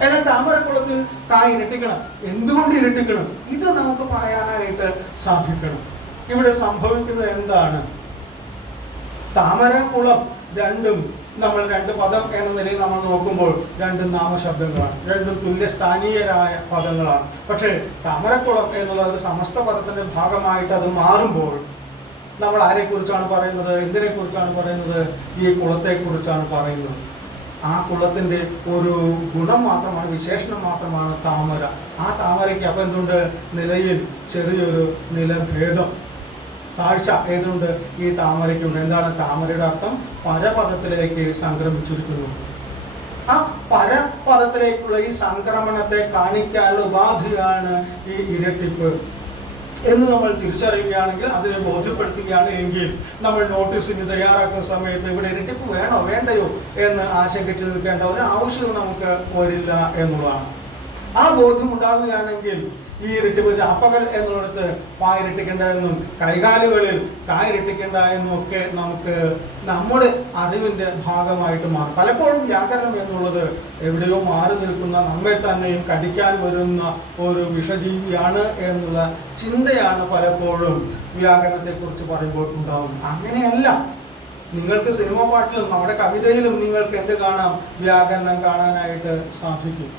എന്നാൽ താമരക്കുളത്തിൽ ഇരട്ടിക്കണം. എന്തുകൊണ്ട് ഇരട്ടിക്കണം? ഇത് നമുക്ക് പറയാനായിട്ട് സാധിക്കണം. ഇവിടെ സംഭവിക്കുന്നത് എന്താണ്? താമര, കുളം രണ്ടും നമ്മൾ രണ്ട് പദം എന്ന നിലയിൽ നമ്മൾ നോക്കുമ്പോൾ രണ്ടും നാമശബ്ദങ്ങളാണ്, രണ്ടും തുല്യസ്ഥാനീയരായ പദങ്ങളാണ്. പക്ഷേ താമരക്കുളം എന്നുള്ള ഒരു സമസ്ത പദത്തിന്റെ ഭാഗമായിട്ട് അത് മാറുമ്പോൾ നമ്മൾ ആരെക്കുറിച്ചാണ് പറയുന്നത്? എന്തിനെ കുറിച്ചാണ് പറയുന്നത്? ഈ കുളത്തെക്കുറിച്ചാണ് പറയുന്നത്. ആ കുളത്തിന്റെ ഒരു ഗുണം മാത്രമാണ്, വിശേഷണം മാത്രമാണ് താമര. ആ താമരയ്ക്ക് അപ്പം എന്തുണ്ട്? നിലയിൽ ചെറിയൊരു നിലഭേദം, താഴ്ച ഏതുണ്ട്? ഈ താമരയ്ക്കുണ്ട്. എന്താണ് താമരയുടെ അർത്ഥം? പരപദത്തിലേക്ക് സംക്രമിച്ചിരിക്കുന്നു. ആ പരപദത്തിലേക്കുള്ള ഈ സംക്രമണത്തെ കാണിക്കാനുള്ള ഉപാധിയാണ് ഈ ഇരട്ടിപ്പ് എന്ന് നമ്മൾ തിരിച്ചറിയുകയാണെങ്കിൽ, അതിനെ ബോധ്യപ്പെടുത്തുകയാണ് എങ്കിൽ, നമ്മൾ നോട്ടീസിന് തയ്യാറാക്കുന്ന സമയത്ത് ഇവിടെ ഇരട്ടിപ്പ് വേണോ വേണ്ടയോ എന്ന് ആശങ്കിച്ച് നിൽക്കേണ്ട ഒരു ആവശ്യവും നമുക്ക് വരില്ല എന്നുള്ളതാണ്. ആ ബോധ്യം ഉണ്ടാകുകയാണെങ്കിൽ ഈ ഇരട്ടിപ്പ് രാപ്പകൽ എന്നുള്ളിടത്ത് ഇരട്ടിക്കേണ്ട എന്നും കൈകാലുകളിൽ ഇരട്ടിക്കേണ്ട എന്നും ഒക്കെ നമുക്ക് നമ്മുടെ അറിവിന്റെ ഭാഗമായിട്ട് മാറും. പലപ്പോഴും വ്യാകരണം എന്നുള്ളത് എവിടെയോ മാറി നിൽക്കുന്ന, നമ്മെ തന്നെയും കടിക്കാൻ വരുന്ന ഒരു വിഷജീവിയാണ് എന്നുള്ള ചിന്തയാണ് പലപ്പോഴും വ്യാകരണത്തെ കുറിച്ച് പറയുമ്പോൾ ഉണ്ടാവും. അങ്ങനെയല്ല. നിങ്ങൾക്ക് സിനിമ പാട്ടിലും നമ്മുടെ കവിതയിലും നിങ്ങൾക്ക് എന്ത് കാണാം? വ്യാകരണം കാണാനായിട്ട് സാധിക്കും.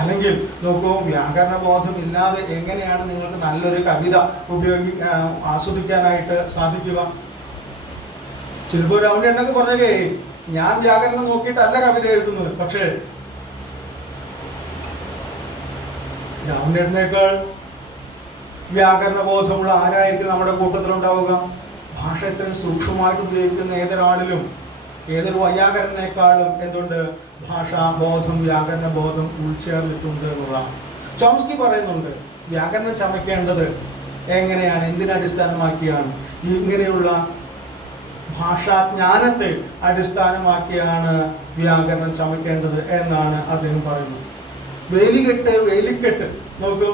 അല്ലെങ്കിൽ നോക്കൂ, വ്യാകരണ ബോധം ഇല്ലാതെ എങ്ങനെയാണ് നിങ്ങൾക്ക് നല്ലൊരു കവിത ആസ്വദിക്കാനായിട്ട് സാധിക്കുക? ചിലപ്പോൾ രൗണ്ട്യെണ്ണൊക്കെ പറഞ്ഞേ ഞാൻ വ്യാകരണം നോക്കിയിട്ടല്ല കവിത എഴുതുന്നത്. പക്ഷേ രൗണ്ട്യെണ്ണേക്കാൾ വ്യാകരണ ബോധമുള്ള ആരായിരിക്കും നമ്മുടെ കൂട്ടത്തിലുണ്ടാവുക? ഭാഷ ഇത്രയും സൂക്ഷ്മമായിട്ട് ഉപയോഗിക്കുന്ന ഏതൊരാളിലും, ഏതൊരു വൈയാകരനേക്കാളും എന്തുണ്ട്? ഭാഷാബോധം, വ്യാകരണ ബോധം ഉൾച്ചേർന്നിട്ടുണ്ട് എന്നുള്ളതാണ്. ചോംസ്കി പറയുന്നുണ്ട് വ്യാകരണം ചമയ്ക്കേണ്ടത് എങ്ങനെയാണ്, എന്തിനടിസ്ഥാനമാക്കിയാണ്? ഇങ്ങനെയുള്ള ഭാഷാജ്ഞാനത്തെ അടിസ്ഥാനമാക്കിയാണ് വ്യാകരണം ചമയ്ക്കേണ്ടത് എന്നാണ് അദ്ദേഹം പറയുന്നത്. വേലിക്കെട്ട് നോക്കൂ,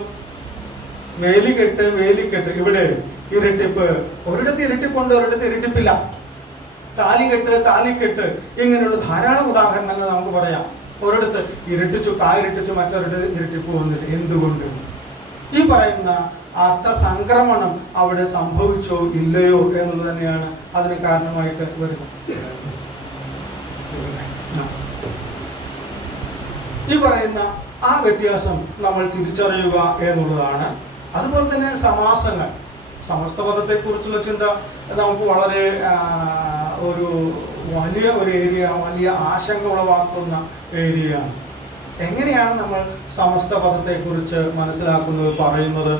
വേലിക്കെട്ട് ഇവിടെ ഇരട്ടിപ്പ്, ഒരിടത്ത് ഇരട്ടിപ്പുണ്ട്, ഒരിടത്ത് ഇരട്ടിപ്പില്ല. താലിക്കെട്ട് ഇങ്ങനെയുള്ള ധാരാളം ഉദാഹരണങ്ങൾ നമുക്ക് പറയാം. ഒരിടത്ത് ഇരട്ടിച്ചു, ഇരട്ടിച്ചു, മറ്റൊരിടത്ത് ഇരട്ടിപ്പ് വന്നിട്ട്. എന്തുകൊണ്ട്? ഈ പറയുന്ന അർത്ഥസംക്രമണം അവിടെ സംഭവിച്ചോ ഇല്ലയോ എന്നുള്ളത് തന്നെയാണ് അതിന് കാരണമായിട്ട് വരുന്നത്. ഈ പറയുന്ന ആ വ്യത്യാസം നമ്മൾ തിരിച്ചറിയുക എന്നുള്ളതാണ്. അതുപോലെ തന്നെ സമാസങ്ങൾ, സമസ്ത പദത്തെക്കുറിച്ചുള്ള ചിന്ത നമുക്ക് വളരെ വലിയ ഒരു ഏരിയ, വലിയ ആശങ്ക ഉളവാക്കുന്ന ഏരിയയാണ്. എങ്ങനെയാണ് നമ്മൾ സമസ്ത പദത്തെക്കുറിച്ച് മനസ്സിലാക്കുന്നത്, പറയുന്നത്?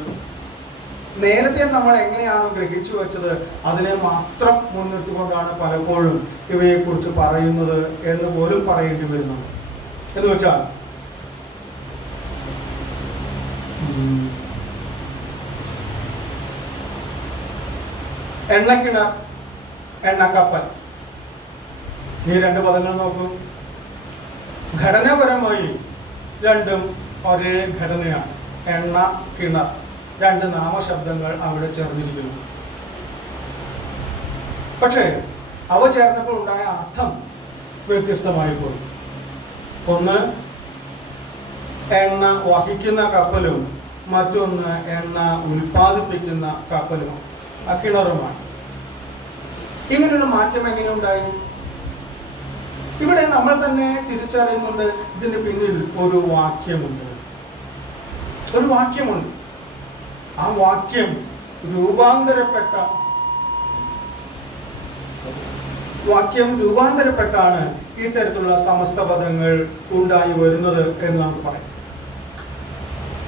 നേരത്തെ നമ്മൾ എങ്ങനെയാണോ ഗ്രഹിച്ചു വെച്ചത് അതിനെ മാത്രം മുൻനിർത്തിക്കൊണ്ടാണ് പലപ്പോഴും ഇവയെക്കുറിച്ച് പറയുന്നത് എന്ന് പോലും പറയേണ്ടി വരുന്നത്. എന്ന് വെച്ചാൽ എണ്ണക്കിണർ, എണ്ണക്കപ്പൽ, ഈ രണ്ട് പദങ്ങൾ നോക്കൂ. ഘടനാപരമായി രണ്ടും ഒരേ ഘടനയാണ്. എണ്ണ, കിണർ, രണ്ട് നാമശബ്ദങ്ങൾ അവിടെ ചേർന്നിരിക്കുന്നു. പക്ഷേ അവ ചേർന്നപ്പോൾ ഉണ്ടായ അർത്ഥം വ്യത്യസ്തമായി പോയി. ഒന്ന് എണ്ണ വഹിക്കുന്ന കപ്പലും മറ്റൊന്ന് എണ്ണ ഉൽപ്പാദിപ്പിക്കുന്ന കപ്പലും കിണറുമാണ്. ഇങ്ങനെയുള്ള മാറ്റം എങ്ങനെ ഉണ്ടായി? ഇവിടെ നമ്മൾ തന്നെ തിരിച്ചറിയുന്നുണ്ട് ഇതിന് പിന്നിൽ ഒരു വാക്യമുണ്ട്. ആ വാക്യം രൂപാന്തരപ്പെട്ടാണ് ഈ തരത്തിലുള്ള സമസ്ത പദങ്ങൾ ഉണ്ടായി വരുന്നത് എന്ന് നമുക്ക് പറയാം.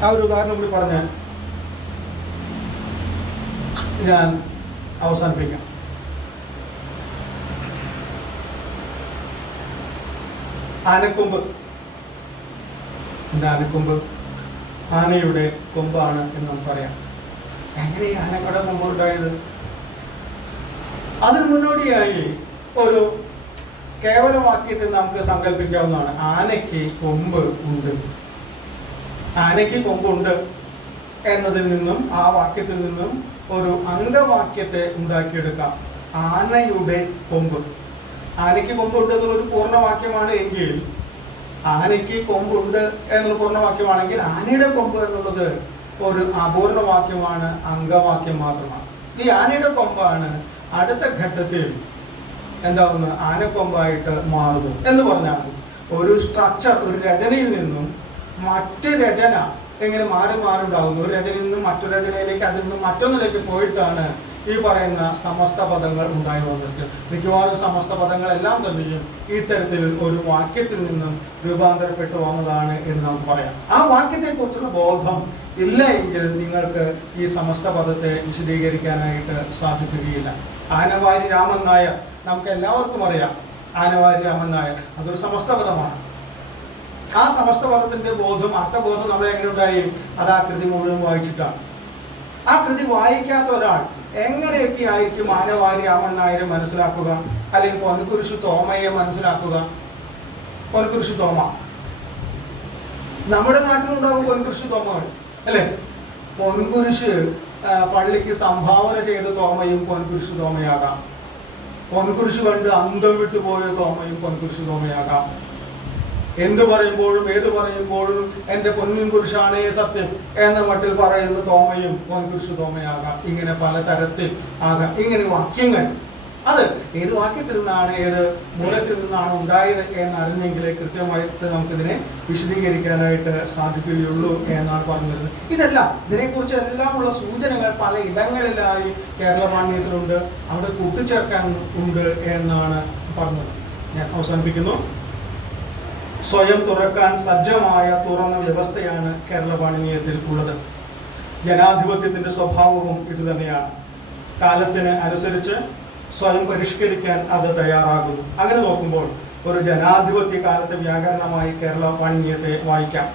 ആ ഒരു ഉദാഹരണം കൂടി പറഞ്ഞ് ഞാൻ അവസാനിപ്പിക്കാം. ആനക്കൊമ്പ്. എന്താ ആനക്കൊമ്പ്? ആനയുടെ കൊമ്പാണ് എന്ന് നമുക്കറിയാം. എങ്ങനെ ഈ ആനയുടെ കൊമ്പ് ഉണ്ടായത്? അതിന് മുന്നോടിയായി ഒരു കേവലവാക്യത്തിൽ നമുക്ക് സങ്കല്പിക്കാവുന്നതാണ്. ആനയ്ക്ക് കൊമ്പ് ഉണ്ട്. ആനയ്ക്ക് കൊമ്പുണ്ട് എന്നതിൽ നിന്നും, ആ വാക്യത്തിൽ നിന്നും ഒരു അംഗവാക്യത്തെ ഉണ്ടാക്കിയെടുക്കാം. ആനയുടെ കൊമ്പ്. ആനയ്ക്ക് കൊമ്പുണ്ട് എന്നുള്ളൊരു പൂർണ്ണവാക്യമാണ് എങ്കിൽ, ആനയ്ക്ക് കൊമ്പുണ്ട് എന്നുള്ള പൂർണ്ണവാക്യമാണെങ്കിൽ ആനയുടെ കൊമ്പ് എന്നുള്ളത് ഒരു അപൂർണവാക്യമാണ്, അംഗവാക്യം മാത്രമാണ്. ഈ ആനയുടെ കൊമ്പാണ് അടുത്ത ഘട്ടത്തിൽ എന്താവുന്നു? ആനക്കൊമ്പായിട്ട് മാറുന്നു. എന്ന് പറഞ്ഞാൽ ഒരു സ്ട്രക്ചർ, ഒരു രചനയിൽ നിന്നും മറ്റ് രചന എങ്ങനെ മാറി ഉണ്ടാകുന്നു. ഒരു രചനയിൽ നിന്നും മറ്റൊരു രചനയിലേക്ക്, അതിൽ നിന്നും മറ്റൊന്നിലേക്ക് പോയിട്ടാണ് ഈ പറയുന്ന സമസ്ത പദങ്ങൾ ഉണ്ടായി വന്നിട്ട്. മിക്കവാറും സമസ്ത പദങ്ങളെല്ലാം തന്നെയും ഈ തരത്തിൽ ഒരു വാക്യത്തിൽ നിന്നും രൂപാന്തരപ്പെട്ടു വന്നതാണ് എന്ന് നമുക്ക് പറയാം. ആ വാക്യത്തെക്കുറിച്ചുള്ള ബോധം ഇല്ല എങ്കിൽ നിങ്ങൾക്ക് ഈ സമസ്ത പദത്തെ വിശദീകരിക്കാനായിട്ട് സാധിക്കുകയില്ല. ആനവാരി രാമൻ നായർ, നമുക്ക് എല്ലാവർക്കും അറിയാം. ആനവാരി രാമൻ നായർ അതൊരു സമസ്ത പദമാണ്. ആ സമസ്ത പദത്തിന്റെ ബോധം, അർത്ഥബോധം നമ്മളെ എങ്ങനെ ഉണ്ടായി? അത് ആ കൃതി മുഴുവൻ വായിച്ചിട്ടാണ്. ആ കൃതി വായിക്കാത്ത ഒരാൾ എങ്ങനെയൊക്കെ ആയിരിക്കും ആനവാരി രാമൻ നായരെ മനസ്സിലാക്കുക, അല്ലെങ്കിൽ പൊൻകുരിശു തോമയെ മനസ്സിലാക്കുക? പൊൻകുരിശു തോമ, നമ്മുടെ നാട്ടിലുണ്ടാകും പൊൻകുരിശു തോമകൾ, അല്ലേ? പൊൻകുരിശ് പള്ളിക്ക് സംഭാവന ചെയ്ത തോമയും പൊൻകുരിശു തോമയാകാം. പൊൻകുരിശ് കണ്ട് അന്തം വിട്ടുപോയ തോമയും പൊൻകുരിശു തോമയാകാം. എന്ത് പറയുമ്പോഴും ഏത് പറയുമ്പോഴും എൻ്റെ പൊന്നിൻ കുരിശാണേ സത്യം എന്ന മട്ടിൽ പറയുന്ന തോമയും പൊൻകുരിശു തോമയാകാം. ഇങ്ങനെ പലതരത്തിൽ ആകാം. ഇങ്ങനെ വാക്യങ്ങൾ, അത് ഏത് വാക്യത്തിൽ നിന്നാണ്, ഏത് മൂലത്തിൽ നിന്നാണ് ഉണ്ടായത് എന്നറിഞ്ഞെങ്കിലേ കൃത്യമായിട്ട് നമുക്കിതിനെ വിശദീകരിക്കാനായിട്ട് സാധിക്കുകയുള്ളൂ എന്നാണ് പറഞ്ഞിരുന്നത്. ഇതെല്ലാം, ഇതിനെക്കുറിച്ച് എല്ലാമുള്ള സൂചനകൾ പല ഇടങ്ങളിലായി കേരള പാണ്ഡിത്യത്തിലുണ്ട്, അവിടെ കൂട്ടിച്ചേർക്കാൻ ഉണ്ട് എന്നാണ് പറഞ്ഞത്. ഞാൻ അവസാനിപ്പിക്കുന്നു. സ്വയം തുറക്കാൻ സജ്ജമായ തുറന്ന വ്യവസ്ഥയാണ് കേരള പാണിനീയത്തിൽ ഉള്ളത്. ജനാധിപത്യത്തിൻ്റെ സ്വഭാവവും ഇതുതന്നെയാണ്. കാലത്തിന് അനുസരിച്ച് സ്വയം പരിഷ്കരിക്കാൻ അത് തയ്യാറാകുന്നു. അങ്ങനെ നോക്കുമ്പോൾ ഒരു ജനാധിപത്യ കാലത്തെ വ്യാകരണമായി കേരള പാണിനീയത്തെ വായിക്കാം.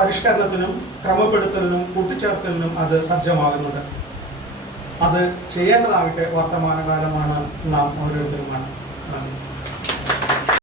പരിഷ്കരണത്തിനും ക്രമപ്പെടുത്തലിനും കൂട്ടിച്ചേർക്കലിനും അത് സജ്ജമാകുന്നുണ്ട്. അത് ചെയ്യേണ്ടതാകട്ടെ വർത്തമാനകാലമാണ് നാം ഓരോരുത്തരുമാണ്.